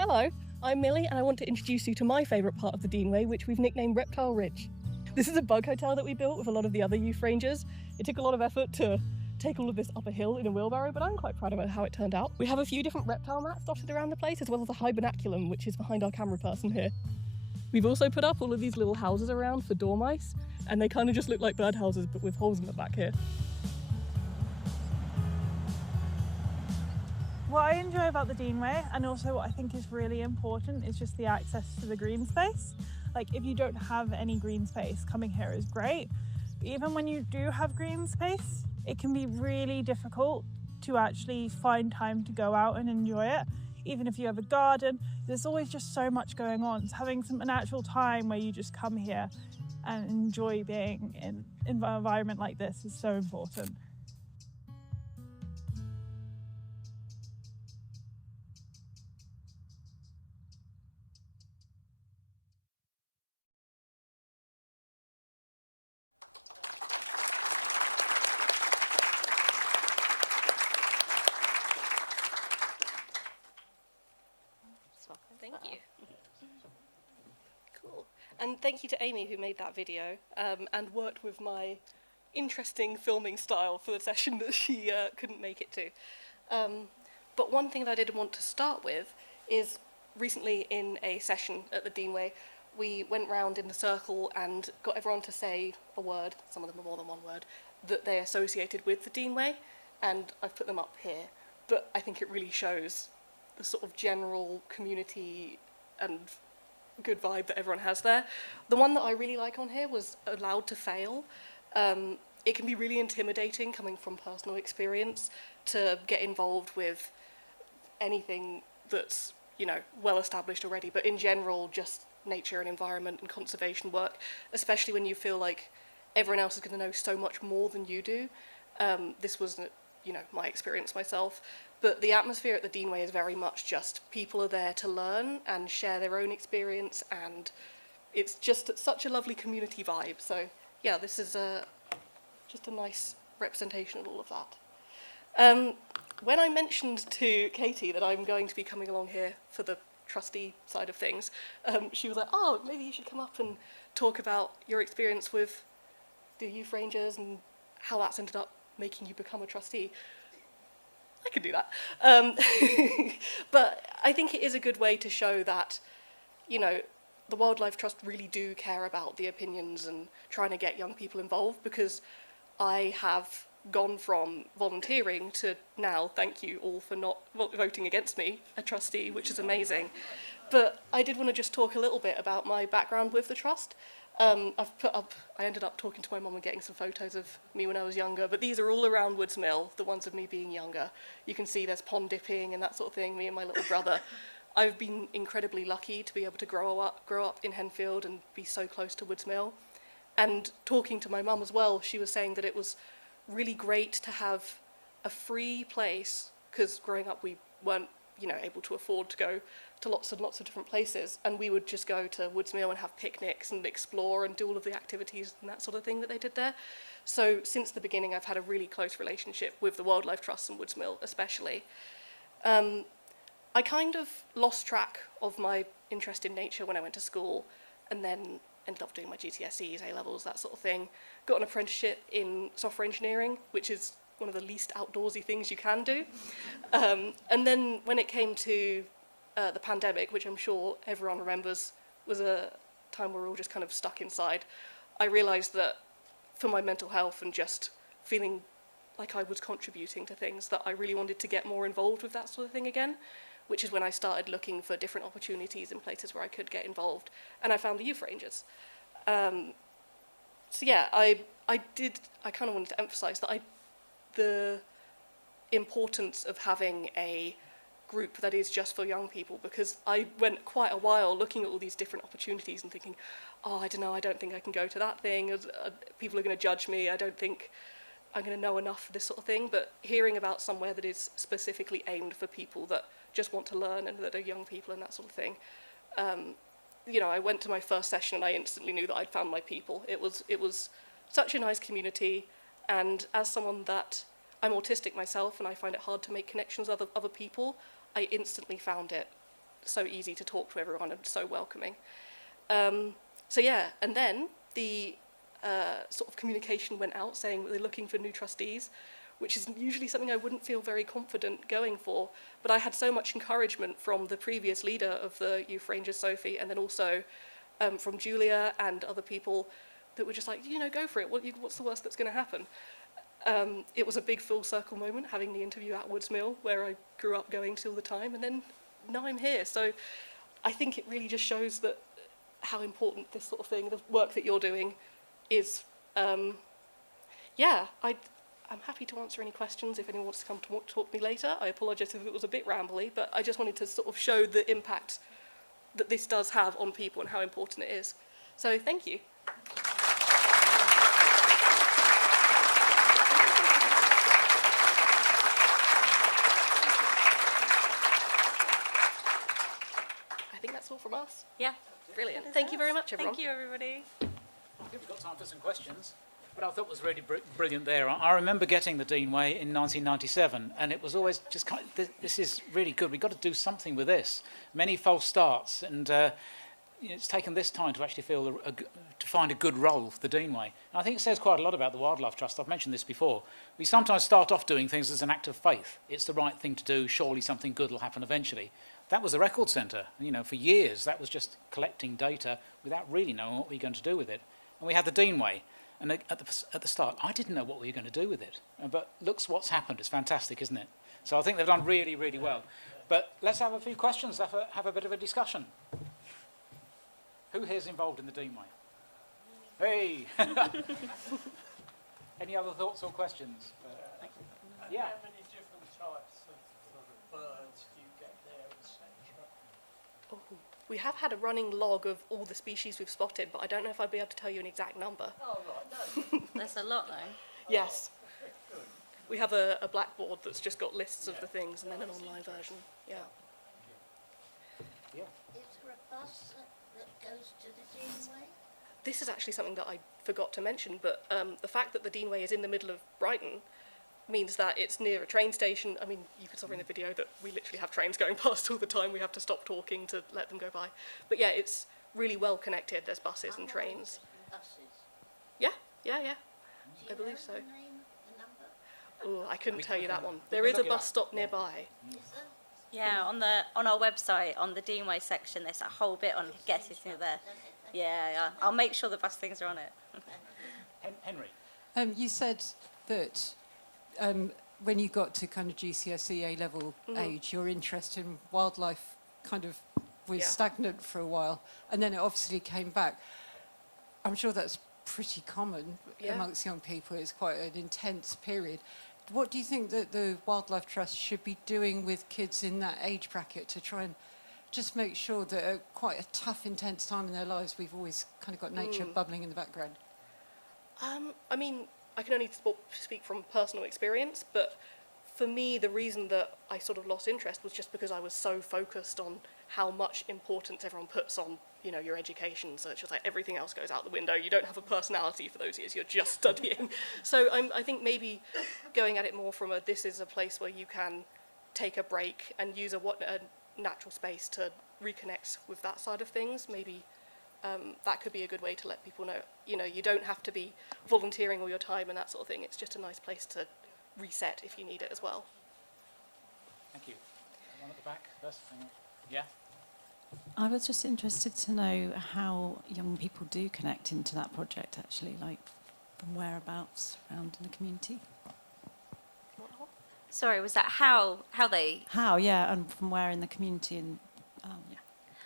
Hello, I'm Millie, and I want to introduce you to my favourite part of the Deneway, which we've nicknamed Reptile Ridge. This is a bug hotel that we built with a lot of the other youth rangers. It took a lot of effort to take all of this up a hill in a wheelbarrow, but I'm quite proud of how it turned out. We have a few different reptile mats dotted around the place, as well as a hibernaculum, which is behind our camera person here. We've also put up all of these little houses around for dormice, and they kind of just look like birdhouses, but with holes in the back here. What I enjoy about the Deneway, and also what I think is really important, is just the access to the green space. Like, if you don't have any green space, coming here is great. Even when you do have green space, it can be really difficult to actually find time to go out and enjoy it. Even if you have a garden, there's always just so much going on. So having an actual time where you just come here and enjoy being in an environment like this is so important. Thank you. Cool. And thank you to Amy, who made that video and worked with my interesting filming style for the session that she couldn't make it to. But one thing that I did want to start with is recently in a session at the Deneway, we went round in the circle and got everyone to say a word, some of them are more than one word, that they associated with the Deneway, and I've put them up here. But I think it really shows the sort of general community and good vibe that everyone has there. The one that I really like on here was allowed to fail. It can be really intimidating coming from personal experience to get involved with anything that's, you know, well established already, but in general just nature and environment and conservation work, especially when you feel like everyone else is going to know so much more than you do. This wasn't, you know, my experience myself. But the atmosphere at the Deneway is very much just people are there to learn and share their own experience, and it's just such a lovely community vibe. So yeah, this is just a nice representation of all of that. When I mentioned to Katie that I'm going to be coming along here for the trustee side of things, she was like, oh, maybe you should come up and talk about your experience with the youth rangers and how that's ended up making you become a trustee. I could do that. But I think it is a good way to show that, you know, the Wildlife Trust really do care about the opinions and trying to get young people involved, because I have gone from volunteering to now, thank you all for not voting against me, a trustee, which is amazing. But I did want to just talk a little bit about my background with the Trust. I've put up, I ended up talking to my mum and getting some photos of me when I was younger, but these are all around Woods Mill, the ones of me being younger. You can see there's pond dipping and that sort of thing, me and my little brother. I've been incredibly lucky to be able to grow up in Henfield and be so close to Woods Mill. And talking to my mum as well, she was saying that it was really great to have a free place, because growing up we weren't, you know, able to afford to go to lots and lots of different places, and we would just go to Woods Mill and have picnics and explore and do all of the activities and that sort of thing that they did there. So since the beginning I've had a really close relationship with the Wildlife Trust and Woods Mill especially. I kind of lost track of my interest in nature when I went to school, and then ended up doing my GCSEs, A-levels, that sort of thing. Got an apprenticeship in software engineering, which is one of the least outdoorsy things you can do. And then when it came to the pandemic, which I'm sure everyone remembers, was a time where we were all just kind of stuck inside, I realised that for my mental health and just feeling like I was contributing to things, that I really wanted to get more involved with that sort of thing again, which is when I started looking for different opportunities in places where I could get involved, and I found the Youth Rangers. So yeah, I kind of wanted to emphasise that the importance of having a group that is just for young people, because I went quite a while looking at all these different opportunities and thinking, oh, I don't know, I don't think I can go to that thing, people are going to judge me, I don't think I'm going to know enough for this sort of thing. But hearing about somewhere that is specifically aimed for people that just want to learn and that are young people and that sort of thing, you know, I went to my first session and I instantly knew that I'd found my people. It was such a nice community, and as someone that, I'm autistic myself and I find it hard to make connections with other people, I instantly found it so easy to talk to everyone and so welcoming. So yeah, and then the sort of communication went out saying that they're looking for new trustees, which is usually something I wouldn't feel very confident going for. But I had so much encouragement from the previous leader of the Youth Rangers, Sophie, and then also from Julia and other people that were just like, you know, go for it. What's the worst that's going to happen? It was a big full circle moment having the interview at Woods Mill, where I grew up going to all the time, and then now I'm here. So I think it really just shows that how important this sort of thing, the work that you're doing, is. Yeah, I'm happy to answer any questions if anyone wants to come talk to me later. I apologise if it was a bit rambly, but I just wanted to sort of show the impact that this does have on people and how important it is. So thank you. I think that's all from us. Yeah. Brilliant. Thank you very much, everyone. Thank you, everybody. I think we've got time for some questions. What I thought was really brilliant there, I remember getting the Deneway in 1997, and it was always just kind of, this is really good, we've got to do something with this. Many false starts, and it's taken this time to actually feel to find a good role for the Deneway. And I think it says quite a lot about the Wildlife Trust. I've mentioned this before. We sometimes start off doing things as an act of faith. It's the right thing to do, surely something good will happen eventually. That was the record centre. You know, for years that was just collecting data without really knowing what we were going to do with it. And we had the Deneway. And at the start, I didn't know what we were going to do with it. But looks what's happened. It's fantastic, isn't it? So I think they've done really, really well. But let's have a few questions, have a bit of a discussion. Who here's involved in the Deneway? Hey! Any other thoughts or questions? Yeah. How many different types of birds do you get there, etc.? Oh, we have had a running log of all the species we've spotted, but I don't know if I'd be able to tell you an exact number. Oh, right, no. There's a lot, though. Yes. We have a blackboard that's just got lists of the things and then an online version. Yeah. Yeah. Is there a bus that goes to the Deneway? This is actually something that I forgot to mention, but the fact that the Deneway is in the middle of Brighton means that it's near a train station. I mean, you could saw in the video that we literally have trains going past all the time. We have to stop talking to let them go by. But yeah, it's really well connected. There's buses and trains. Buses. Yeah. I believe so. Oh, I couldn't tell you that one. There is a bus stop nearby. Yeah, on our website, on the Deneway section, there's a whole bit on getting there. Yeah. I'll make sure the bus things are on it. Henry. You said that when you got to kind of GCSE A-level age, your interest in wildlife kind of was stagnant for a while, and then it obviously came back. I'm sure that's pretty common amongst young people. It's quite an intense period. What do you think that the Wildlife Trust should be doing with kids in that age bracket to try and just make sure that at quite a tough, intense time in their lives, we've always kind of got nature bubbling in the background? I mean, I can only speak from personal experience, but for me, the reason that I sort of lost interest was just because I was so focused on how much importance everyone puts on, you know, your education. So it's just like everything else goes out the window. You don't have a personality for those years. You're just studying. So I think maybe going at it more from this is a place where you can take a break and use a natural space to reconnect with that side of things. Maybe that could be a good way to let people know, you know, you don't have to be volunteering all your time and that sort of thing. It's just a nice place to reset if you need it as well. Thank you. One at the back first. Yeah. I was just interested to know how young people do connect into that project, actually, like from whereabouts around in the community. Sorry, was that how they? How, yeah, and from where in the community, and yeah.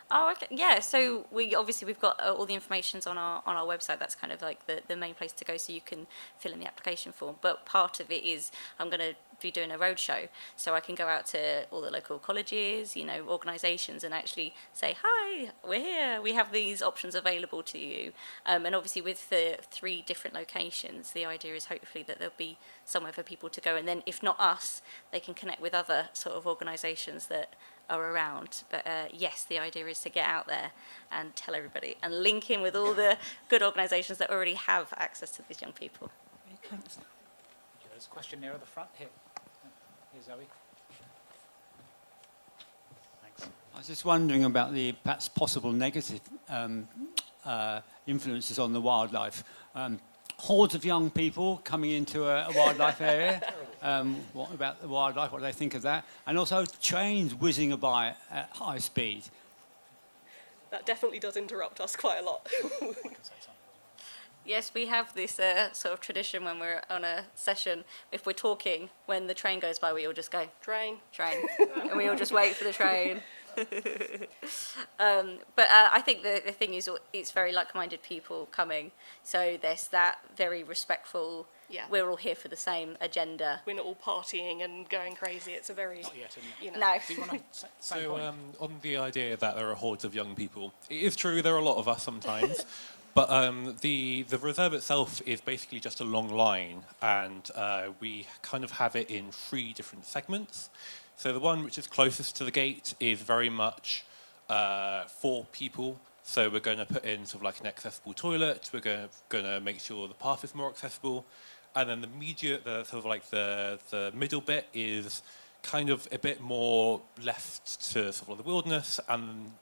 Oh, okay. Yeah. So we've got all the information's on our website. That's kind of like the main place to go, so you can fill in the application form. But part of it is I'm going to be doing a roadshow, so I can go out to all the local colleges, you know, organisations, and actually say, hi, we're here. We have these options available to you. And obviously, with the 3 different locations, the idea is hopefully that there'll be somewhere for people to go, and then if not us, they can connect with other sort of organisations that are around. But yes, the idea is to get out there and tell everybody and link in with all the good organisations that already have access to these young people. Great, thanks. There's a question near at the front here. Here's Zoe. Thanks. I was just wondering about the perhaps possible negative influences on the wildlife. Hordes of young people coming into a wildlife area. What about the wildlife? What do they think of that? And also trains whizzing by at high speed. That definitely does interrupt us quite a lot. Yes, we have this sort of tradition when we're on a session. If we're talking, when the train goes by, we all just go, train, and we all just wait for the train. But I think the thing is, it's very like-minded people coming. So there's that very respectful, we're all here for the same agenda. We're not all partying and going crazy. It's a very... Not yet, you know. No. Do you want to So on the idea that there are hordes of young people, it is true there are a lot of us sometimes, but the reserve itself is basically just a long line, and we kind of have it in 3 different segments. So the one which is closest to the gate is very much for people. So we're going to put in sort of like an accessible toilet. We're going to make sure the path is more accessible. And then the middle bit is kind of a bit more left to sort of the wilderness,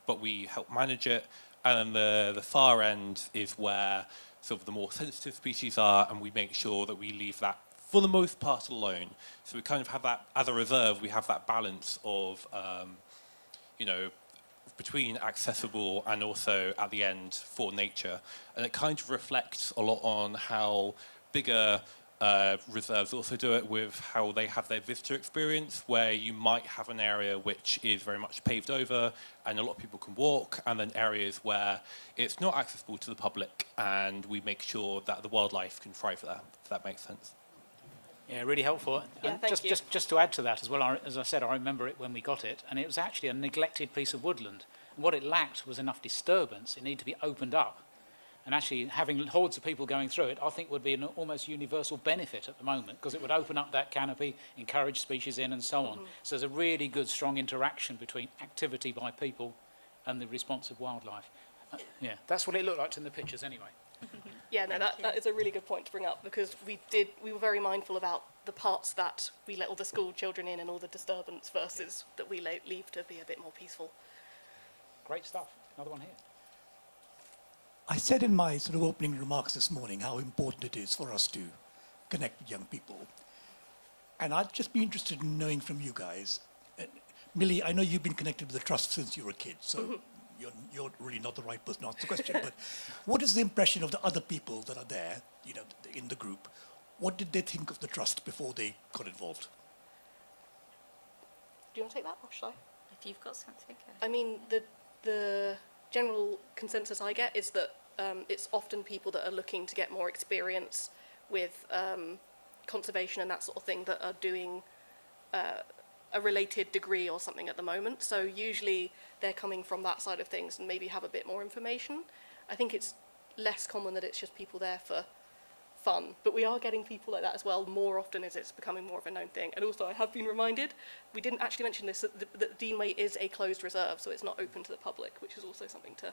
but we help manage it. And then the far end is where sort of the more sensitive species are, and we make sure that we leave that for the most part alone. So we kind of have that, as a reserve, we have that balance of, you know, between accessible and also at the end for nature. And it kind of reflects a lot on how bigger reserves also do it, with how they have their visitor experience, where you might have an area which is very much paved over and a lot of people can walk, and then areas where it's not accessible to the public, and we make sure that the wildlife can thrive there, if that makes sense. Yeah, really helpful. Yeah, And just to add to that as well, as I said, I remember it when we got it, and it was actually a neglected piece of woodland. And what it lacked was enough disturbance. It needed to be opened up. And actually having hordes of people going through it, I think would be an almost universal benefit at the moment, because it would open up that canopy, encourage species in and so on. So there's a really good, strong interaction between activity by people and the response of wildlife. Yeah, that's what it looked like in the pictures anyway. Yeah, no, that is a really good point to bring up, because we were very mindful about the parts that we let all the school children in and all the disturbance versus that we leave to be a bit more peaceful. Great stuff. Another one here. I said in my sort of opening remarks this morning how important it is for us to connect with young people. And I'd just be interested in knowing from you guys, Millie, I know you've been connected with the Trust since you were a kid, so you're really not the right person to answer the question, but what is the impression of the other people that are there, you know, in the group? What did they think of the Trust before they got involved? Do you want to take that, or should I? If you've got something. I mean, the general consensus I get is that it's often people that are looking to get more experience with conservation and that sort of thing that are doing a related degree or something at the moment. So usually they're coming from that side of things and maybe have a bit more information. I think it's less common that it's just people there for fun, but we are getting people like that as well more often as it's becoming more of a known thing. And also I have been reminded, we didn't actually mention this, that Deneway is a closed reserve, so it's not open to the public, which is also something to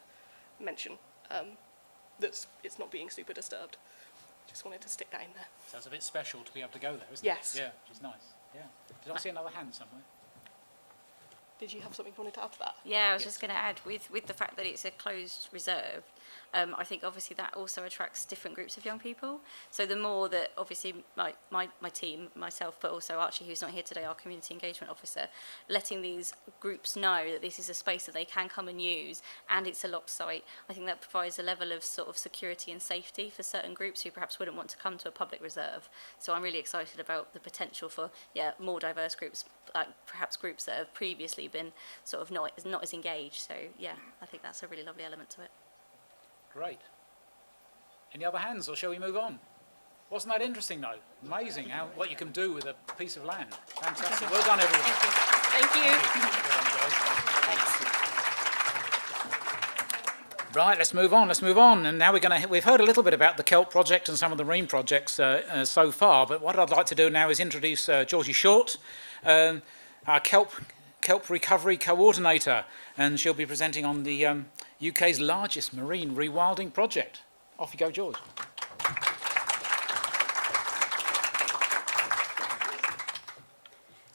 mention, it's not being super disturbed. Just wanted to stick that in there. Sounds a bit special to be able to go there, isn't Yes. it? Yeah, which is nice. Yeah. Did I see another hand somewhere? did you have something you wanted to add to that? Yeah, I was just going to add, with the fact that it's a closed reserve, I think obviously that also attracts different groups of young people. So the more that obviously my team, myself, but also Archie, who's not here today, our community engagement officer, letting these groups know that this is a space that they can come and use, and it's a locked site, I think that provides a level of sort of security and safety for certain groups who perhaps wouldn't want to come to a public reserve. So I'm really excited about the potential for more diverse groups, perhaps groups that have previously been sort of not as engaged. So yeah, I think that's a really lovely element to it. Great. Any other hands, or shall we move on? Wasn't that interesting, though? Amazing what you can do with a piece of land. Fantastic. Well done, everyone. Thank you. Right, let's move on. And now we've heard a little bit about the Kelp project and some of the marine projects so far, but what I'd like to do now is introduce Georgie Short, our Kelp Recovery Coordinator, and she'll be presenting on the UK's largest marine rewilding project. Off you go, George.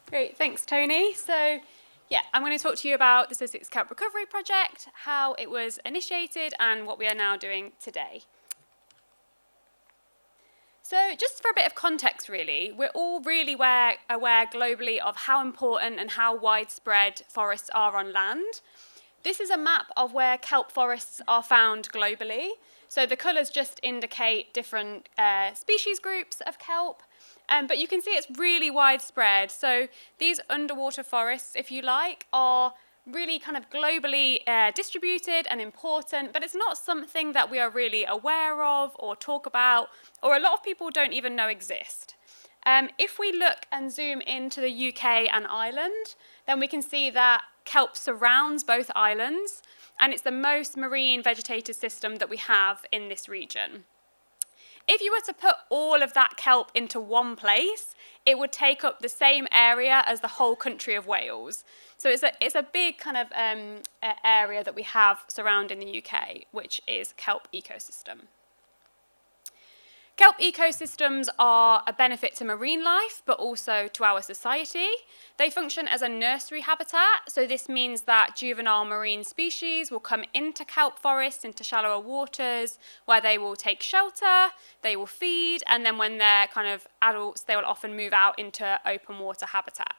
Great, thanks Tony. So yeah, I'm going to talk to you about the Sussex Kelp Recovery Project, how it was initiated and what we are now doing today. So just for a bit of context really, we're all really aware globally of how important and how widespread forests are on land. This is a map of where kelp forests are found globally. So the colours just indicate different species groups of kelp, but you can see it's really widespread. So these underwater forests, if you like, are really kind of globally distributed and important, but it's not something that we are really aware of or talk about, or a lot of people don't even know exist. If we look and zoom into the UK and Ireland, then we can see that kelp surrounds both islands, and it's the most marine vegetated system that we have in this region. If you were to put all of that kelp into one place, it would take up the same area as the whole country of Wales. So it's a big kind of area that we have surrounding the UK, which is kelp ecosystem. Kelp ecosystems are a benefit to marine life, but also to our society. They function as a nursery habitat, so this means that juvenile marine species will come into kelp forests, into shallower waters, where they will take shelter, they will feed, and then when they're kind of adults, they will often move out into open water habitat.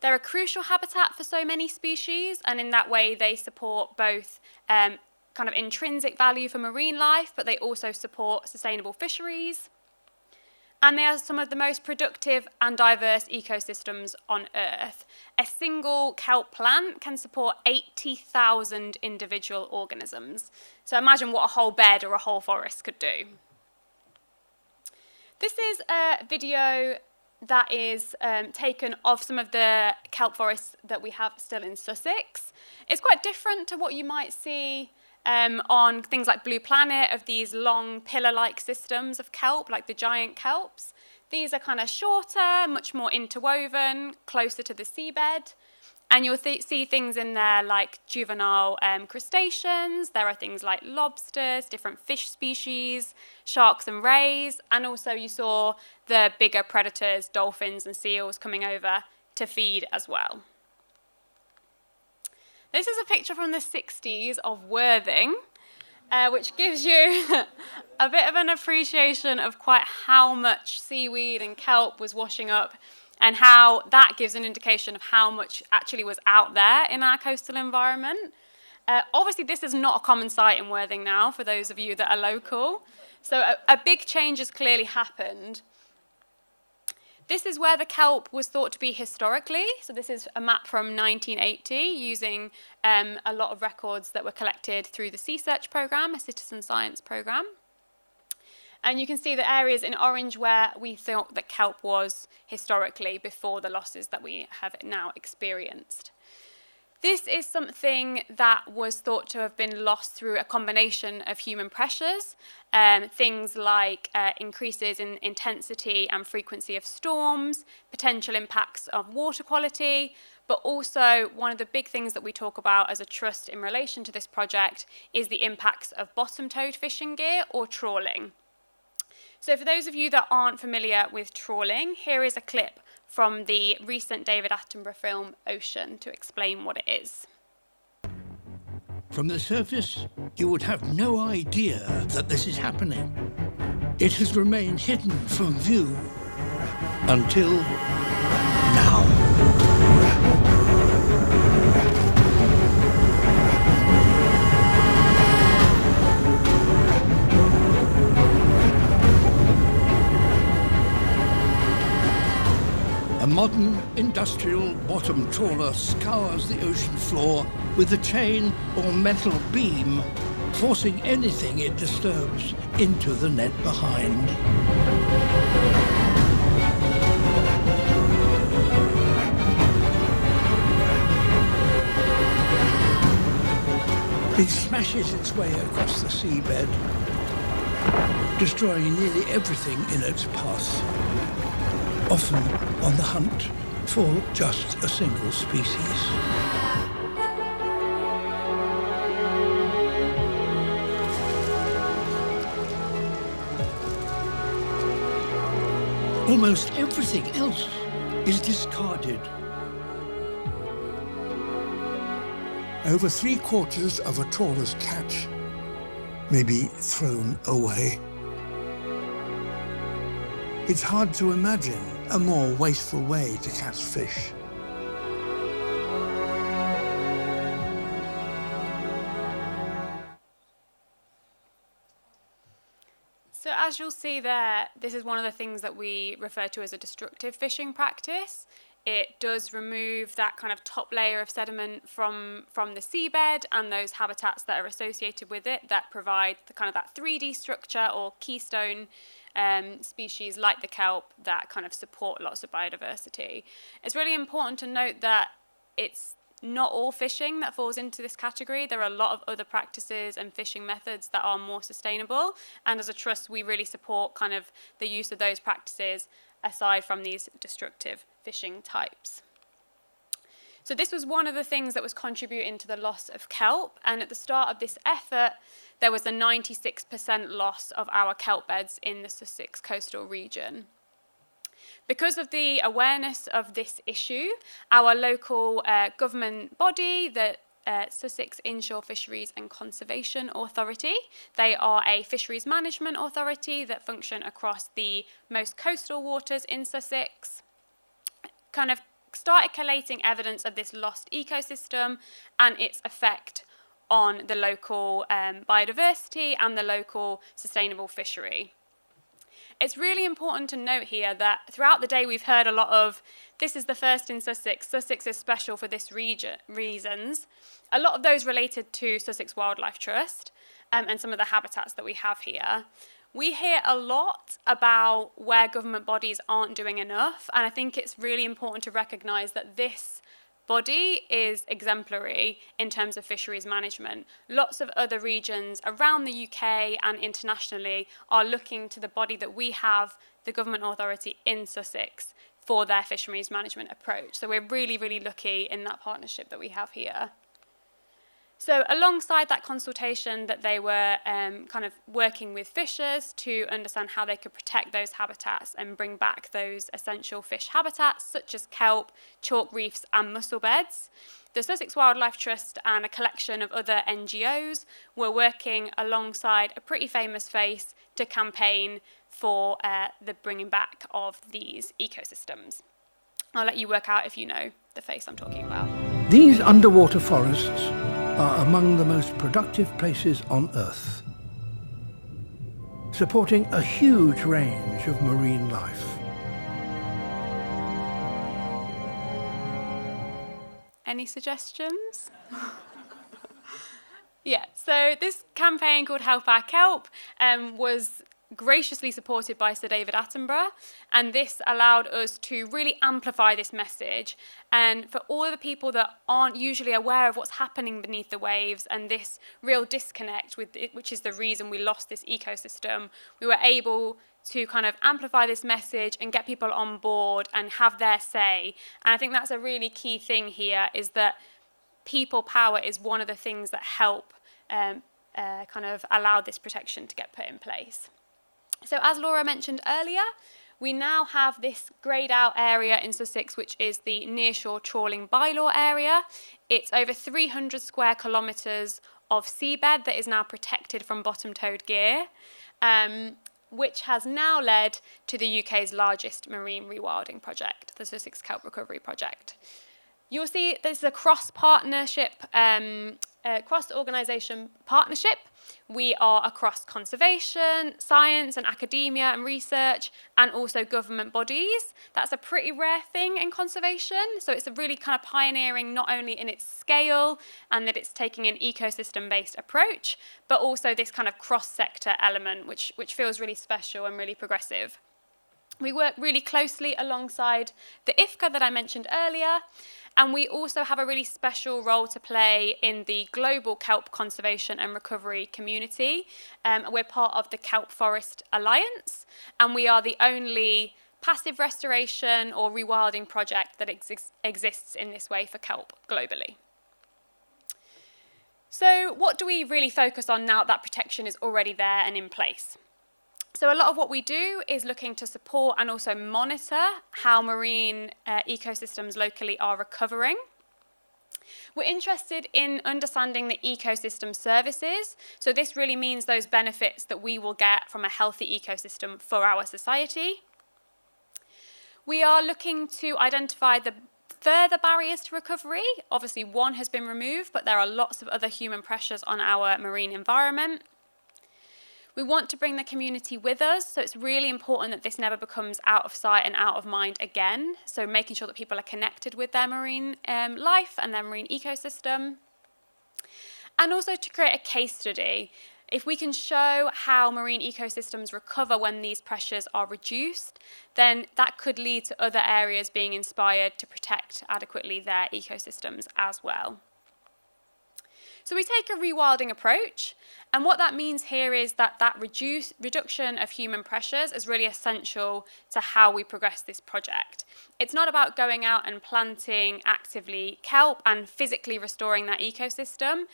They're a crucial habitat for so many species, and in that way they support both kind of intrinsic value for marine life, but they also support sustainable fisheries. And they are some of the most productive and diverse ecosystems on Earth. A single kelp plant can support 80,000 individual organisms. So imagine what a whole bed or a whole forest could do. This is a video that is taken of some of the kelp forests that we have still in Sussex. It's quite different to what you might see on things like Blue Planet, of these long pillar-like systems of kelp, like the giant kelps. These are kind of shorter, much more interwoven, closer to the seabed. And you'll see things in there like juvenile crustaceans. There are things like lobsters, different fish species, sharks and rays. And also you saw the bigger predators, dolphins and seals coming over to feed as well. This is a picture from the 60s of Worthing, which gives you a bit of an appreciation of quite how much seaweed and kelp was washing up, and how that gives an indication of how much actually was out there in our coastal environment. Obviously, this is not a common sight in Worthing now, for those of you that are local. So a big change has clearly happened. This is where the kelp was thought to be historically. So this is a map from 1980 using a lot of records that were collected through the Sea Search programme, a citizen science programme. And you can see the areas in orange where we thought that kelp was historically before the losses that we have now experienced. This is something that was thought to have been lost through a combination of human pressures, things like increases in intensity and frequency of storms, potential impacts of water quality, but also one of the big things that we talk about as a trust in relation to this project is the impacts of bottom-towed fishing gear or trawling. So for those of you that aren't familiar with trawling, here is a clip from the recent David Attenborough film Ocean to explain what it is. From the surface, you would have no idea that this is happening. It has remained hidden from view until now. A modern industrial bottom trawler scours the ocean floor with a chain or metal beam, forcing anything it disturbs into the net behind. It smashes its way across the seabed, destroying nearly everything in its path, often on the hunt for just a single species. Almost everything else is discarded. Over 3/4 of a trawler's catch may be thrown away. It's hard to imagine a more wasteful way to catch fish. So as you'll see there, this is one of the things that we refer to as a destructive fishing practice. It does remove that kind of top layer of sediment from the seabed and those habitats that are associated with it that provide the kind of that 3D structure or keystone species like the kelp that kind of support lots of biodiversity. It's really important to note that it's not all fishing that falls into this category. There are a lot of other practices and fishing methods that are more sustainable, and as a trust we really support kind of the use of those practices aside from these destructive fishing types. So this was one of the things that was contributing to the loss of kelp, and at the start of this effort there was a 96% loss of our kelp beds in the Sussex coastal region. Because of the awareness of this issue, our local government body, the Sussex Inshore Fisheries and Conservation Authority, they are a fisheries management authority that function across the most coastal waters in Sussex, kind of started collating evidence of this lost ecosystem and its effect on the local biodiversity and the local sustainable fishery. It's really important to note here that throughout the day we've heard a lot of, this is the first in Sussex, Sussex is special for this reasons. A lot of those related to Sussex Wildlife Trust and some of the habitats that we have here. We hear a lot about where government bodies aren't doing enough, and I think it's really important to recognise that this body is exemplary in terms of fisheries management. Lots of other regions around the UK and internationally are looking to the body that we have, the government authority in Sussex, for their fisheries management approach. So we're really, really lucky in that partnership that we have here. So alongside that consultation that they were kind of working with fishers to understand how they could protect those habitats and bring back those essential fish habitats such as kelp, chalk reefs and mussel beds, the Sussex Wildlife Trust and a collection of other NGOs were working alongside a pretty famous face to campaign for the bringing back of these ecosystems. I'll let you work out if you know the face I'm talking about. These underwater forests are among the most productive places on Earth, supporting a huge range of marine life. Any suggestions? Yeah, so this campaign called Help Our Kelp was graciously supported by Sir David Attenborough, and this allowed us to really amplify this message. And for all of the people that aren't usually aware of what's happening beneath the waves and this real disconnect with it, which is the reason we lost this ecosystem, we were able to kind of amplify this message and get people on board and have their say. And I think that's a really key thing here, is that people power is one of the things that help kind of allow this protection to get put in place. So as Laura mentioned earlier, we now have this greyed out area in Sussex, which is the nearshore trawling bylaw area. It's over 300 square kilometres of seabed that is now protected from bottom-towed gear, which has now led to the UK's largest marine rewilding project, the Sussex Kelp Recovery Project. You'll see there's a cross-partnership, cross-organisation partnership. We are across conservation, science and academia and research, and also government bodies. That's a pretty rare thing in conservation. So it's a really kind of pioneering, not only in its scale and that it's taking an ecosystem-based approach, but also this kind of cross-sector element, which feels really special and really progressive. We work really closely alongside the IFCA that I mentioned earlier, and we also have a really special role to play in the global kelp conservation and recovery community. We're part of the Kelp Forest Alliance, and we are the only passive restoration or rewilding project that exists in this way for kelp globally. So what do we really focus on now that protection is already there and in place? So a lot of what we do is looking to support and also monitor how marine ecosystems locally are recovering. We're interested in understanding the ecosystem services. So this really means those benefits that we will get from a healthy ecosystem for our society. We are looking to identify the further barriers to recovery. Obviously, one has been removed, but there are lots of other human pressures on our marine environment. We want to bring the community with us, so it's really important that this never becomes out of sight and out of mind again. So making sure that people are connected with their marine life and their marine ecosystem. And also to create a case study. If we can show how marine ecosystems recover when these pressures are reduced, then that could lead to other areas being inspired to protect adequately their ecosystems as well. So we take a rewilding approach, and what that means here is that reduction of human pressures is really essential to how we progress this project. It's not about going out and planting actively kelp and physically restoring that ecosystem,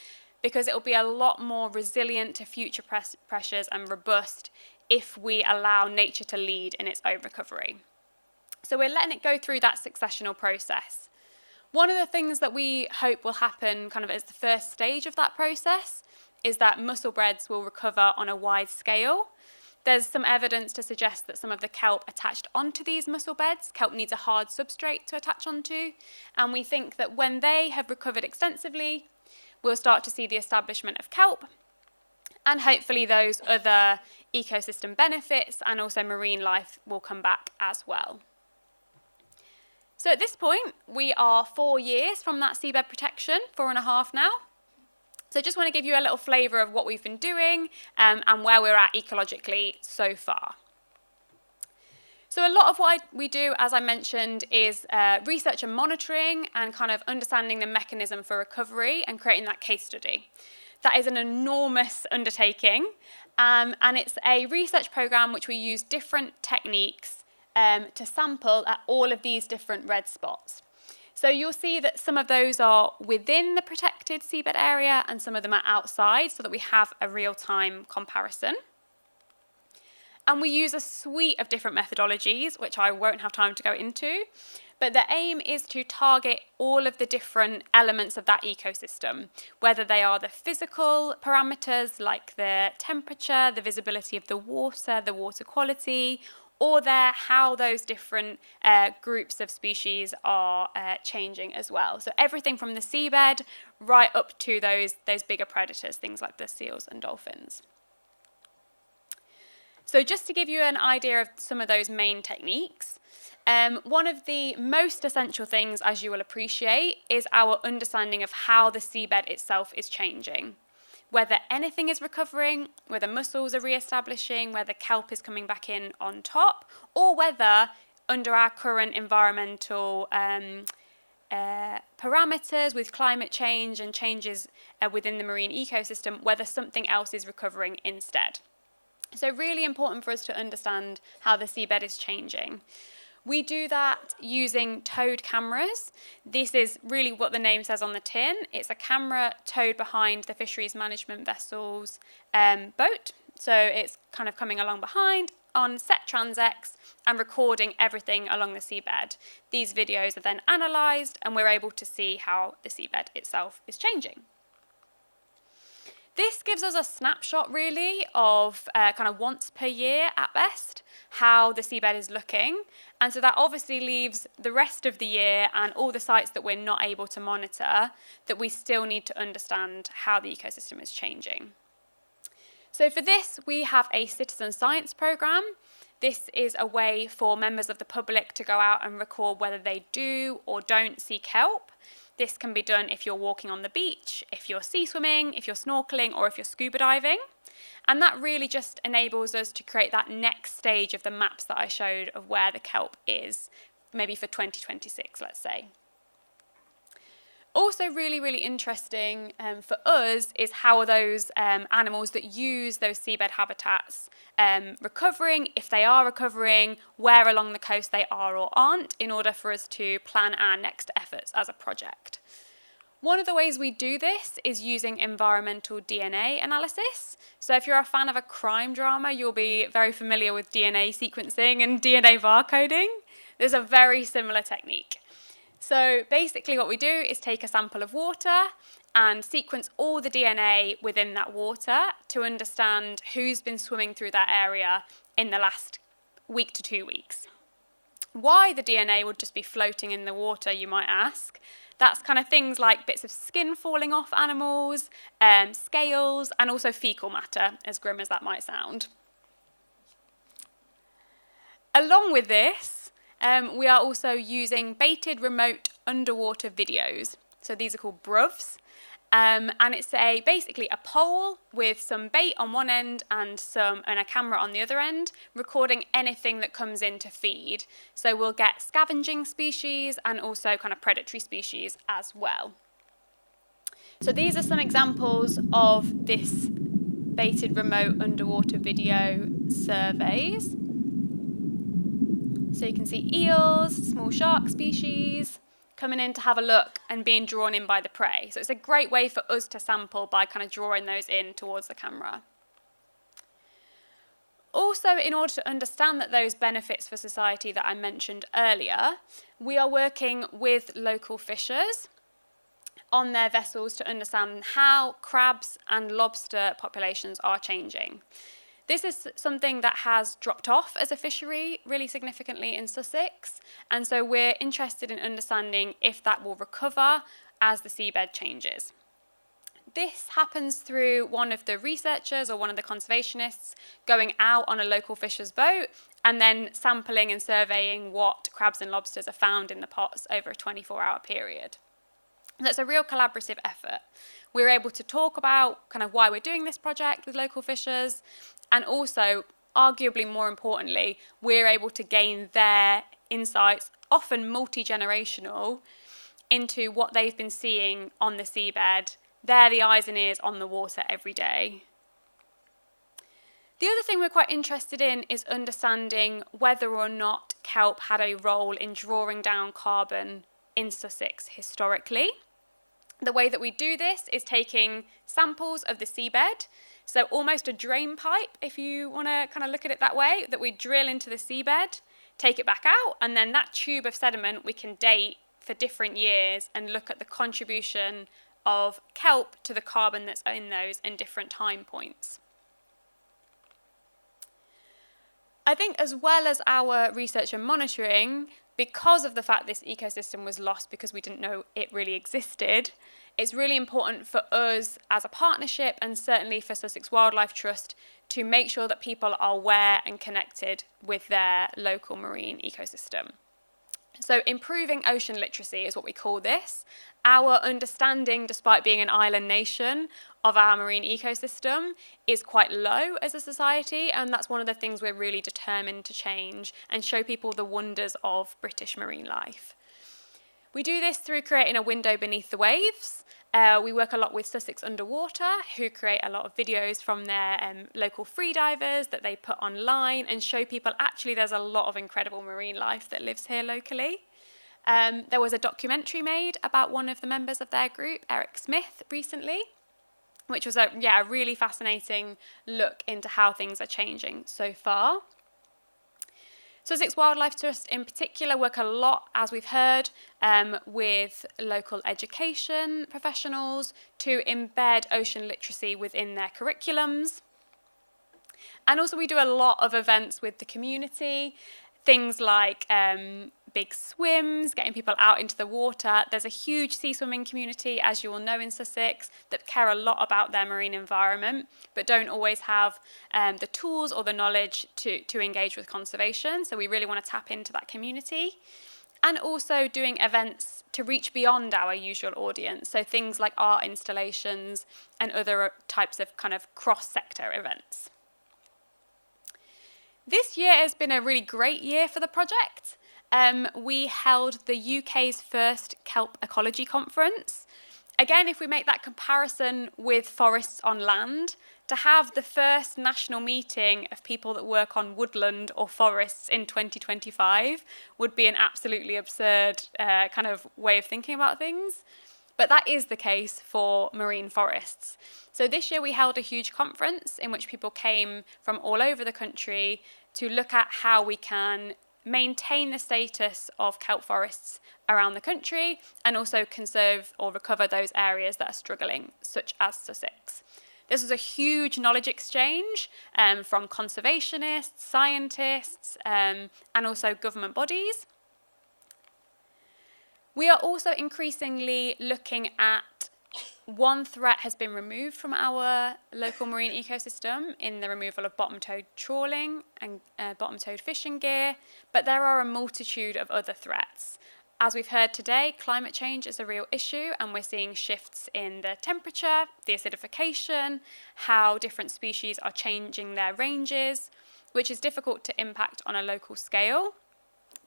because it will be a lot more resilient to future pressures and robust if we allow nature to lead in its own recovery. So we're letting it go through that successional process. One of the things that we hope will happen kind of as the first stage of that process is that mussel beds will recover on a wide scale. There's some evidence to suggest that some of the kelp attached onto these mussel beds, kelp needs a hard substrate to attach onto, and we think that when they have recovered extensively, we'll start to see the establishment of kelp, and hopefully those other ecosystem benefits and also marine life will come back as well. So at this point, we are 4 years from that seabed protection, 4.5 now. So I just want to give you a little flavour of what we've been doing and where we're at ecologically so far. So a lot of what we do, as I mentioned, is research and monitoring and kind of understanding the mechanism for recovery and creating that case study. That is an enormous undertaking, and it's a research programme which we use different techniques to sample at all of these different red spots. So you'll see that some of those are within the protected seabed area and some of them are outside, so that we have a real-time comparison. And we use a suite of different methodologies, which I won't have time to go into, but the aim is to target all of the different elements of that ecosystem, whether they are the physical parameters like the temperature, the visibility of the water quality, or how those different groups of species are changing as well. So everything from the seabed right up to those bigger predators, things like the seals and dolphins. So just to give you an idea of some of those main techniques, one of the most essential things, as you will appreciate, is our understanding of how the seabed itself is changing. Whether anything is recovering, whether mussels are re-establishing, whether kelp is coming back in on top, or whether under our current environmental parameters with climate change and changes within the marine ecosystem, whether something else is recovering instead. So really important for us to understand how the seabed is changing. We do that using towed cameras. This is really what the name says on the tin. It's a camera towed behind the fisheries management vessel's boat. So it's kind of coming along behind on set transects and recording everything along the seabed. These videos are then analysed and we're able to see how the seabed itself is changing. This gives us a snapshot really of kind of once per year at best, how the seabed is looking. And so that obviously leaves the rest of the year and all the sites that we're not able to monitor that we still need to understand how the ecosystem is changing. So for this, we have a citizen science programme. This is a way for members of the public to go out and record whether they do or don't see kelp. This can be done if you're walking on the beach, if you're sea swimming, if you're snorkeling, or if you're scuba diving. And that really just enables us to create that next stage of the maps that I showed of where the kelp is, maybe for 2026, let's say. Also really, really interesting for us is how are those animals that use those seabed habitats recovering, if they are recovering, where along the coast they are or aren't, in order for us to plan our next efforts as a project. One of the ways we do this is using environmental DNA analysis. So if you're a fan of a crime drama, you'll be very familiar with DNA sequencing and DNA barcoding. There's a very similar technique. So basically what we do is take a sample of water and sequence all the DNA within that water to understand who's been swimming through that area in the last week to 2 weeks. Why the DNA would just be floating in the water, you might ask. That's kind of things like bits of skin falling off animals, scales, and also fecal matter, as grim as that might sound. Along with this, we are also using baited remote underwater videos. So these are called BRUVs. And it's basically a pole with some bait on one end and a camera on the other end, recording anything that comes in to feed. So we'll get scavenging species and also kind of predatory species as well. So these are some examples of this baited remote underwater video surveys. So you can see eels, small shark species, coming in to have a look and being drawn in by the prey. So it's a great way for us to sample by kind of drawing those in towards the camera. Also, in order to understand that those benefits for society that I mentioned earlier, we are working with local fishers on their vessels to understand how crabs and lobster populations are changing. This is something that has dropped off as a fishery really significantly in Sussex, and so we're interested in understanding if that will recover as the seabed changes. This happens through one of the researchers or one of the conservationists going out on a local fisher's boat and then sampling and surveying what crabs and lobsters are found in the pots over a 24-hour period. That's a real collaborative effort. We're able to talk about kind of why we're doing this project with local fishers, and also, arguably more importantly, we're able to gain their insights, often multi-generational, into what they've been seeing on the seabed. They're the eyes and ears on the water every day. The other thing we're quite interested in is understanding whether or not kelp had a role in drawing down carbon in Sussex historically. The way that we do this is taking samples of the seabed, so almost a drain pipe, if you want to kind of look at it that way, that we drill into the seabed, take it back out, and then that tube of sediment we can date for different years and look at the contribution of kelp to the carbon that's in those in different time points. I think as well as our research and monitoring, because of the fact this ecosystem was lost because we didn't know it really existed, it's really important for us as a partnership and certainly for Sussex Wildlife Trust to make sure that people are aware and connected with their local marine ecosystem. So improving ocean literacy is what we call this. Our understanding, despite being an island nation, of our marine ecosystem is quite low as a society, and that's one of the things we're really determined to change and show people the wonders of British marine life. We do this through creating a window beneath the waves. We work a lot with Sussex Underwater, who create a lot of videos from their local freedivers that they put online and show people actually there's a lot of incredible marine life that lives here locally. There was a documentary made about one of the members of their group, Eric Smith, recently. which was a really fascinating look into how things are changing so far. Sussex Wildlife Trust in particular work a lot, as we've heard, with local education professionals to embed ocean literacy within their curriculums. And also we do a lot of events with the community, things like big swims, getting people out into the water. There's a huge sea swimming community, as you all know, in Sussex, that care a lot about their marine environment, but don't always have the tools or the knowledge to engage with conservation. So we really want to tap into that community. And also doing events to reach beyond our usual audience. So things like art installations and other types of kind of cross-sector events. This year has been a really great year for the project. We held the UK's first kelp ecology conference. Again, if we make that comparison with forests on land, to have the first national meeting of people that work on woodland or forests in 2025 would be an absolutely absurd kind of way of thinking about things. But that is the case for marine forests. So this year we held a huge conference in which people came from all over the country to look at how we can maintain the status of kelp forests around the country and also conserve or recover those areas that are struggling, such as Sussex. This was a huge knowledge exchange from conservationists, scientists, and also government bodies. We are also increasingly looking at one threat has been removed from our local marine ecosystem in the removal of bottom-toed trawling and bottom-toed fishing gear, but there are a multitude of other threats. As we've heard today, climate change is a real issue, and we're seeing shifts in the temperature, the acidification, how different species are changing their ranges, which is difficult to impact on a local scale.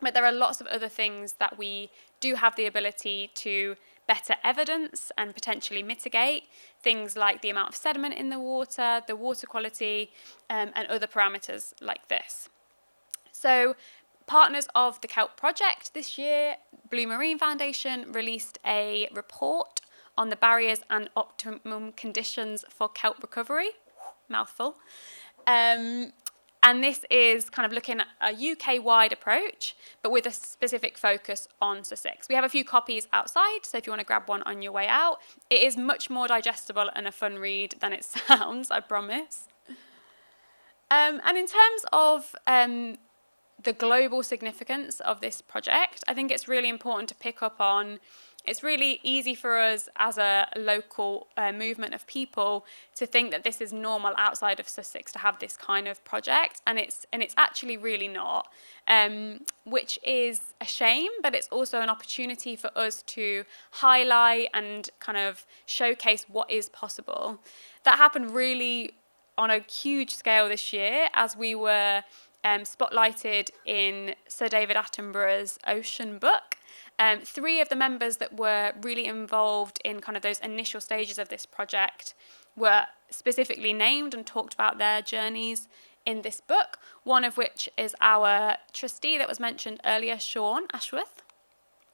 But there are lots of other things that we do have the ability to better evidence and potentially mitigate, things like the amount of sediment in the water quality, and other parameters like this. So partners of the Kelp project this year, Blue Marine Foundation released a report on the barriers and optimum conditions for kelp recovery. Mouthful. And this is kind of looking at a UK-wide approach, but with a specific focus on Sussex. We have a few copies outside, so if you want to grab one on your way out. It is much more digestible and a fun read than it sounds, I promise. And in terms of the global significance of this project, I think it's really important to pick up on. It's really easy for us as a local movement of people to think that this is normal outside of Sussex to have this kind of project, and it's actually really not, which is a shame, but it's also an opportunity for us to highlight and kind of showcase what is possible. That happened really on a huge scale this year as we were spotlighted in Sir David Attenborough's Ocean book. 3 of the members that were really involved in kind of those initial stages of this project were specifically named and talked about their journeys in this book, one of which is our trustee that was mentioned earlier, Sean Ashworth.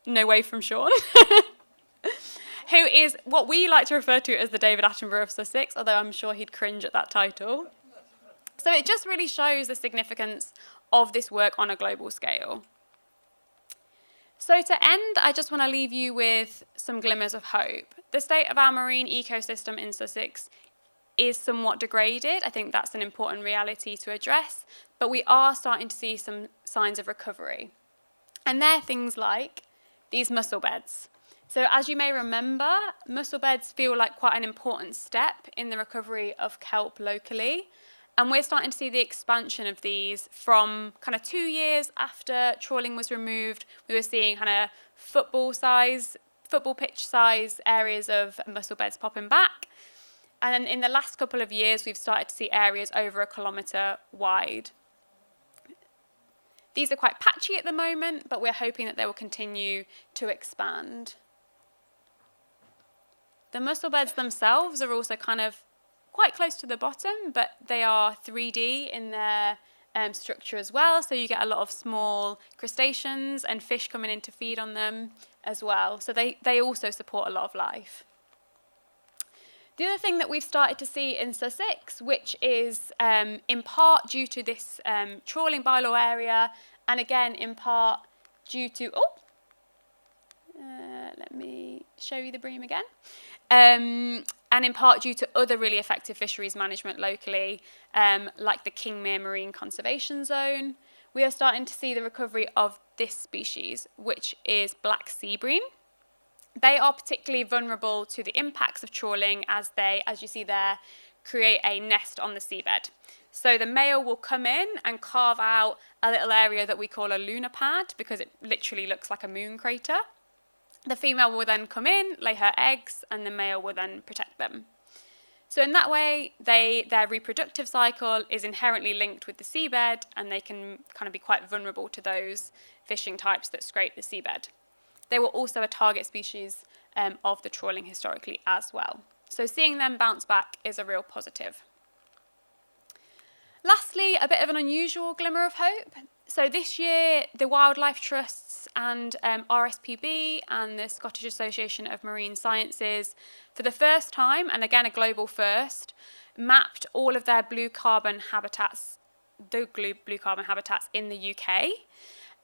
No way from Sean. Who is what we like to refer to as the David Attenborough of Sussex, although I'm sure he'd cringe at that title. So it just really shows the significance of this work on a global scale. So to end, I just want to leave you with some glimmers of hope. The state of our marine ecosystem in Sussex is somewhat degraded. I think that's an important reality to address, but we are starting to see some signs of recovery. And they're things like these mussel beds. So as you may remember, mussel beds feel like quite an important step in the recovery of kelp locally. And we're starting to see the expansion of these from kind of 2 years after trawling was removed. We were seeing kind of football pitch size areas of mussel beds popping back. And then in the last couple of years, we've started to see areas over 1 kilometre wide. These are quite patchy at the moment, but we're hoping that they will continue to expand. The mussel beds themselves are also kind of quite close to the bottom, but they are 3D in their structure as well, so you get a lot of small crustaceans and fish coming in to feed on them as well. So they also support a lot of life. The other thing that we've started to see in Sussex, which is in part due to this trawling bylaw area, and again in part due to, let me show you the bream again, and in part due to other really effective fisheries management locally, like the Kingmere Marine Conservation Zone, we are starting to see the recovery of this species, which is black sea bream. They are particularly vulnerable to the impacts of trawling as they, as you see there, create a nest on the seabed. So the male will come in and carve out a little area that we call a lunar pad because it literally looks like a moon crater. The female will then come in, lay her eggs, and the male will then protect them. So in that way, their reproductive cycle is inherently linked with the seabed, and they can kind of be quite vulnerable to those fishing types that scrape the seabed. They were also a target species of the trawling historically as well. So seeing them bounce back is a real positive. Lastly, a bit of an unusual glimmer of hope. So this year, the Wildlife Trusts and RSPB and the Scottish Association of Marine Sciences, for the first time, and again a global first, mapped all of their blue carbon habitats, the blue carbon habitats in the UK.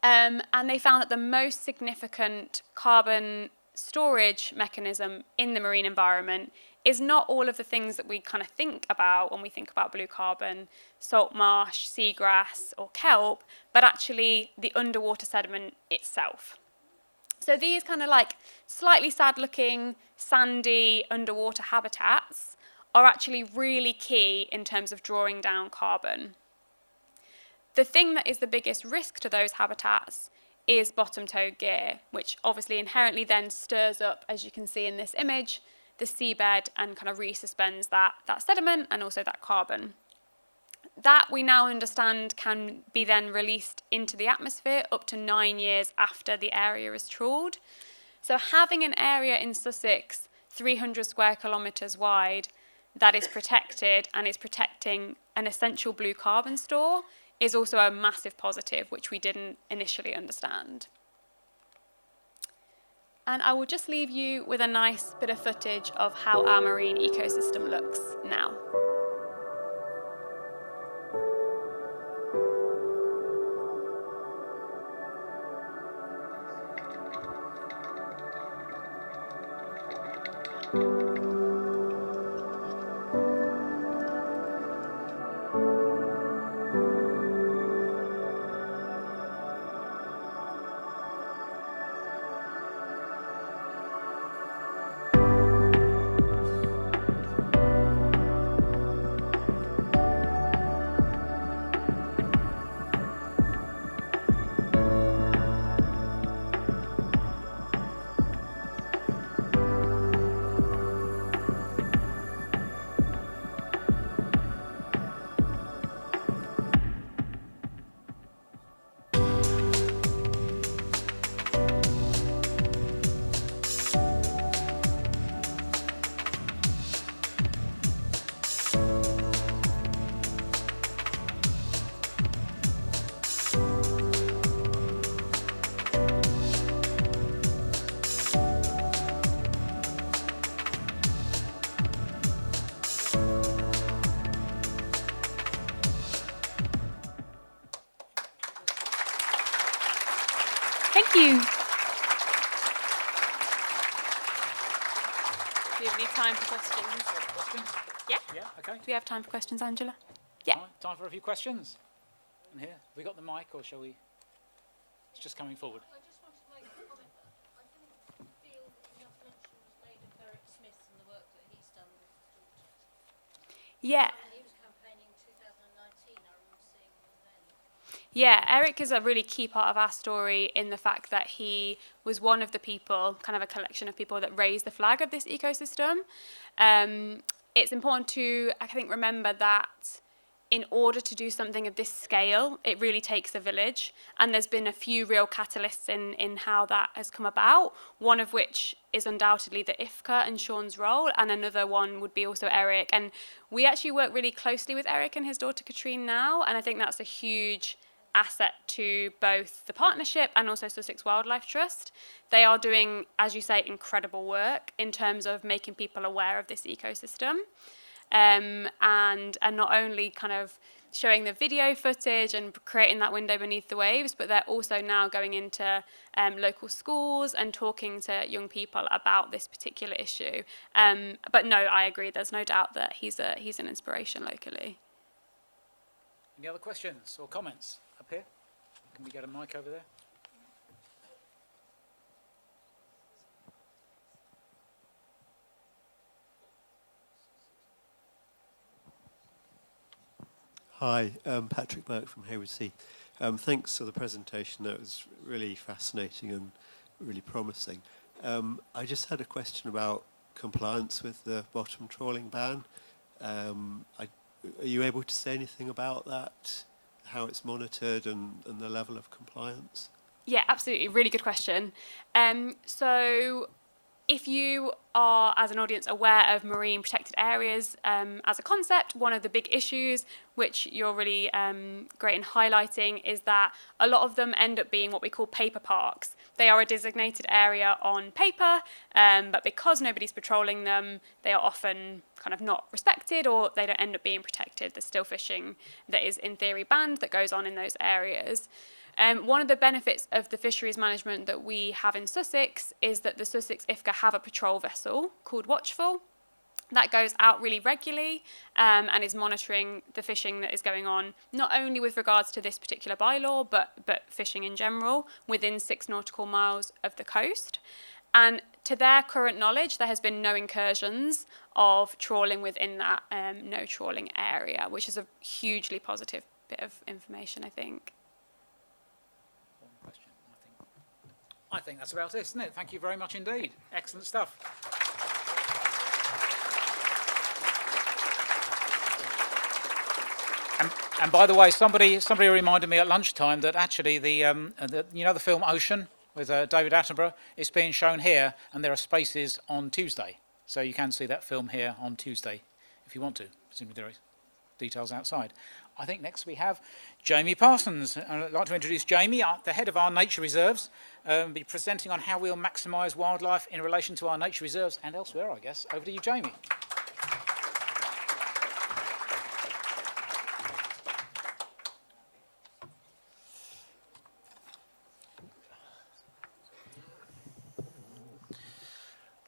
And they found that the most significant carbon storage mechanism in the marine environment is not all of the things that we kind of think about when we think about blue carbon, salt marsh, seagrass or kelp, but actually the underwater sediment itself. So these kind of like slightly sad looking sandy underwater habitats are actually really key in terms of drawing down carbon. The thing that is the biggest risk to those habitats is bottom-towed gear, which obviously inherently then stirs up, as you can see in this image, the seabed and kind of resuspends that sediment and also that carbon. That we now understand can be then released into the atmosphere up to 9 years after the area is trawled. So having an area in Sussex 300 square kilometres wide that is protected and is protecting an essential blue carbon store is also a massive positive, which we didn't initially understand. And I will just leave you with a nice bit of footage of how our marine ecosystem looks now. Thank you. Do we have any time for questions? Questions? Yeah? Yeah, okay. Do we have time for questions, Angela? Yeah. All right, time for a few questions. And here, have we got the mic or shall we? It's just coming forward. I just wanted to make a comment. I didn't feel enough mention was made of Eric Smith and the work that he's done with his daughter. Yeah. He was campaigning in 2019, I remember seeing him then. Yeah, Eric is a really key part of our story in the fact that he was one of the people, kind of a collection of people that raised the flag of this ecosystem. It's important to, I think, remember that in order to do something of this scale, it really takes a village. And there's been a few real catalysts in how that has come about, one of which is undoubtedly the IFCA and Sean's role, and another one would be also Eric. And we actually work really closely with Eric and his daughter Katrine now, and I think that's a huge asset to both the partnership and also Sussex Wildlife Trust. They are doing, as you say, incredible work in terms of making people aware of this ecosystem, and not only kind of showing the video footage and creating that window beneath the waves, but they're also now going into local schools and talking to young people about this particular issue. But no, I agree, there's no doubt that he's an inspiration locally. Any other questions or comments up here? Can we get a mic over there? Hi, Patrick Burke from Hayward Sea. Thanks for the presentation. That was really fascinating and really promising. I just had a question about compliance with the bottom trawling ban. Are you able to say anything about that, how it's monitored and the level of compliance? Yeah, absolutely. Really good question. So if you are, as an audience, aware of marine protected areas as a concept, one of the big issues, which you're really great in highlighting, is that a lot of them end up being what we call paper parks. They are a designated area on paper, but because nobody's patrolling them, they are often kind of not respected, or they don't end up being protected. There's still fishing that is in theory banned that goes on in those areas. One of the benefits of the fisheries management that we have in Sussex is that the Sussex IFCA have a patrol vessel called Watchful that goes out really regularly and is monitoring the fishing that is going on, not only with regards to this particular bylaw, but fishing in general within 6 nautical miles of the coast. And to their current knowledge, there has been no incursions of trawling within that no trawling area, which is a hugely positive bit of information, I think. I think that's about it, isn't it? Thank you very much indeed. Excellent stuff. And by the way, somebody reminded me at lunchtime that actually the film Ocean with David Attenborough is being shown here, and there are spaces on Tuesday, so you can see that film here on Tuesday if you want to. Presumably there are details outside. I think next we have Jamie Parsons. I'd like to introduce Jamie, the head of our nature reserves, be presenting on how we'll maximise wildlife in relation to our nature reserves and elsewhere, I guess. Over to you, Jamie.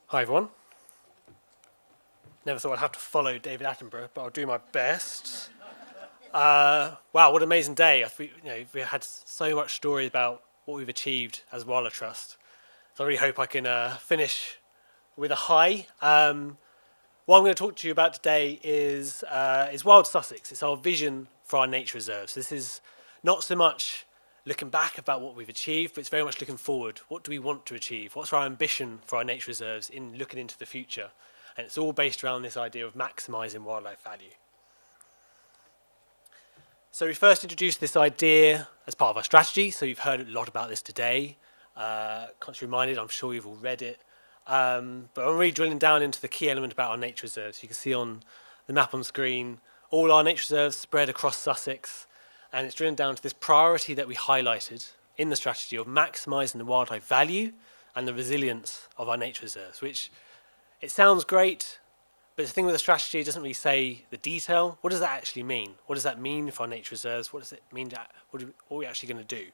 Hi everyone. Never thought I'd have to follow David Attenborough, but I'll do my best. Wow, what an amazing day. We had so much story about what we've achieved as Wildlife Trust. So I really hope I can finish with a high. What I'm going to talk to you about today is Wild Sussex. It's our vision for our nature reserves. This is not so much looking back about what we've achieved, but it's very much looking forward. What do we want to achieve? What's our ambition for our nature reserves in looking into the future? And it's all based around this idea of maximising wildlife value. So we first introduced this idea as part of our strategy. So you've heard a lot about this today. Constantly reminded, I'm sure you've all read it. But I'm really drilling down into the key element about our nature reserves. You can see on the map on screen, all our nature reserves spread across Sussex. And it's drilling down to this priority that we highlighted in the strategy of maximising the wildlife value and the resilience of our nature reserves, which it sounds great, but the thing with the strategy, it doesn't really say the detail. What does that actually mean? What does that mean for our nature reserves? What does it mean? What are we actually going to do?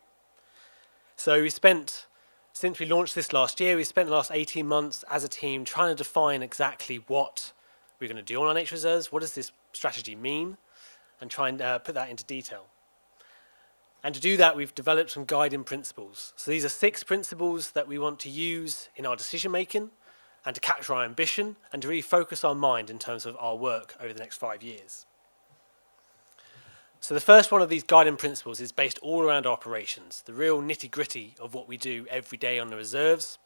So since we launched this last year, we spent the last 18 months as a team trying to define exactly what we're going to do on our nature reserves. What does this strategy mean? And try and put that into detail. And to do that, we've developed some guiding principles. So these are 6 principles that we want to use in our decision making and to capture our ambition and to really focus our mind in terms of our work over the next 5 years. So the first one of these guiding principles is based all around our operations, the real nitty-gritty of what we do every day on the reserves.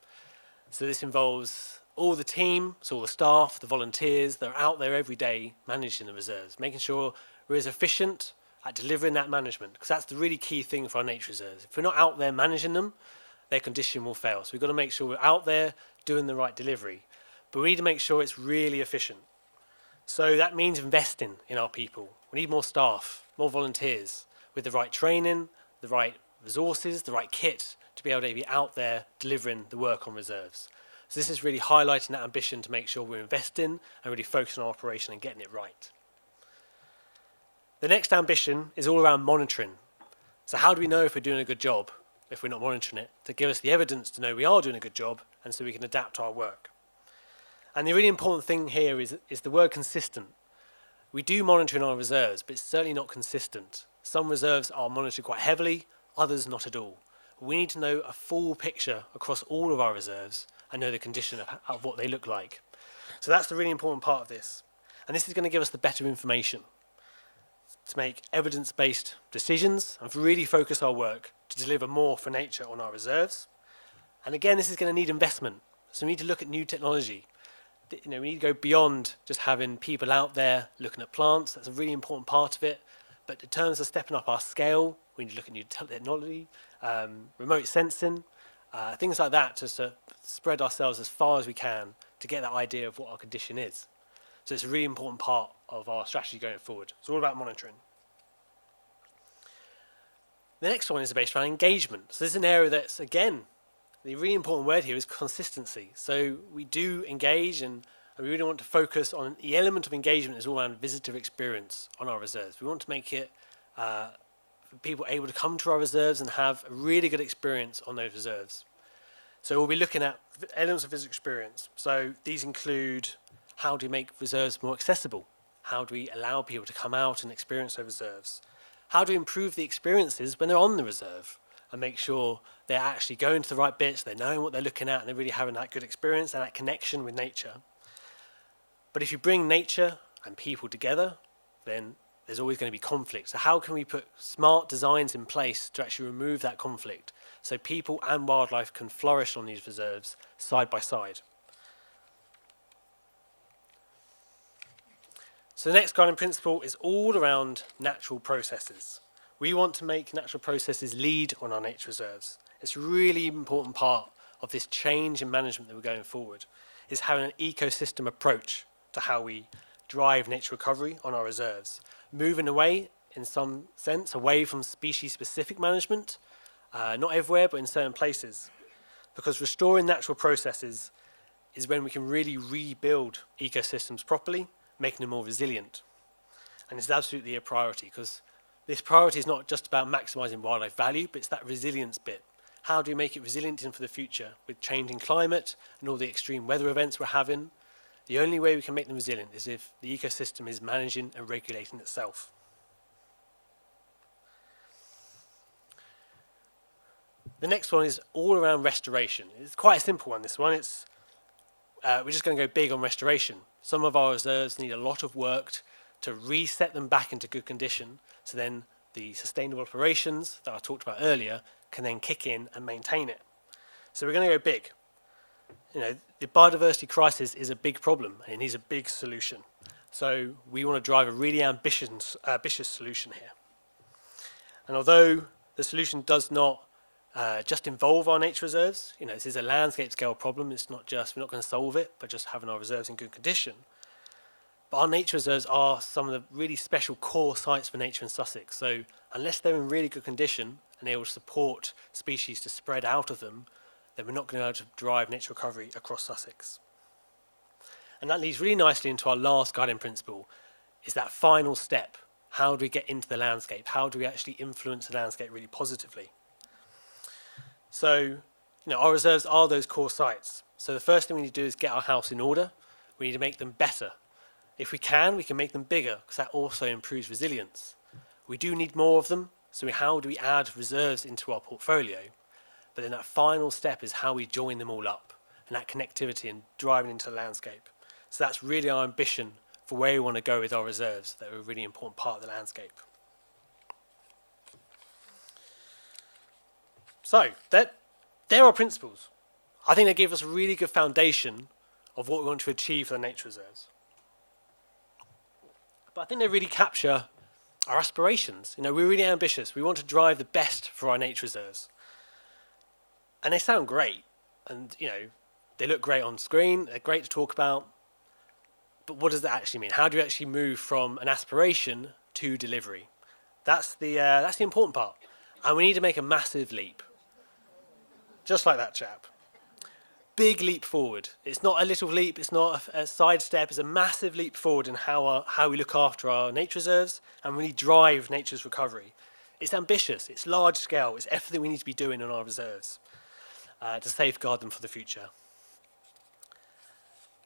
So this involves all the team, so all the staff, the volunteers that are out there every day managing the reserves, making sure we're as efficient at delivering that management, because that's the really key thing for our nature reserves. If we're not out there managing them, their condition will fail. So we've got to make sure we're out there doing the right delivery. But we need to make sure it's really efficient. So that means investing in our people. We need more staff, more volunteers, with the right training, the right resources, the right kit to be able to be out there delivering the work on reserves. So this is really highlighting that ambition to make sure we're investing and really focusing on our operation and getting it right. The next ambition is all around monitoring. So how do we know if we're doing a good job if we're not monitoring it? To give us the evidence to know we are doing a good job and so we can adapt our work. And the really important thing here is the word consistent. We do monitor in our reserves, but it's certainly not consistent. Some reserves are monitored quite heavily, others not at all. We need to know a full picture across all of our reserves and know the condition of what they look like. So that's the really important part of this. And this is going to give us the better information to make evidence-based decisions and to really focus our work to deliver more for nature on our reserves. And again, this is going to need investment. So we need to look at new technology. We need to go beyond just having people out there looking at plants. That's a really important part of it. But in terms of stepping up our scale, we need to look at new technology, remote sensing, things like that to spread ourselves as far as we can to get that idea of what our condition is. So it's a really important part of our strategy going forward. It's all about monitoring. The next one is based around engagement. So this is an area that's, again, the really important word here is consistency. So we do engage and we really want to focus on the element of engagement is all around visitor experience on our reserves. We want to make it for people able to come to our reserves and have a really good experience on those reserves. So we'll be looking at elements of visitor experience. So these include how do we make reserves more accessible? How do we allow people to come out and experience their reserves? How do we improve the experiences when they're on the reserve and make sure they're actually going to the right bits, they're knowing what they're looking at, and they're really having that good experience and that connection with nature. But if you bring nature and people together, then there's always going to be conflict. So how can we put smart designs in place to actually remove that conflict so people and wildlife can flourish on these reserves side by side? So the next guiding principle is all around natural processes. We want to make natural processes lead on our nature reserves. It's a really important part of this change in management that we're going forward, is having an ecosystem approach to how we drive nature recovery on our reserves. Moving away, in some sense, away from species-specific management, not everywhere, but in certain places. Because restoring natural processes is when we can really rebuild ecosystems properly, making them more resilient. And it's absolutely a priority, because this priority is not just about maximising wildlife value, but it's that resilience bit. How do we make it resilient for the future with changing climate and all the extreme weather events we're having? The only way we can make them resilient is if the ecosystem is managing and regulating itself. The next one is all around restoration. It's quite a simple one, this one. We're just going to go big on restoration. Some of our reserves need a lot of work to reset them back into good condition, so then the sustainable operations that I talked about earlier can then kick in and maintain it. So we're going to go big. The biodiversity crisis is a big problem and it needs a big solution. So we want to drive a really ambitious solution here. And although the solution does not just involve our nature reserves, this is a landscape scale problem. It's not just, we're not going to solve it, but just having our reserves in good condition. But our nature reserves are some of the really special core sites for nature in Sussex. So unless they're in really good condition and able to support species to spread out of them, then we're not going to be able to drive nature recovery across Sussex. And that leads really nicely into our last guiding principle, is that final step. How do we get into the landscape? How do we actually influence the landscape really positively? So, our reserves are those core sites. So the first thing we need to do is get our house in order. We need to make them better. If we can make them bigger, because that also improves resilience. We do need more of them, so how do we add reserves into our portfolio? But then that final step is how we join them all up, and that connectivity and driving into the landscape. So that's really our ambition for where we want to go with our reserves. They're a really important part of the landscape. So, there are principles. I think they give us a really good foundation of what we want to achieve for the nature reserves. But I think they really capture our aspirations. We're really ambitious. We want to drive the best for our nature reserves. And they sound great. And, they look great on screen. They're great to talk about. But what does that actually mean? How do you actually move from an aspiration to delivery? That's the important part. And we need to make a massive leap. Just like that chap. Big leap forward. It's not a little leap, it's not a side step, it's a massive leap forward in how we look after our nature reserves and really drive nature's recovery. It's ambitious, it's large scale, it's everything we need to be doing on our reserves to safeguard them for the future.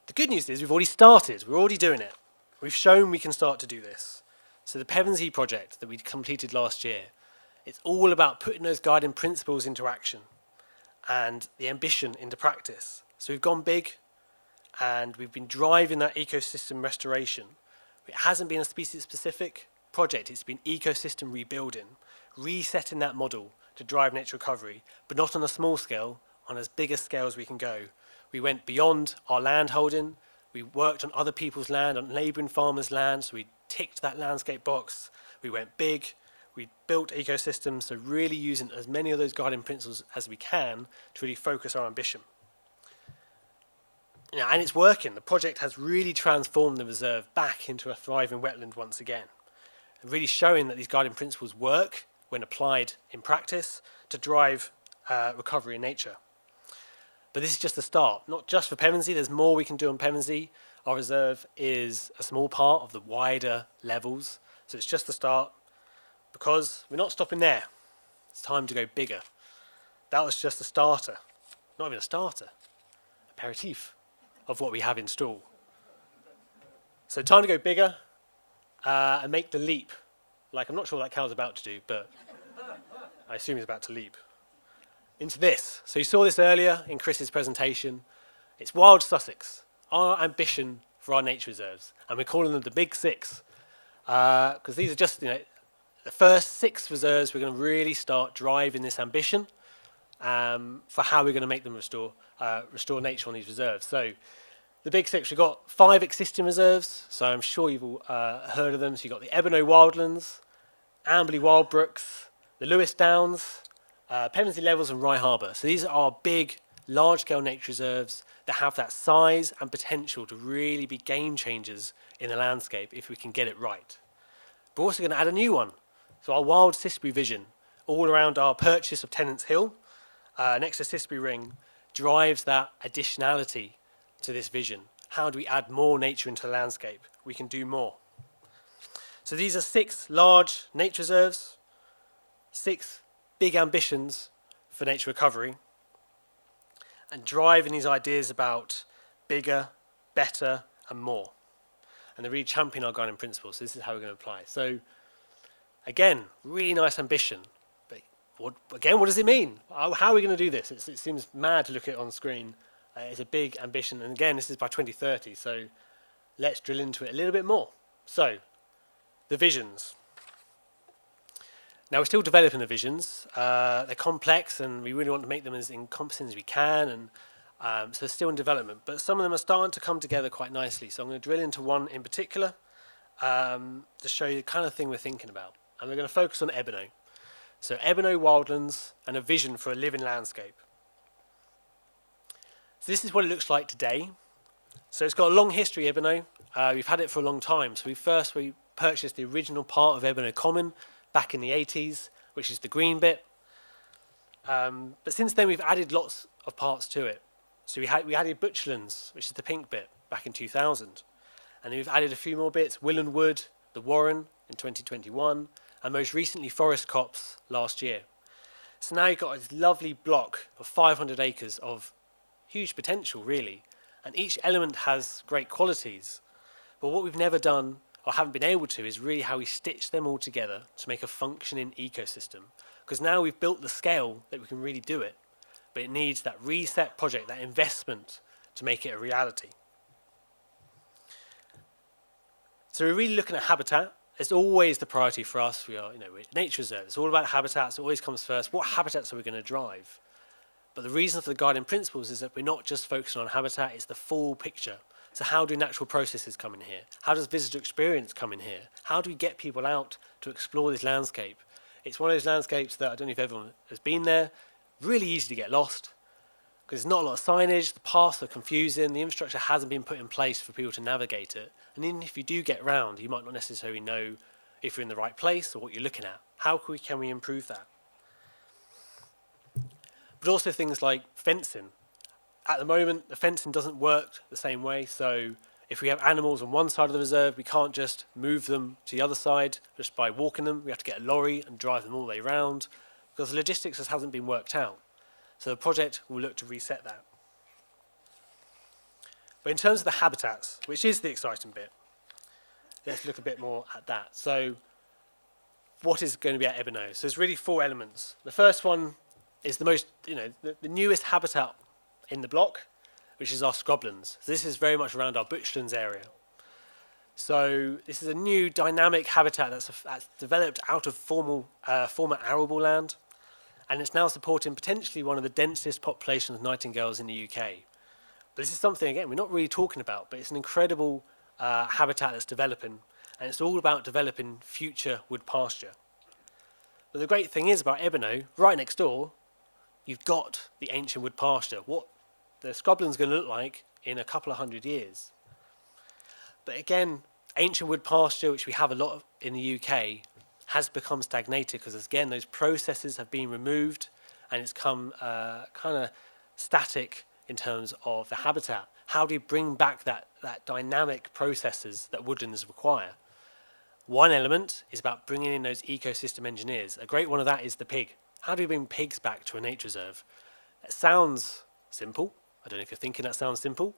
The good news is we've already started, we're already doing it. We've shown we can start to do this. So the Pevensey project that we completed last year, it's all about putting those guiding principles into action and the ambition into practice. So we've gone big and we've been driving that ecosystem restoration. It hasn't been a species-specific project, it's been ecosystem rebuilding, resetting that model to drive nature recovery, but not on a small scale, on as big a scale as we can go. We went beyond our land holding, we worked on other people's land, on neighbouring farmers' land, so we ticked that landscape box, we went big, we built ecosystems, so really using as many of those guiding principles as we can to really focus our ambition. And it's working. The project has really transformed the reserve back into a thriving wetland once again, and really showing that these guiding principles work when applied in practice to drive recovery in nature. But this is just the start, not just for Pevensey, there's more we can do on Pevensey. Our reserve is a small part of the wider levels, so it's just the start. Because we're not stopping there. It's time to go bigger. That was just a starter. Not even a starter. Aperitif of what we have in store. So time to go bigger and make the leap. Like, I'm not sure what that cow's about to do, but I assume he's about to leap. Into this. So you saw this earlier in Chris's presentation. It's Wild Sussex. Our ambition for our nature reserves. And we're calling them the Big Six. Because these are just, the first 6 reserves, we're going to really start driving this ambition for how we're going to make them restore nature on these reserves. So the Big Six, we've got 5 existing reserves, so I'm sure you've all heard of them. So you've got the Ebino Wildlands, Amberley Wild Brooks, the Lewis Downs, Pevensey Levels and Rye Harbour. So these are our big, large-scale nature reserves that have that size and potential to really be game changers in the landscape if we can get it right. We're also going to add a new one. So our Wild Sisbury vision, all around our purchase of Tennant's Hill, next to Sisbury Ring, drives that additionality to this vision. How do we add more nature into the landscape? We can do more. So these are 6 large nature reserves, 6 big ambitions for nature recovery, and driving these ideas about bigger, better, and more. And they're really championing our guiding principles. So this is how we're going to apply. So again, really nice ambition. But what does it mean? How are we going to do this? It seems mad to look at it on screen. It's a big ambition. And again, this is by 2030. So let's drill into it a little bit more. So the visions. Now, we're still developing the visions. They're complex, and we really want to make them as encompassing as we can. And so they're still in development. But some of them are starting to come together quite nicely. So I'm going to drill into one in particular to show you the kind of thing we're thinking about. And we're going to focus on Ebino. So Ebino Wildlands and a vision for a living landscape. So this is what it looks like today. So it's got a long history, Ebino. We've had it for a long time. So we purchased the original part of Ebino Common back in the 80s, which is the green bit. But since then, we've added lots of parts to it. So we added Butchlands, which is the pink bit, back in 2000. And then we've added a few more bits, Willand Wood, the Warren in 2021, and most recently Forest Copse last year. So now you've got this lovely block of 500 acres of huge potential, really. And each element has great qualities. But what we've never done, or haven't been able to, is really how we stitch them all together to make a functioning ecosystem. Because now we've built the scale that we can really do it. But it needs that reset project, that investment to make it a reality. So we're really looking at habitat. It's always the priority for us. We're nature reserve. It's all about habitats. It always comes first. What habitats are we going to drive? But the reason for the guiding principles is that we're not just focusing on habitat, it's the full picture. So how do natural processes come in here? How does visitor experience come in here? How do we get people out to explore this landscape? It's one of those landscapes that, I don't know if everyone has been there, really easy to get lost because there's not a lot of signage, the paths are confusing, the infrastructure hasn't been put in place for people to navigate it. And even if you do get round, you might not necessarily know if you're in the right place or what you're looking at. How can we improve that? but also things like fencing. At the moment, the fencing doesn't work the same way, so if we have animals on one side of the reserve, we can't just move them to the other side just by walking them. We have to get a lorry and drive them all the way around, because the logistics just hasn't been worked out. So the project will look to reset that. But in terms of the habitats, which is the exciting bit, let's look a bit more at that. So what is going to be at Ebino? So there's really 4 elements. The first one is the most, the newest habitat in the block, which is our scrublands. So this is very much around our bushlands area. So this is a new dynamic habitat that's developed out of former arable land, and it's now supporting potentially one of the densest populations of nightingales in the UK. But this is something, again, we're not really talking about, but it's an incredible habitat that's developing, and it's all about developing future wood pasture. But the great thing is about Ebino, right next door, you've got the ancient wood pasture. What the scrubland's going to look like in a couple of 100 years. But again, ancient wood pasture, which we have a lot of in the UK, has become stagnated because, again, those processes have been removed and it's come kind of static in terms of the habitat. How do you bring back that dynamic processes that woodlands require? One element is about bringing in those ecosystem engineers. A great one of that is the pig. How do you bring pigs back to a nature reserve? It sounds simple. I don't know if you're thinking that sounds simple.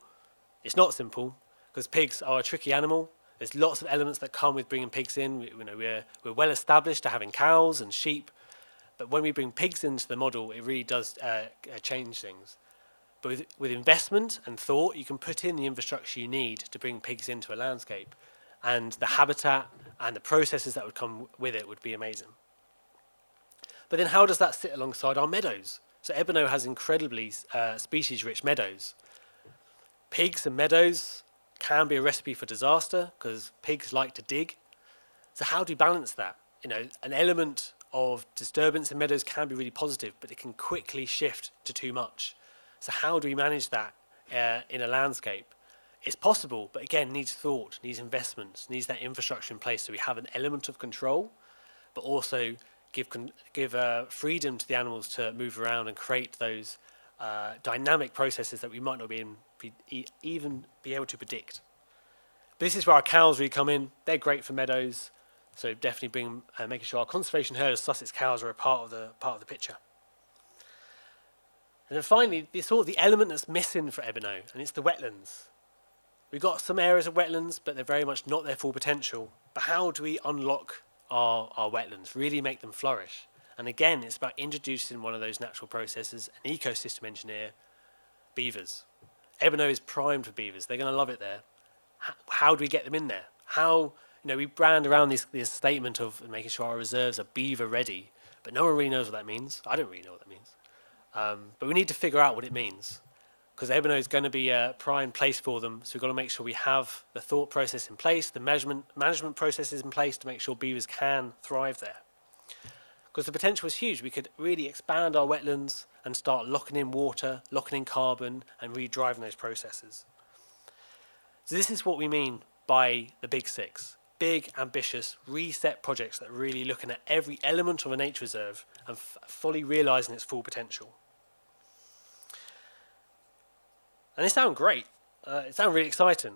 It's not simple, because pigs are a tricky animal. There's lots of elements that come with bringing pigs in. We're well established to having cows and sheep, but when we bring pigs into the model, it really does change things. But with investment and thought, you can put in the infrastructure you need to bring pigs into a landscape, and the habitat and the processes that would come with it would be amazing. But then how does that sit alongside our meadows? So Ebino has incredibly species-rich meadows. Pigs and meadows can be a recipe for disaster because pigs like to dig. So how do you balance that? An element of disturbance in meadows can be really positive, but it can quickly shift to too much. So how do we manage that in a landscape? It's possible, but again, needs thought, needs investments, needs that infrastructure in place so we have an element of control, but also give freedom to the animals to move around and create those dynamic processes that we might not even be able to predict. But this is where our cows really come in. They're great for meadows, so definitely making sure our conservation herd of Sussex cows are a part of the picture. And then finally, the element that's missing for Ebino, and it's the wetlands. We've got some areas of wetlands, but they're very much not their full potential. But how do we unlock our wetlands, really make them flourish? And again, it's about introducing one of those natural processes, an ecosystem engineer, beavers. Ebino is primed for beavers. They're going to love it there. How do we get them in there? We brand around this statement of making sure our reserves are beaver ready, but no one really knows what that means. I don't really know what that means. But we need to figure out what it means, because Ebino is going to be a prime place for them. So we've got to make sure we have the thought process in place, the management processes in place to make sure beavers can thrive there. Because the potential is huge. We could really expand our wetlands and start locking in water, locking in carbon, and really driving those processes. So this is what we mean by the Big Six. Big, ambitious, reset projects that are really looking at every element of a nature reserve and fully realising its full potential. And they sound great. It sounds really exciting.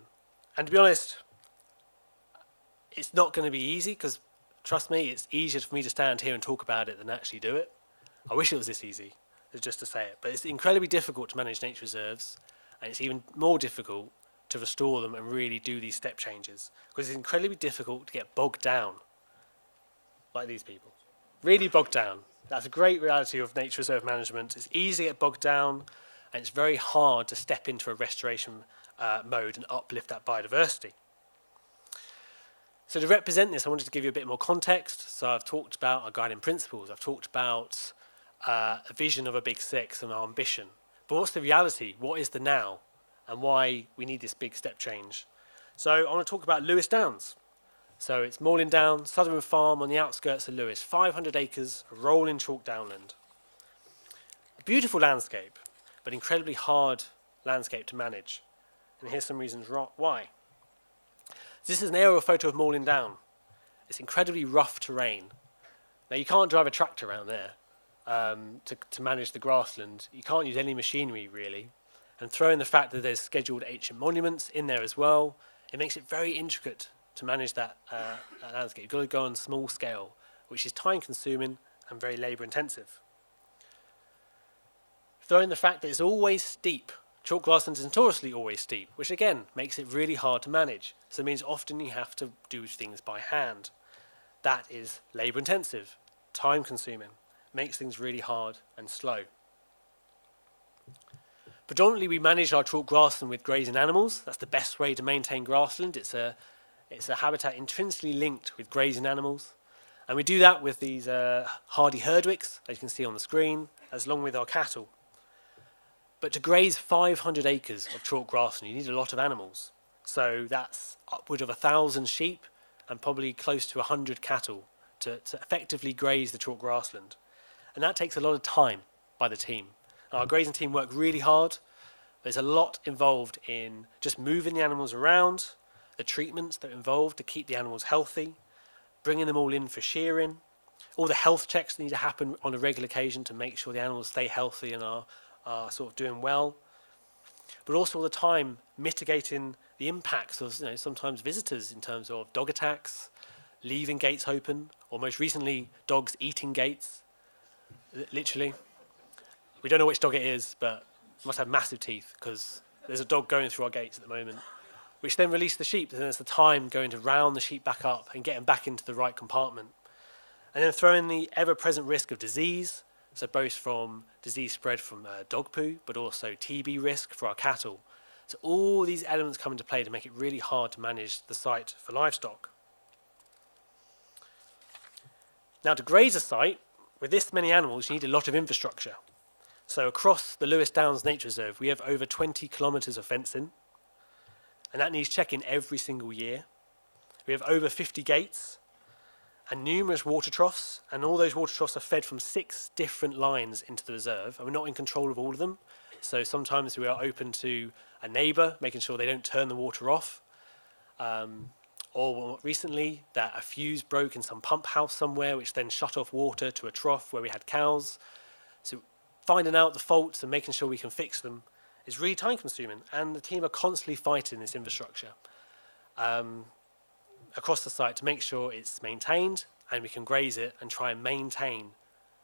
And to be honest, it's not going to be easy because, trust me, it's easier for me to stand here and talk about it than actually do it. I wish it was this easy, just to say it. But it's incredibly difficult to manage nature reserves, and it's even more difficult to restore them and really do these step changes, because it's incredibly difficult to get bogged down like these people. Really bogged down. That's a great reality of nature reserve management. It's easy to get bogged down, and it's very hard to step into a restoration mode and uplift that biodiversity. So to represent this, I wanted to give you a bit more context. So I've talked about our guiding principles. I've talked about a vision of a Big Six and our ambition. But what's the reality? What is the now? And why we need this big step change? So I want to talk about Lewis Downs. So it's Moorland Down, Southern Farm on the outskirts of Lewis, 500 acres, rolling chalk downland. A beautiful landscape, but incredibly hard landscape to manage. And here's some reasons why. This is an aerial photo of Moorland Down. It's incredibly rough terrain. Now you can't drive a tractor around there. to manage the grassland. You can't use any machinery really. And throw in the fact that there's scheduled ancient monuments in there as well, it makes it very intricate to manage that landscape. You've got to go on small scale, which is time consuming and very labour intensive. Throw in the fact that it's always steep. Chalk grassland is notoriously always steep, which again makes it really hard to manage. So it means often you have to do things by hand. That is labour intensive, time consuming, makes things really hard and slow. Predominantly we manage our chalk grassland with grazing animals. That's the best way to maintain grassland. It's a habitat intrinsically linked with grazing animals. And we do that with these hardy herdwicks, as you can see on the screen, as long with our cattle. But to graze 500 acres of chalk grassland, you need a lot of animals. So that's upward of 1,000 sheep and probably close to 100 cattle to effectively graze the chalk grassland. And that takes a lot of time by the team. Our grazing team work really hard. There's a lot involved in just moving the animals around, the treatments that are involved to keep the animals healthy, bringing them all in for shearing, all the health checks that need to happen on a regular occasion to make sure the animals stay healthy and are sort of doing well. But also all the time mitigating the impacts of sometimes visitors in terms of dog attacks, leaving gates open, or most recently dogs eating gates, literally. We don't know which dog it is, but it must have massive teeth because there's a dog going through our gates at the moment, which then release the sheep. And then it's the time going to round the sheep back up and get them back into the right compartment. And then throw in the ever-present risk of disease, so both from disease spread from dog poo, but also TB risk for our cattle. So all these elements come into play to make it really hard to manage the site for livestock. Now to graze a site, with this many animals, you need a lot of infrastructure. So across the Lewis Downs Nature Reserve, we have over 20 kilometres of fencing, and that needs checking every single year. We have over 50 gates and numerous water troughs, and all those water troughs are fed from 6 different lines into the reserve, and we're not in control of all of them. So sometimes we are open to a neighbour, making sure they don't turn the water off. Or more recently, that a fuse broke in some pump house somewhere, which then shut off water to a trough where we had cows. So finding out the faults and making sure we can fix them is really time consuming, and the team are constantly fighting this infrastructure across the site to make sure it's maintained and we can graze it and try and maintain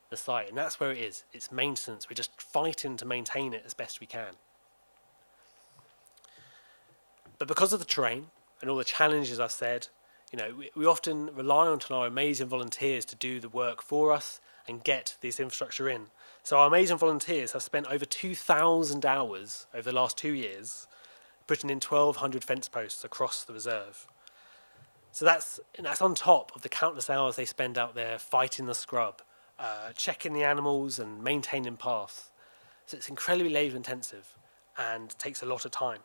the site. And that's where it is. It's maintenance. We're just fighting to maintain it as best we can. But because of the terrain and all the challenges I've said, we often rely on our amazing volunteers to do the work for us and get this infrastructure in. So our amazing volunteers have spent over 2,000 hours over the last 2 years putting in 1,200 fence posts across the reserve. So that's on top of the countless hours they spend out there fighting the scrub, checking the animals and maintaining paths. So it's incredibly labour intensive and takes a lot of time.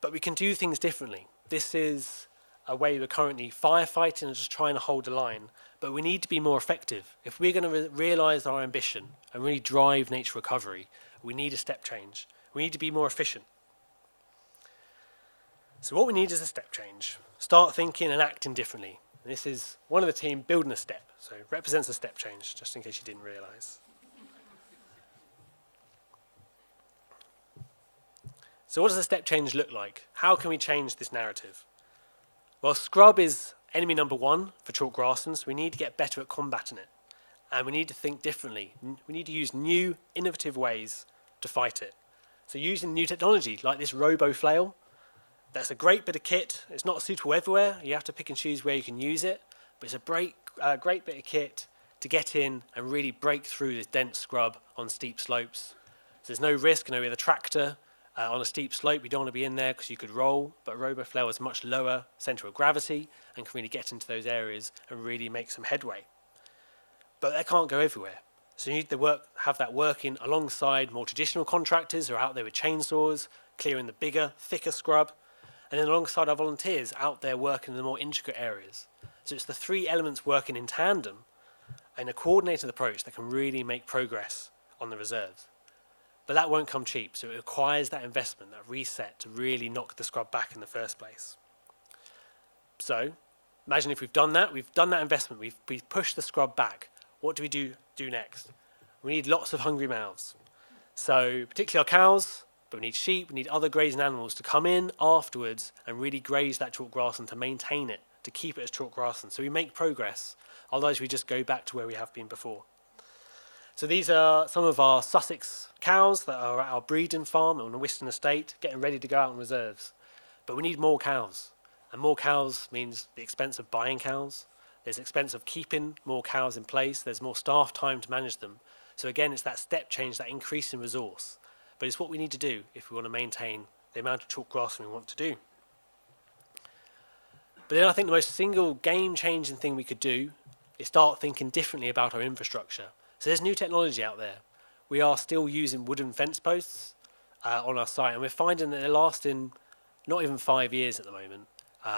But we can do things differently. This is a way we're currently firefighting and just trying to hold the line, but we need to be more effective. If we're going to realise our ambition and really drive nature recovery, we need a step change. We need to be more efficient. So what we need is a step change. Start thinking and acting differently. And this is one of the team building a step, so it represents a step change, just in case you didn't realise. So what does a step change look like? How can we change this narrative? Well, scrub is enemy number 1 for chalk grasslands, so we need to get better at combating it. And we need to think differently. We need to use new, innovative ways to fight it. So using new technology, like this robo-flail, that's a great bit of kit. It's not suitable everywhere. You have to pick and choose where you can use it. But it's a great bit of kit to get in and really break through this dense scrub on steep slopes. So there's no risk, with a tractor on a steep slope, you don't want to be in there because you could roll, but robo-flail is much lower centre of gravity and can really get into those areas and really make some headway. But they can't go everywhere. So you need to have that working alongside more traditional contractors who are out there with chainsaws, clearing the bigger, thicker scrub, and then alongside our volunteers out there working in the more intricate areas. So it's the 3 elements working in tandem in a coordinated approach that can really make progress on the reserves. But that won't come cheap, so it requires that investment, that reset to really knock the scrub back in the first place. So imagine if we've done that investment, we've pushed the scrub back. what do we do next? We need lots of hungry mouths. So particularly our cows, but we need sheep, we need other grazing animals to come in afterwards and really graze that chalk grassland to maintain it, to keep it as chalk grassland. So we make progress, otherwise we just go back to where we have been before. So these are some of our Sussex cows that are at our breeding farm on the Whiston estate, getting ready to go out on reserves. But we need more cows, and more cows means the expense of buying cows. There's expense of keeping more cows in place. There's more staff time to manage them. So again, it's that step change, that increase in resource. But it's what we need to do if we want to maintain the amount of chalk grassland we want to do. But then I think the most single game-changing thing we could do is start thinking differently about our infrastructure. So there's new technology out there. We are still using wooden fence posts on our site, and we're finding that they're lasting not even 5 years at the moment.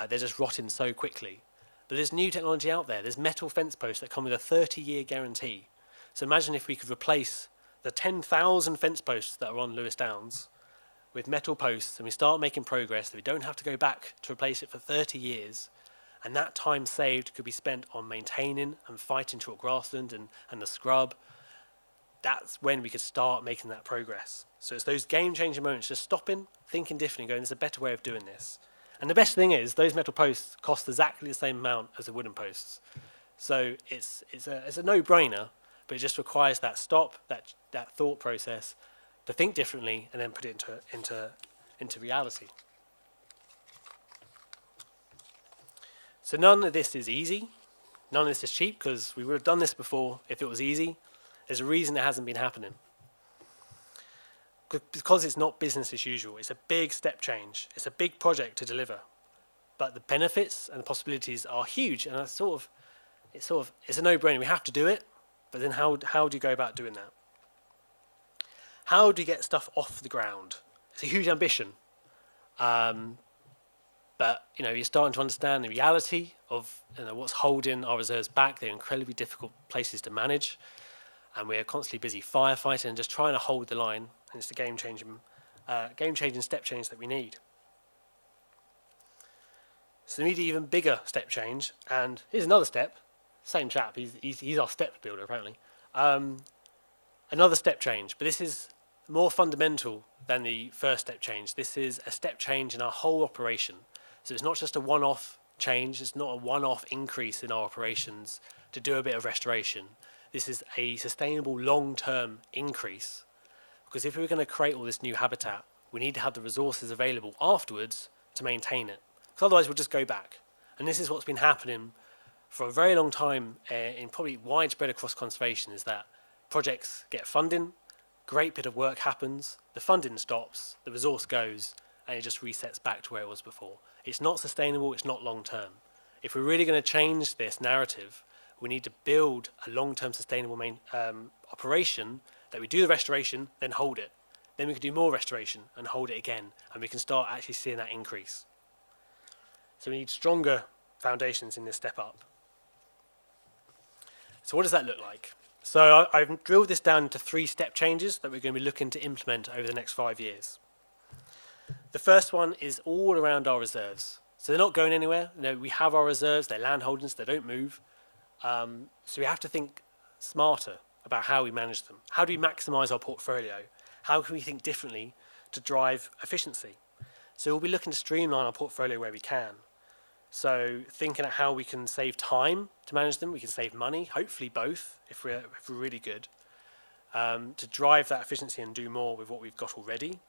They're just rotting so quickly. But there's new technology out there. There's metal fence posts that come with a 30-year guarantee. So imagine if we could replace the 10,000 fence posts that are on Lewis Downs with metal posts, and we start making progress, that we don't have to go back to replace it for 30 years, and that time saved could be spent on maintaining and fighting chalk grassland and the scrub. That's when we could start making that progress. So it's those game-changing moments, just stopping, thinking differently, going, there's a better way of doing this. And the best thing is, those metal posts cost exactly the same amount as the wooden posts. So it's a no-brainer, but it just requires that stop, that thought process, to think differently, and then put it into reality. So none of this is easy. None of this is cheap, because we would have done this before if it was easy. There's a reason it hasn't been happening. Because it's not business as usual. It's a big step change. It's a big project to deliver. But the benefits and the possibilities are huge, and it's a no-brainer. We have to do it, but then how do you go about doing that? How do you get stuff off the ground? It's a huge ambition. But you're starting to understand the reality of what's holding our reserves back. They're incredibly difficult places to manage, and we're constantly busy firefighting and just trying to hold the line. And it's the game-changing step change that we need. So we need an even bigger step change. And here's another step. Same chap. He's our step builder apparently. Another step change, but this is more fundamental than the first step change. This is a step change in our whole operation. So it's not just a one-off change. It's not a one-off increase in our operations to do a bit of restoration. This is a sustainable long-term increase. Because if we were going to create all this new habitat, we need to have the resources available afterwards to maintain it. Because otherwise we'll just go back. And this is what's been happening for a very long time in probably widespread across conservation, is that projects get funding, great bit of work happens, the funding stops, the resource goes, and it just resets back to where it was before. It's not sustainable, it's not long-term. If we're really going to change this narrative, we need to build a long-term sustainable operation that we do the restoration, then hold it. Then we can do more restoration and hold it again, and we can start actually seeing that increase. So we need stronger foundations in this step up. So what does that look like? So I've drilled this down into 3 step changes that we're going to be looking to implement over the next 5 years. The first one is all around our reserves. So they're not going anywhere. We have our reserves, they're land holdings, they don't move. So we have to think smarter about how we manage them. How do we maximize our portfolio? How can we think differently to drive efficiency? So we'll be looking to streamline our portfolio where we can. So thinking of how we can save time to manage them, we can save money, hopefully both, if we're really good, to drive that efficiency and do more with what we've got already.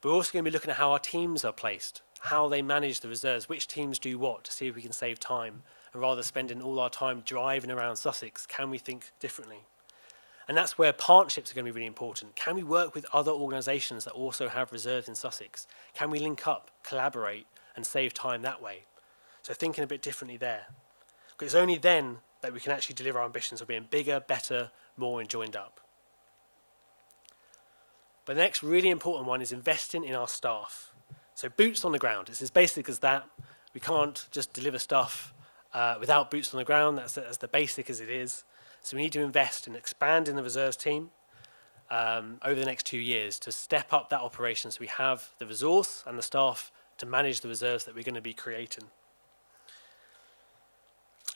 But we're also going to be looking at how our teams are placed, how they manage the reserves, which teams do what, to see if we can save time. And rather than spending all our time driving around Sussex, can we think differently? And that's where partnerships are going to be really important. Can we work with other organisations that also have reserves in Sussex? Can we link up, collaborate, and save time that way? So thinking a bit differently there. Because it's only then that we can actually deliver our ambitions of being bigger, better, more and joined up. But the next really important one is investing in our staff. So boots on the ground. It's as basic as that. We can't just deliver stuff without boots on the ground. That's as the basic as it is. So we need to invest in expanding the reserves team over the next 2 years to step up that operation so we have the resource and the staff to manage the reserves that we're going to be creating.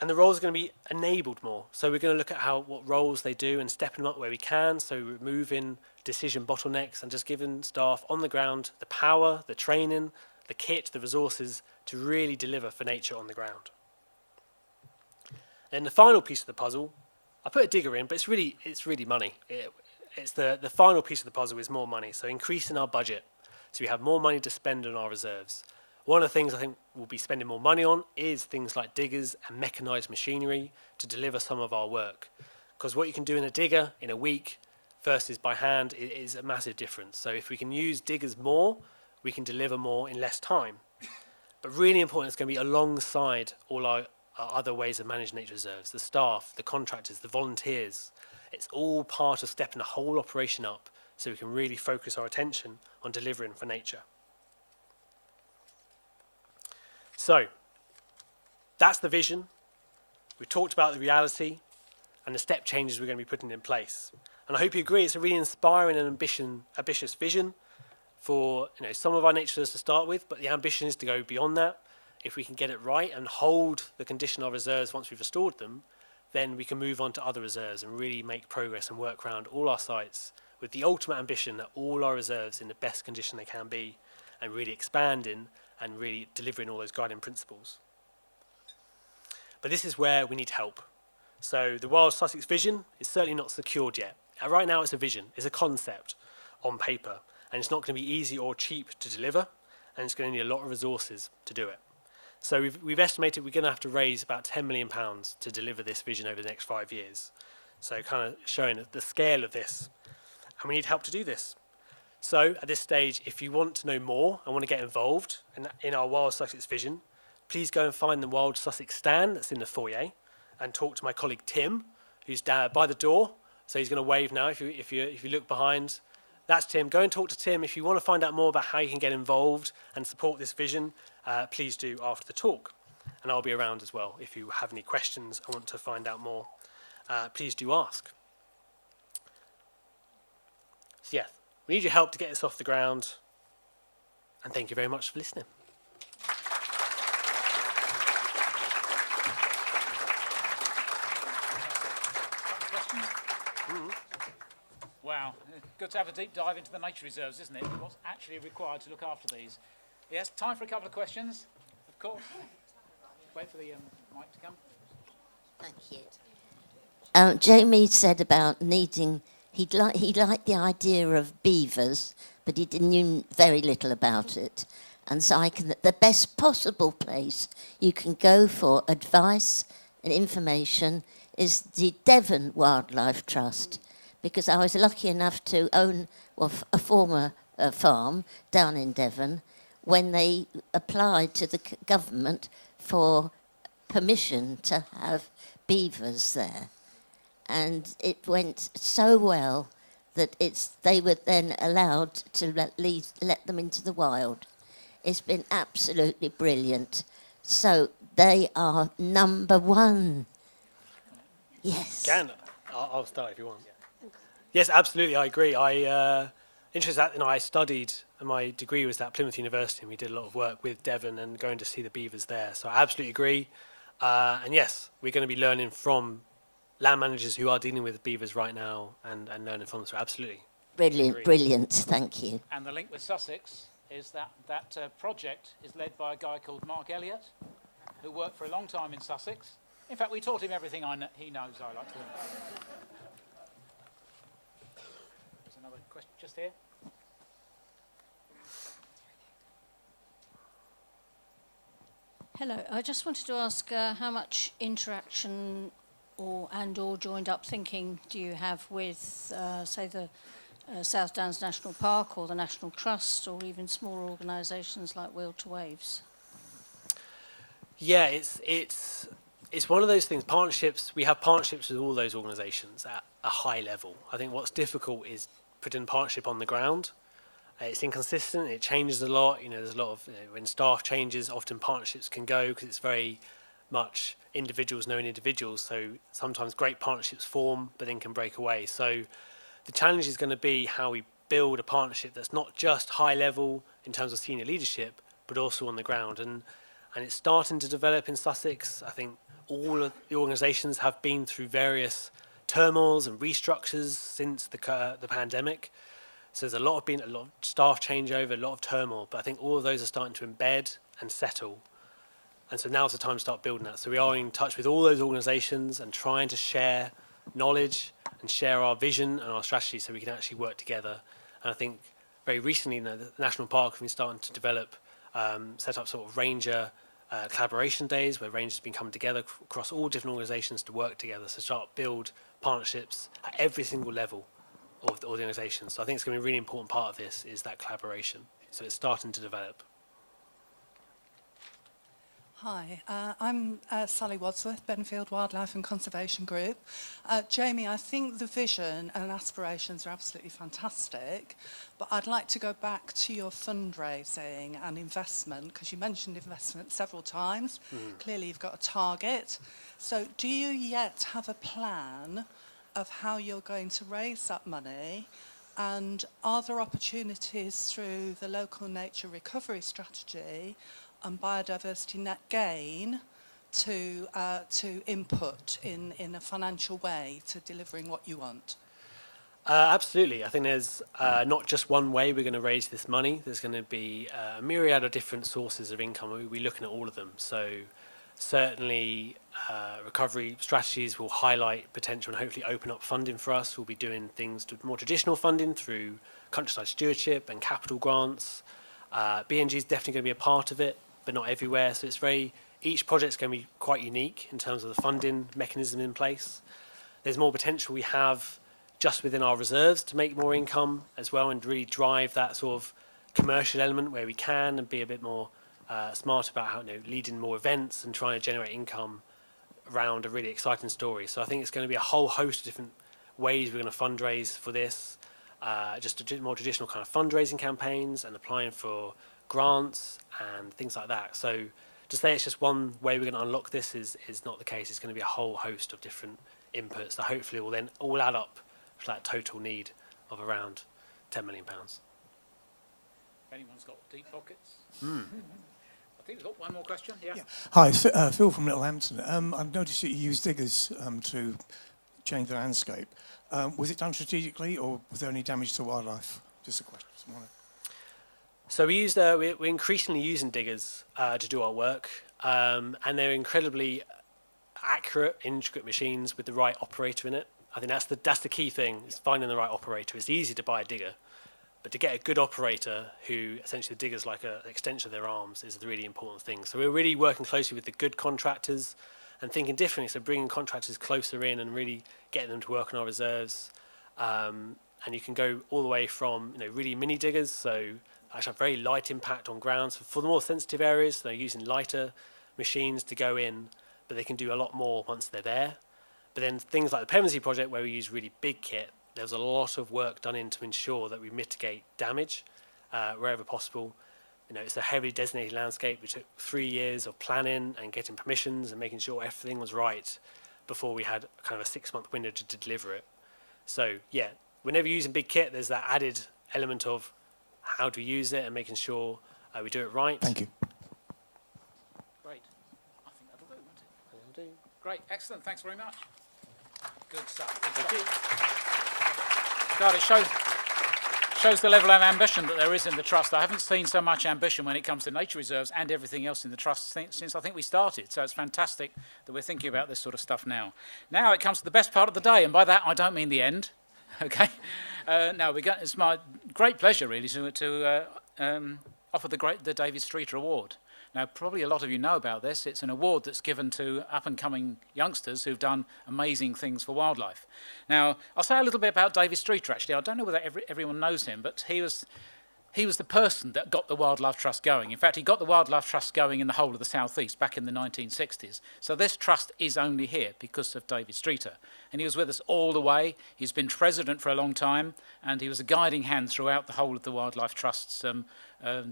And the roles are going to be enabled more. So we're going to look at what roles they do and stepping them up where we can. So removing decision bottlenecks and just giving staff on the ground the power, the training, the kit, the resources to really deliver for nature on the ground. And the final piece of the puzzle, I put a digger in, but it's really money. It's the final piece of the puzzle is more money. So increasing our budget, so we have more money to spend on our reserves. One of the things I think we'll be spending more money on is things like diggers and mechanised machinery to deliver some of our work. Because what you can do in a digger in a week versus by hand is a massive difference. So if we can use diggers more, we can deliver more in less time. But really important, it's going to be alongside all our other ways of managing nature reserves, the staff, the contractors, the volunteers. It's all part of stepping the whole operation up so we can really focus our attention on delivering for nature. So, that's the vision. We talked about the reality and the step changes we're going to be putting in place. And I hope you agree it's a really inspiring and ambitious vision for some of our nature reserves to start with, but the ambition is to go beyond that. If we can get it right and hold the condition of our reserves once we've restored them, then we can move on to other reserves and really make progress and work around all our sites with the ultimate ambition that all our reserves in the best condition they can be and really expanding and really delivering all those guiding principles. But this is where we need help. So the Wild Sussex vision is certainly not secured yet. Right now it's a vision, it's a concept on paper, and it's not going to be easy or cheap to deliver, and it's going to need a lot of resources to do it. So we've estimated we're going to have to raise about £10 million to deliver this vision over the next 5 years. So kind of showing the scale of this. And we need help to do this. So at this stage, if you want to know more and want to get involved in our Wild Sussex vision, please go and find the Wild Sussex stand that's in the foyer and talk to my colleague Tim, who's by the door. So he's going to wave now if you look behind. That's Tim. Go and talk to Tim. If you want to find out more about how you can get involved and support this vision, please do after the talk. And I'll be around as well. If you have any questions or want to find out more, please do ask. So yeah, we need your help to get this off the ground. And thank you very much for listening. Wow, good to have a deep dive into the nature reserves, isn't it? What's actually required to look after these? Yes, time for a couple of questions, of course. Wait for the mic to come. Thank you. Jamie said about needing, he liked the idea of beavers, but he knew very little about it. And so the best possible place you can go for advice and information is the Devon Wildlife Trust, because I was lucky enough to own a former farm down in Devon when they applied to the government for permission to have beavers there. And it went so well that they were then allowed to let them into the wild. It's been absolutely brilliant. So they are number one. Yes. I'll start if you want. Yes, absolutely, I agree. I studied, and my degree was at Plymouth University, and we did a lot of work with Devon and going to see the beavers there. So I absolutely agree. And yes, we're going to be learning from land managers who are dealing with beavers right now and learning from them. So absolutely. Brilliant, thank you. And the link with Sussex is that project is led by a guy called Mark Elliott, who worked for a long time in Sussex. In fact, we taught him everything he knows, I like to learn. There's another question just here. Hello, I just wanted to ask how much interaction or joined up thinking do you have with, say, the South Downs National Park or the National Trust or even smaller organisations like Will to Waves? Yeah, it's one of those things. Partnerships, we have partnerships with all those organisations at a high level. I think what's difficult is putting partnership on the ground. It's inconsistent, it changes a lot. There's a lot of, when staff changes, often partnerships can go because it's very much individuals knowing individuals. So sometimes great partnerships form, but then can break away. So the challenge is going to be how we build a partnership that's not just high level in terms of senior leadership, but also on the ground. And and it's starting to develop in Sussex. I think all of the organisations have been through various turmoils and restructures since the pandemic. So there's a lot of staff changeover, a lot of turmoil, but I think all of those are starting to embed and settle. And so now's the time to start building that. So we are in touch with all those organisations and trying to share knowledge and share our vision and our strategy so we can actually work together. And I think very recently, the National Park has been starting to develop, set up sort of ranger collaboration days where rangers have been coming together across all different organisations to work together, so start build partnerships at every single level of the organisation. So I think it's going to be a really important part of this is that collaboration. So it's starting to develop. Hi, I'm Sally Wadsworth, Benfield Wildlife and Conservation Group. Jamie, I think the vision and aspirations are absolutely fantastic, but I'd like to go back to your fundraising and investment, because you mentioned investment several times. Clearly you've got a target. So do you yet have a plan of how you're going to raise that money? And are there opportunities through the local nature recovery strategy and biodiversity net gain to input in a financial way to delivering what you want? Absolutely. I think there's not just one way we're going to raise this money. There's going to be a myriad of different sources of income. We'll be looking at all of them. So certainly recovery strategies will highlight potential and hopefully open up funding for us. We'll be doing things with more traditional funding through countryside stewardship and capital grants. BNG is definitely going to be a part of it, but not everywhere. So each project's going to be quite unique in terms of the funding mechanism in place. There's more potential we have just within our reserves to make more income as well and really drive that sort of commercial element where we can and be a bit more smart about how, leading more events and trying to generate income around a really exciting story. So I think it's going to be a whole host of different ways we're going to fundraise for this. Just more traditional kind of fundraising campaigns and applying for grants and things like that. So to say it's just one way we're going to unlock this is not the case. It's going to be a whole host of different inputs that hopefully will then all add up to that total need of around £10 million. If anyone's got deep pockets. I think we've got one more question. Yeah. Hi, Phil from Littlehampton. I've noticed that you use diggers to change the landscape. Was it done strategically, or was there any damage to wildlife? Just a question. So we're increasingly using diggers to do our work, and they're incredibly accurate, intricate machines with the right operator in it. I think that's the key thing, is finding the right operator. It's easy to buy a digger, but to get a good operator who essentially the digger's like an extension of their arms is the really important thing. So we're really working closely with the good contractors and thinking differently, so bringing contractors closer in and really getting them to work on our reserves. And you can go all the way from really mini diggers, so actually have very light impact on ground. So for the more sensitive areas, they're using lighter machines to go in, but they can do a lot more once they're there. But then things like the Pevensey project, where we use really big kit, there was a lot of work done in to ensure that we mitigate damage wherever possible. It's a heavily designated landscape. We took 3 years of planning and getting permissions and making sure everything was right before we had kind of a 6-month window to deliver it. So yeah, whenever you're using big kit, there's that added element of how to use it and making sure we do it right. Thank you. Great. I think that'll do, won't it? That'll do. Great. Excellent. Thanks very much. Good stuff. Good stuff. God, it shows the level of ambition that there is in the Trust. I haven't seen so much ambition when it comes to nature reserves and everything else in the Trust since I think we started. So it's fantastic that we're thinking about this sort of stuff now. Now it comes to the best part of the day, and by that I don't mean the end. Okay. It's my great pleasure really to offer the David Streeter Award. Now, probably a lot of you know about this. It's an award that's given to up-and-coming youngsters who've done amazing things for wildlife. Now, I'll say a little bit about David Streeter, actually. I don't know whether everyone knows him, but he was the person that got the Wildlife Trust going. In fact, he got the Wildlife Trust going in the whole of the South East back in the 1960s. So this trust is only here because of David Streeter. And he was with us all the way. He's been president for a long time, and he was a guiding hand throughout the whole of the Wildlife Trust's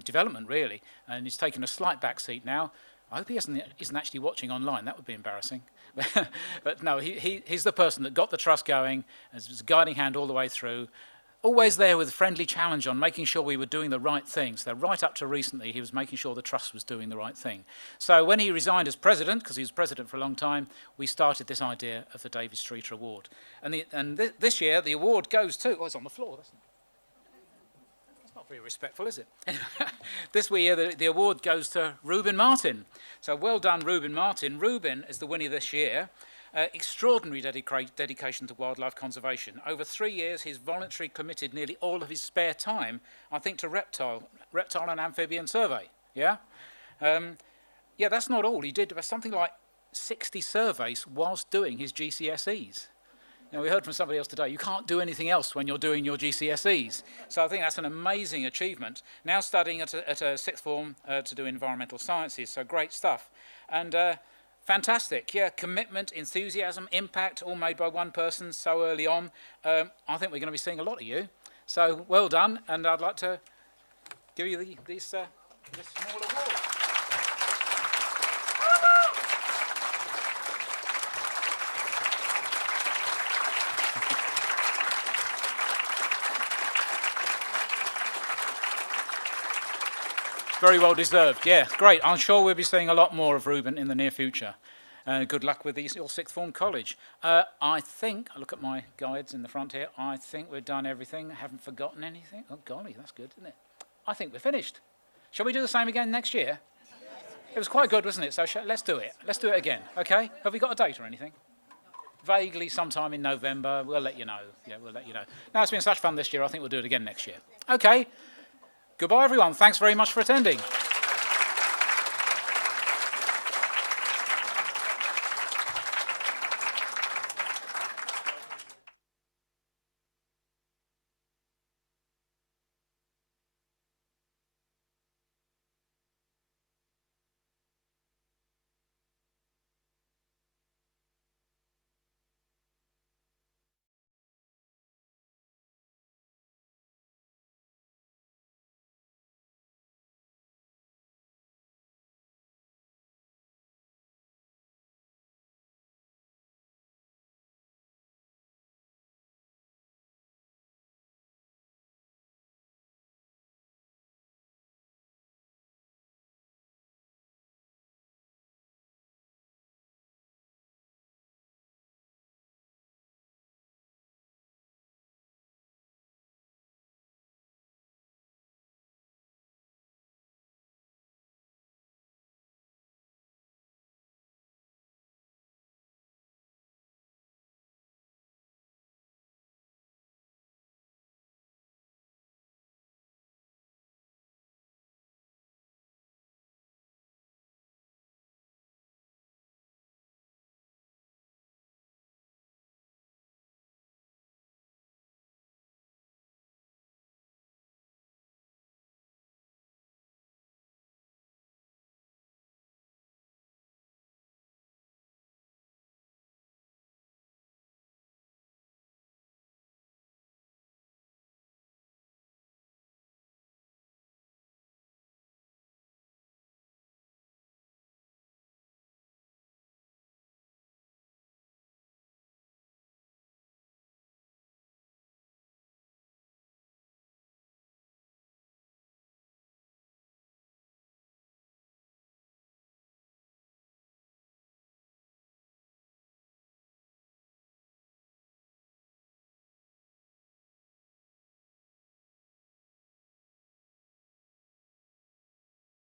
development, really. And he's taken a slight back seat now. I hope he isn't actually watching online. That would be embarrassing. But no, he's the person that got the trust going, and was a guiding hand all the way through. always there with a friendly challenge on making sure we were doing the right things. So right up to recently, he was making sure the Trust was doing the right thing. So when he resigned as president, because he was president for a long time, we started this idea of the David Streeter Award. And this year, the award goes to... Oh, it's on the floor, doesn't it? That's not very respectful, is it? This year, the award goes to Reuben Martin. So well done, Reuben Martin. Reuben is the winner this year. Extraordinary dedication to wildlife conservation. Over 3 years, he's voluntarily committed nearly all of his spare time, I think, to reptile and amphibian survey. Yeah? Yeah, that's not all. He did something like 60 surveys whilst doing his GCSEs. Now, we heard from somebody else today, you can't do anything else when you're doing your GCSEs. So I think that's an amazing achievement. Now studying at a sixth form to do environmental sciences, so great stuff. And fantastic, yeah, commitment, enthusiasm, impact, all made by one person so early on. I think we're going to be seeing a lot of you. So well done, and I'd like to give you this small award. Very well deserved, yeah, great. I'm sure we'll be seeing a lot more of Reuben in the near future. Good luck with your sixth form college. I think, I look at my guides in the front here, I think we've done everything, haven't forgotten anything. Oh golly, that's good, isn't it? I think we're finished. Shall we do the same again next year? It was quite good, wasn't it? So let's do it. Let's do it again, okay? Have we got a date or anything? Vaguely sometime in November, we'll let you know. Yeah, we'll let you know. Now, it's been such fun this year, I think we'll do it again next year. Okay. Goodbye, everyone. Thanks very much for attending.